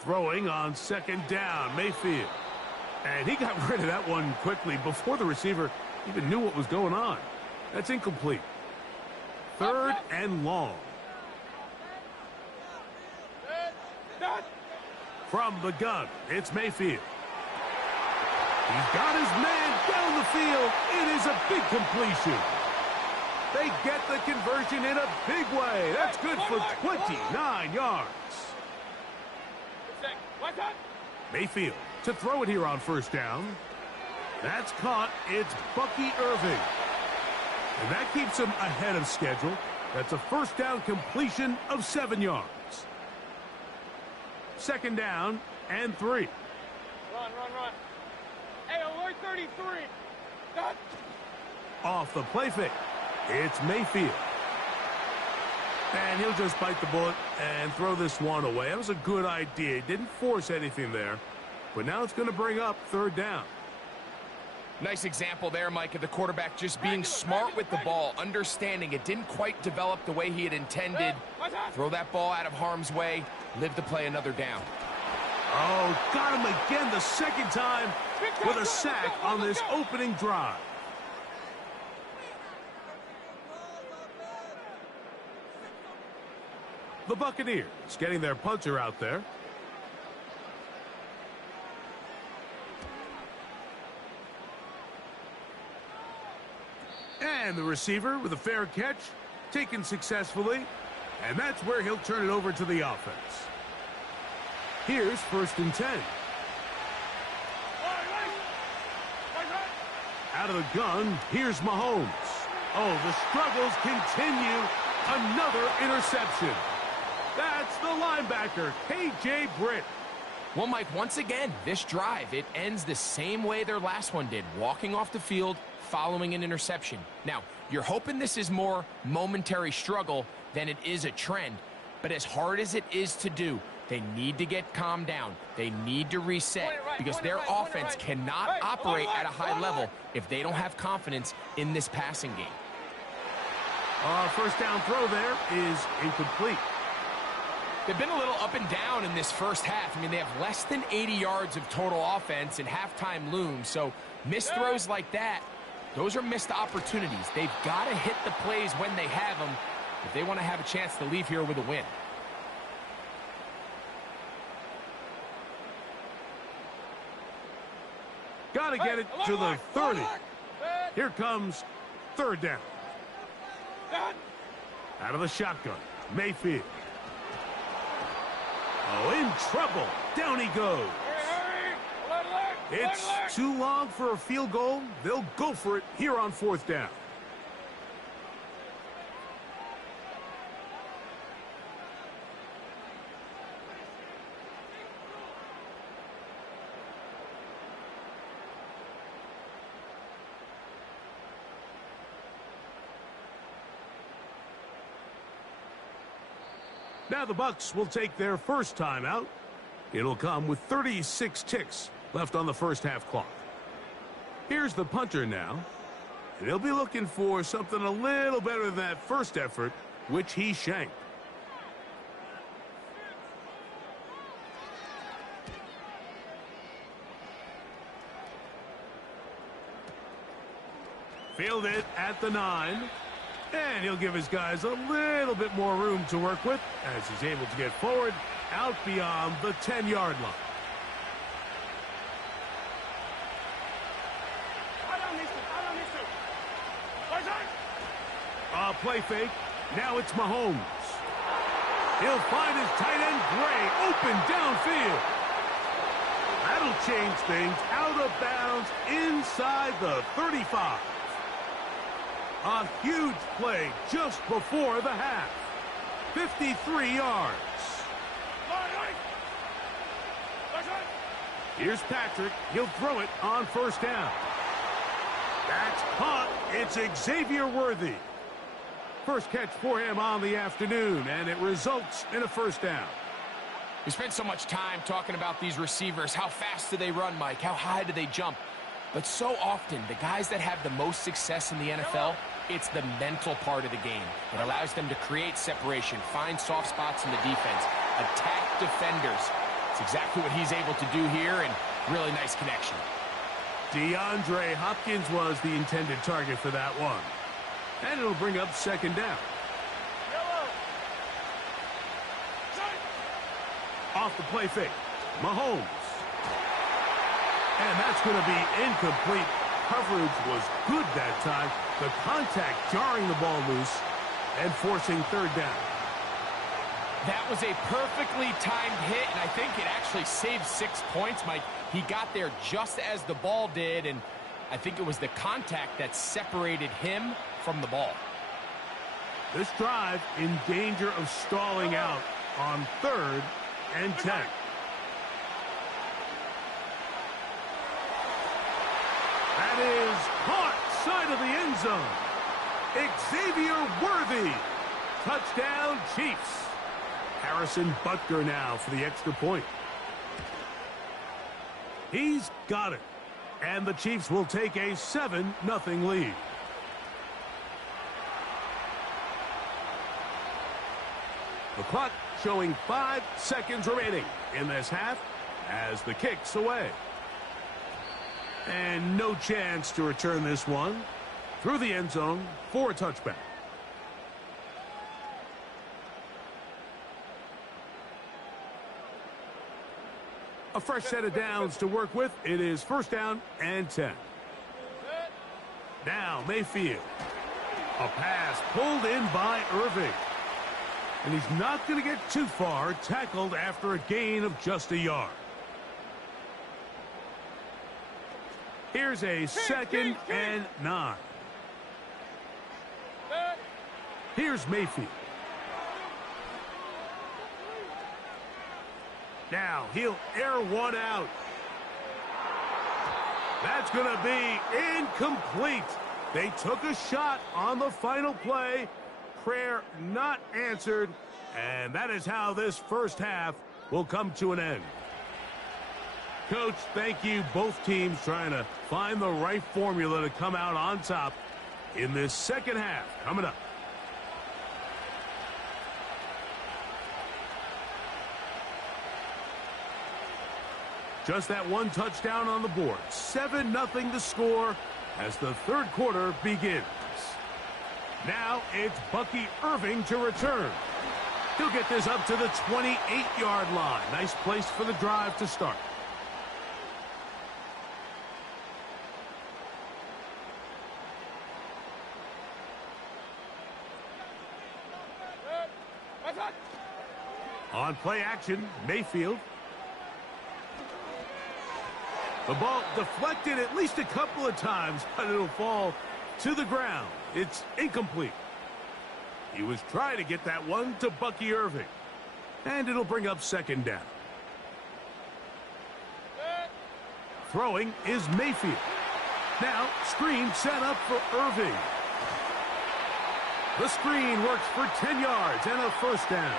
Throwing on second down, Mayfield. And he got rid of that one quickly before the receiver even knew what was going on. That's incomplete. Third and long. From the gun, it's Mayfield. He's got his man down the field. It is a big completion. They get the conversion in a big way. That's good for 29 yards. Mayfield to throw it here on first down. That's caught. It's Bucky Irving. And that keeps him ahead of schedule. That's a first down completion of 7 yards. Second down and 3. Run. Hey, alert 33. Done. Off the play fake. It's Mayfield. And he'll just bite the bullet and throw this one away. That was a good idea. He didn't force anything there. But now it's going to bring up third down. Nice example there, Mike, of the quarterback just being smart with the ball, understanding it didn't quite develop the way he had intended. Throw that ball out of harm's way, live to play another down. Oh, got him again the second time with a sack on this opening drive. The Buccaneers getting their punter out there. And the receiver with a fair catch, taken successfully. And that's where he'll turn it over to the offense. Here's first and 10. Out of the gun, here's Mahomes. Oh, the struggles continue. Another interception. That's the linebacker, K.J. Britt. Well, Mike, once again, this drive, it ends the same way their last one did, walking off the field, following an interception. Now, you're hoping this is more momentary struggle than it is a trend, but as hard as it is to do, they need to get calmed down. They need to reset because their offense cannot operate at a high level if they don't have confidence in this passing game. First down throw there is incomplete. They've been a little up and down in this first half. I mean, they have less than 80 yards of total offense and halftime looms. So missed throws like that, those are missed opportunities. They've got to hit the plays when they have them if they want to have a chance to leave here with a win. Got to get it to the 30. Here comes third down. Out of the shotgun, Mayfield. Oh, in trouble. Down he goes. It's too long for a field goal. They'll go for it here on fourth down. Now the Bucs will take their first time out. It'll come with 36 ticks left on the first half clock. Here's the punter now. And he'll be looking for something a little better than that first effort, which he shanked. Fielded at the 9. And he'll give his guys a little bit more room to work with as he's able to get forward out beyond the 10-yard line. Play fake. Now it's Mahomes. He'll find his tight end, Gray, open downfield. That'll change things. Out of bounds inside the 35. A huge play just before the half. 53 yards. Here's Patrick. He'll throw it on first down. That's caught. It's Xavier Worthy. First catch for him on the afternoon, and it results in a first down. We spent so much time talking about these receivers. How fast do they run, Mike? How high do they jump? But so often, the guys that have the most success in the NFL, it's the mental part of the game. It allows them to create separation, find soft spots in the defense, attack defenders. It's exactly what he's able to do here, and really nice connection. DeAndre Hopkins was the intended target for that one. And it'll bring up second down. Off the play fake, Mahomes. And that's going to be incomplete. Coverage was good that time. The contact jarring the ball loose and forcing third down. That was a perfectly timed hit, and I think it actually saved 6 points, Mike. He got there just as the ball did, and I think it was the contact that separated him from the ball. This drive in danger of stalling out on 3rd and 10. That is caught side of the end zone. Xavier Worthy. Touchdown, Chiefs. Harrison Butker now for the extra point. He's got it. And the Chiefs will take a 7-0 lead. The clock showing 5 seconds remaining in this half as the kick's away. And no chance to return this one through the end zone for a touchback. A fresh set of downs to work with. It is 1st down and 10. Now Mayfield. A pass pulled in by Irving. And he's not going to get too far, tackled after a gain of just a yard. Here's a 2nd and 9. Here's Mayfield. Now he'll air one out. That's going to be incomplete. They took a shot on the final play. Prayer not answered. And that is how this first half will come to an end. Coach, thank you. Both teams trying to find the right formula to come out on top in this second half. Coming up. Just that one touchdown on the board. 7-0 to score as the third quarter begins. Now it's Bucky Irving to return. He'll get this up to the 28-yard line. Nice place for the drive to start. On play action, Mayfield. The ball deflected at least a couple of times, but it'll fall to the ground. It's incomplete. He was trying to get that one to Bucky Irving. And it'll bring up second down. Throwing is Mayfield. Now, screen set up for Irving. The screen works for 10 yards and a first down.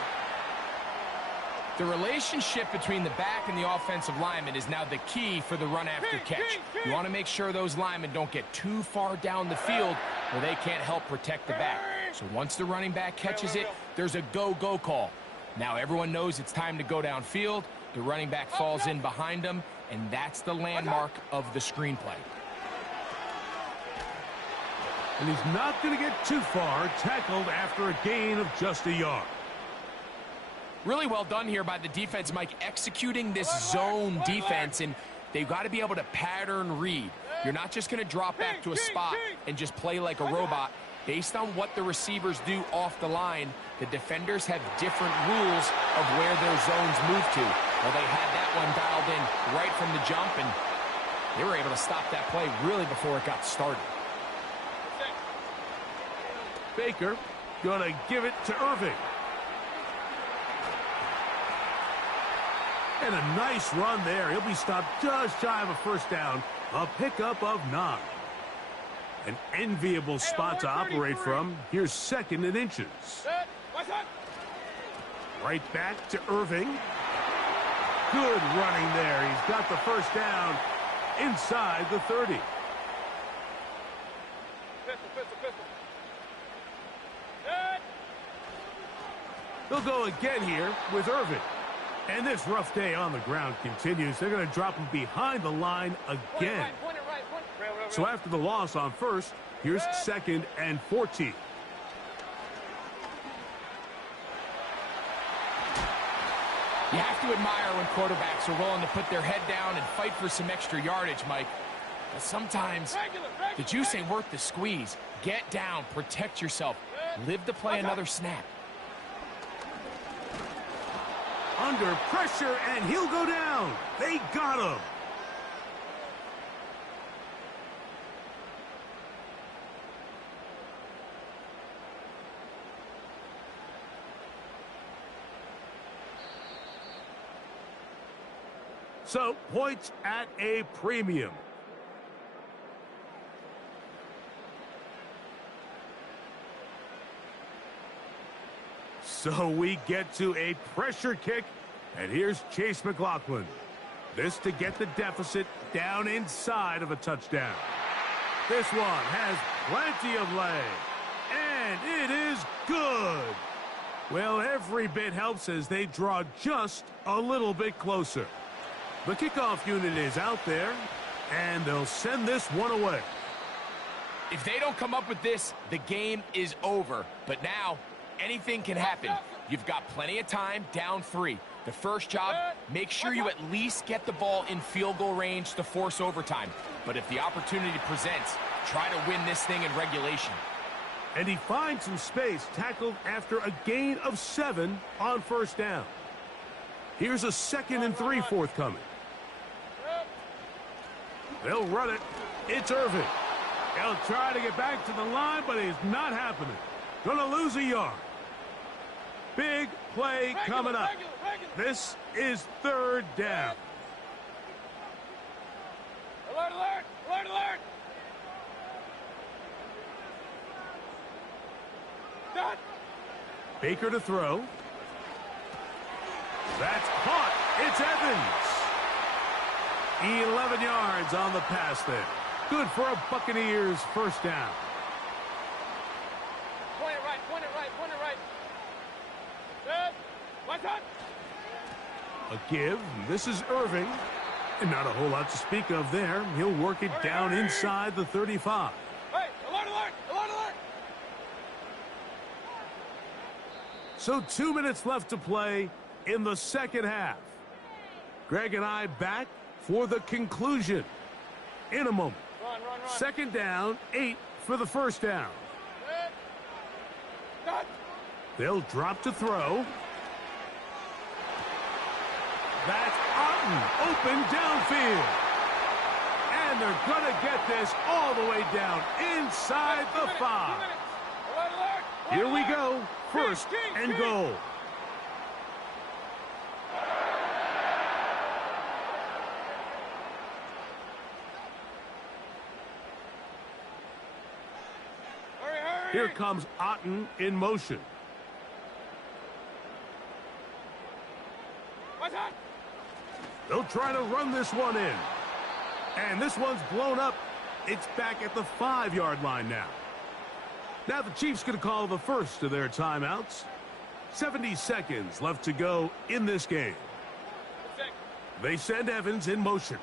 The relationship between the back and the offensive lineman is now the key for the run after catch. You want to make sure those linemen don't get too far down the field where they can't help protect the back. So once the running back catches it, there's a go-go call. Now everyone knows it's time to go downfield. The running back falls in behind them, and that's the landmark of the screenplay. And he's not going to get too far, tackled after a gain of just a yard. Really well done here by the defense, Mike, executing this zone defense, and they've got to be able to pattern read. You're not just going to drop back to a spot and just play like a robot. Based on what the receivers do off the line, the defenders have different rules of where their zones move to. Well, they had that one dialed in right from the jump, and they were able to stop that play really before it got started. Baker going to give it to Irving. And a nice run there. He'll be stopped just shy of a first down. A pickup of 9. An enviable spot to operate from. Here's 2nd and inches. Right back to Irving. Good running there. He's got the first down inside the 30. Pistol. Good. They'll go again here with Irvin. And this rough day on the ground continues. They're going to drop him behind the line again. Point it right. Real. So after the loss on first, here's 2nd and 14. You have to admire when quarterbacks are willing to put their head down and fight for some extra yardage, Mike. But sometimes the juice ain't worth the squeeze. Get down, protect yourself, live to play another snap. Under pressure, and he'll go down. They got him. So, points at a premium. So we get to a pressure kick, and here's Chase McLaughlin. This to get the deficit down inside of a touchdown. This one has plenty of leg, and it is good. Well, every bit helps as they draw just a little bit closer. The kickoff unit is out there, and they'll send this one away. If they don't come up with this, the game is over. But now, anything can happen. You've got plenty of time, down 3. The first job, make sure you at least get the ball in field goal range to force overtime. But if the opportunity presents, try to win this thing in regulation. And he finds some space, tackled after a gain of 7 on first down. Here's a 2nd and 3 forthcoming. They'll run it. It's Irvin. He'll try to get back to the line, but it's not happening. Gonna lose a yard. Big play coming up. This is 3rd down. Alert! Done. Baker to throw. That's caught. It's Evans. 11 yards on the pass there. Good for a Buccaneers first down. Point it right. Good. What's up? A give. This is Irving. And not a whole lot to speak of there. He'll work it down inside the 35. Hey, alert! So 2 minutes left to play in the second half. Greg and I back for the conclusion in a moment. Run. 2nd down, 8 for the first down. Good. Done. They'll drop to throw. That's Otten, open downfield. And they're going to get this all the way down inside the 5. Alert! Here we go, 1st and goal. Hurry! Here comes Otten in motion. What's up? They'll try to run this one in. And this one's blown up. It's back at the 5-yard line now. Now the Chiefs going to call the first of their timeouts. 70 seconds left to go in this game. They send Evans in motion.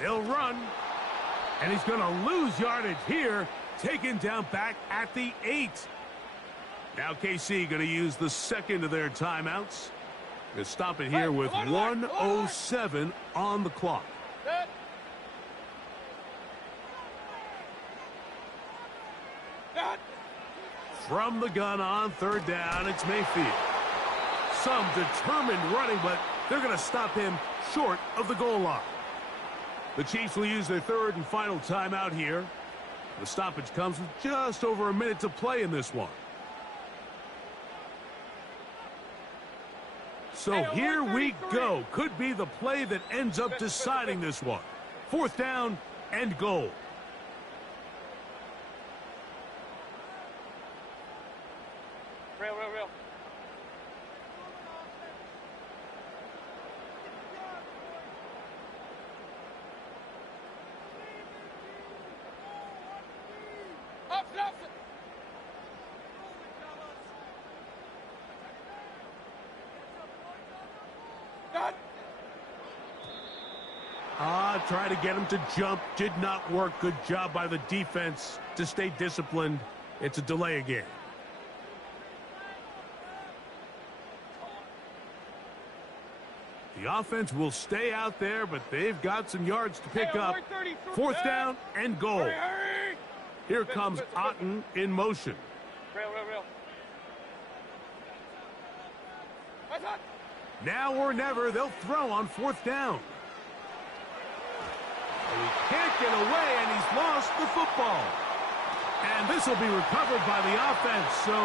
They'll run. And he's going to lose yardage here. Taken down back at the 8. Now KC going to use the second of their timeouts. They stop it here with 1:07 on the clock. From the gun on 3rd down, it's Mayfield. Some determined running, but they're going to stop him short of the goal line. The Chiefs will use their 3rd and final timeout here. The stoppage comes with just over a minute to play in this one. So here we go. Could be the play that ends up deciding this one. 4th down and goal. Real. Try to get him to jump. Did not work. Good job by the defense to stay disciplined. It's a delay again. The offense will stay out there, but they've got some yards to pick up. Fourth down and goal. Here comes Otten in motion. Now or never, they'll throw on fourth down. And he can't get away, and he's lost the football. And this will be recovered by the offense, so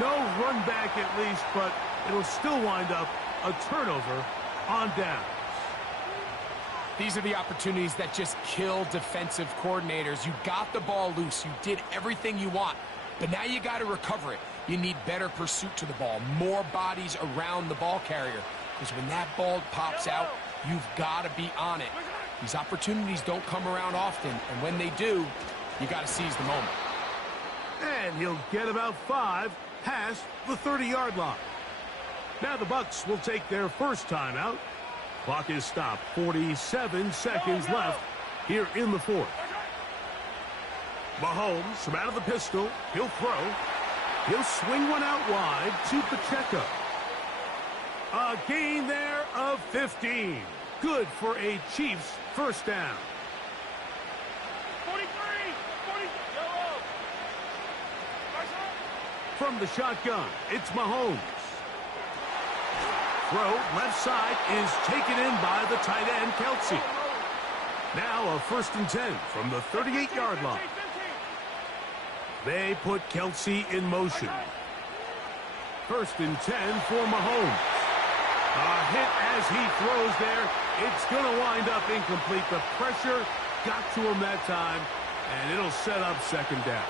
no run back at least, but it'll still wind up a turnover on downs. These are the opportunities that just kill defensive coordinators. You got the ball loose. You did everything you want, but now you got to recover it. You need better pursuit to the ball, more bodies around the ball carrier, because when that ball pops out, you've got to be on it. These opportunities don't come around often, and when they do, you got to seize the moment. And he'll get about 5 past the 30-yard line. Now the Bucs will take their first timeout. Clock is stopped. 47 seconds left here in the fourth. Mahomes from out of the pistol. He'll throw. He'll swing one out wide to Pacheco. A gain there of 15. Good for a Chiefs first down. 43, 40, yellow. From the shotgun, it's Mahomes. Throw left side is taken in by the tight end, Kelsey. Now a 1st and 10 from the 38-yard line. They put Kelsey in motion. 1st and 10 for Mahomes. A hit as he throws there. It's going to wind up incomplete. The pressure got to him that time, and it'll set up 2nd down.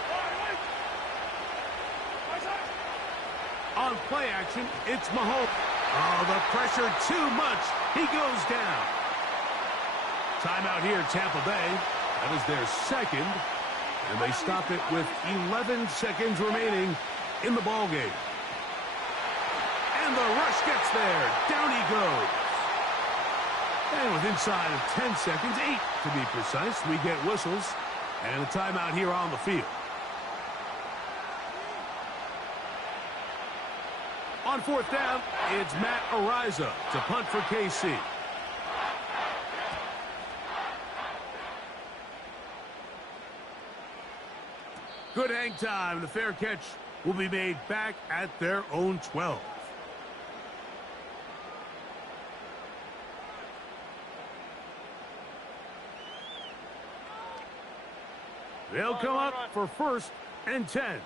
On play action, it's Mahomes. Oh, the pressure too much. He goes down. Timeout here, Tampa Bay. That is their 2nd, and they stop it with 11 seconds remaining in the ballgame. And the rush gets there. Down he goes. And with inside of 10 seconds, 8 to be precise, we get whistles and a timeout here on the field. On 4th down, it's Matt Ariza to punt for KC. Good hang time. The fair catch will be made back at their own 12. They'll come up for 1st and 10.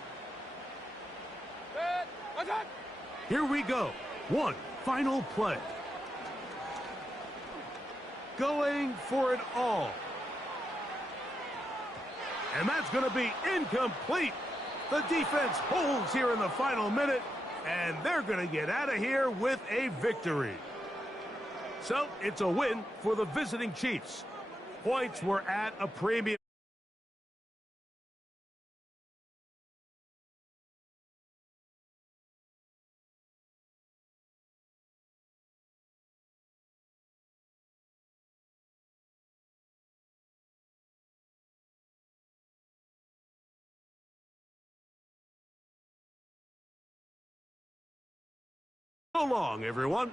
Here we go. One final play. Going for it all. And that's going to be incomplete. The defense holds here in the final minute, and they're going to get out of here with a victory. So it's a win for the visiting Chiefs. Points were at a premium. So long, everyone.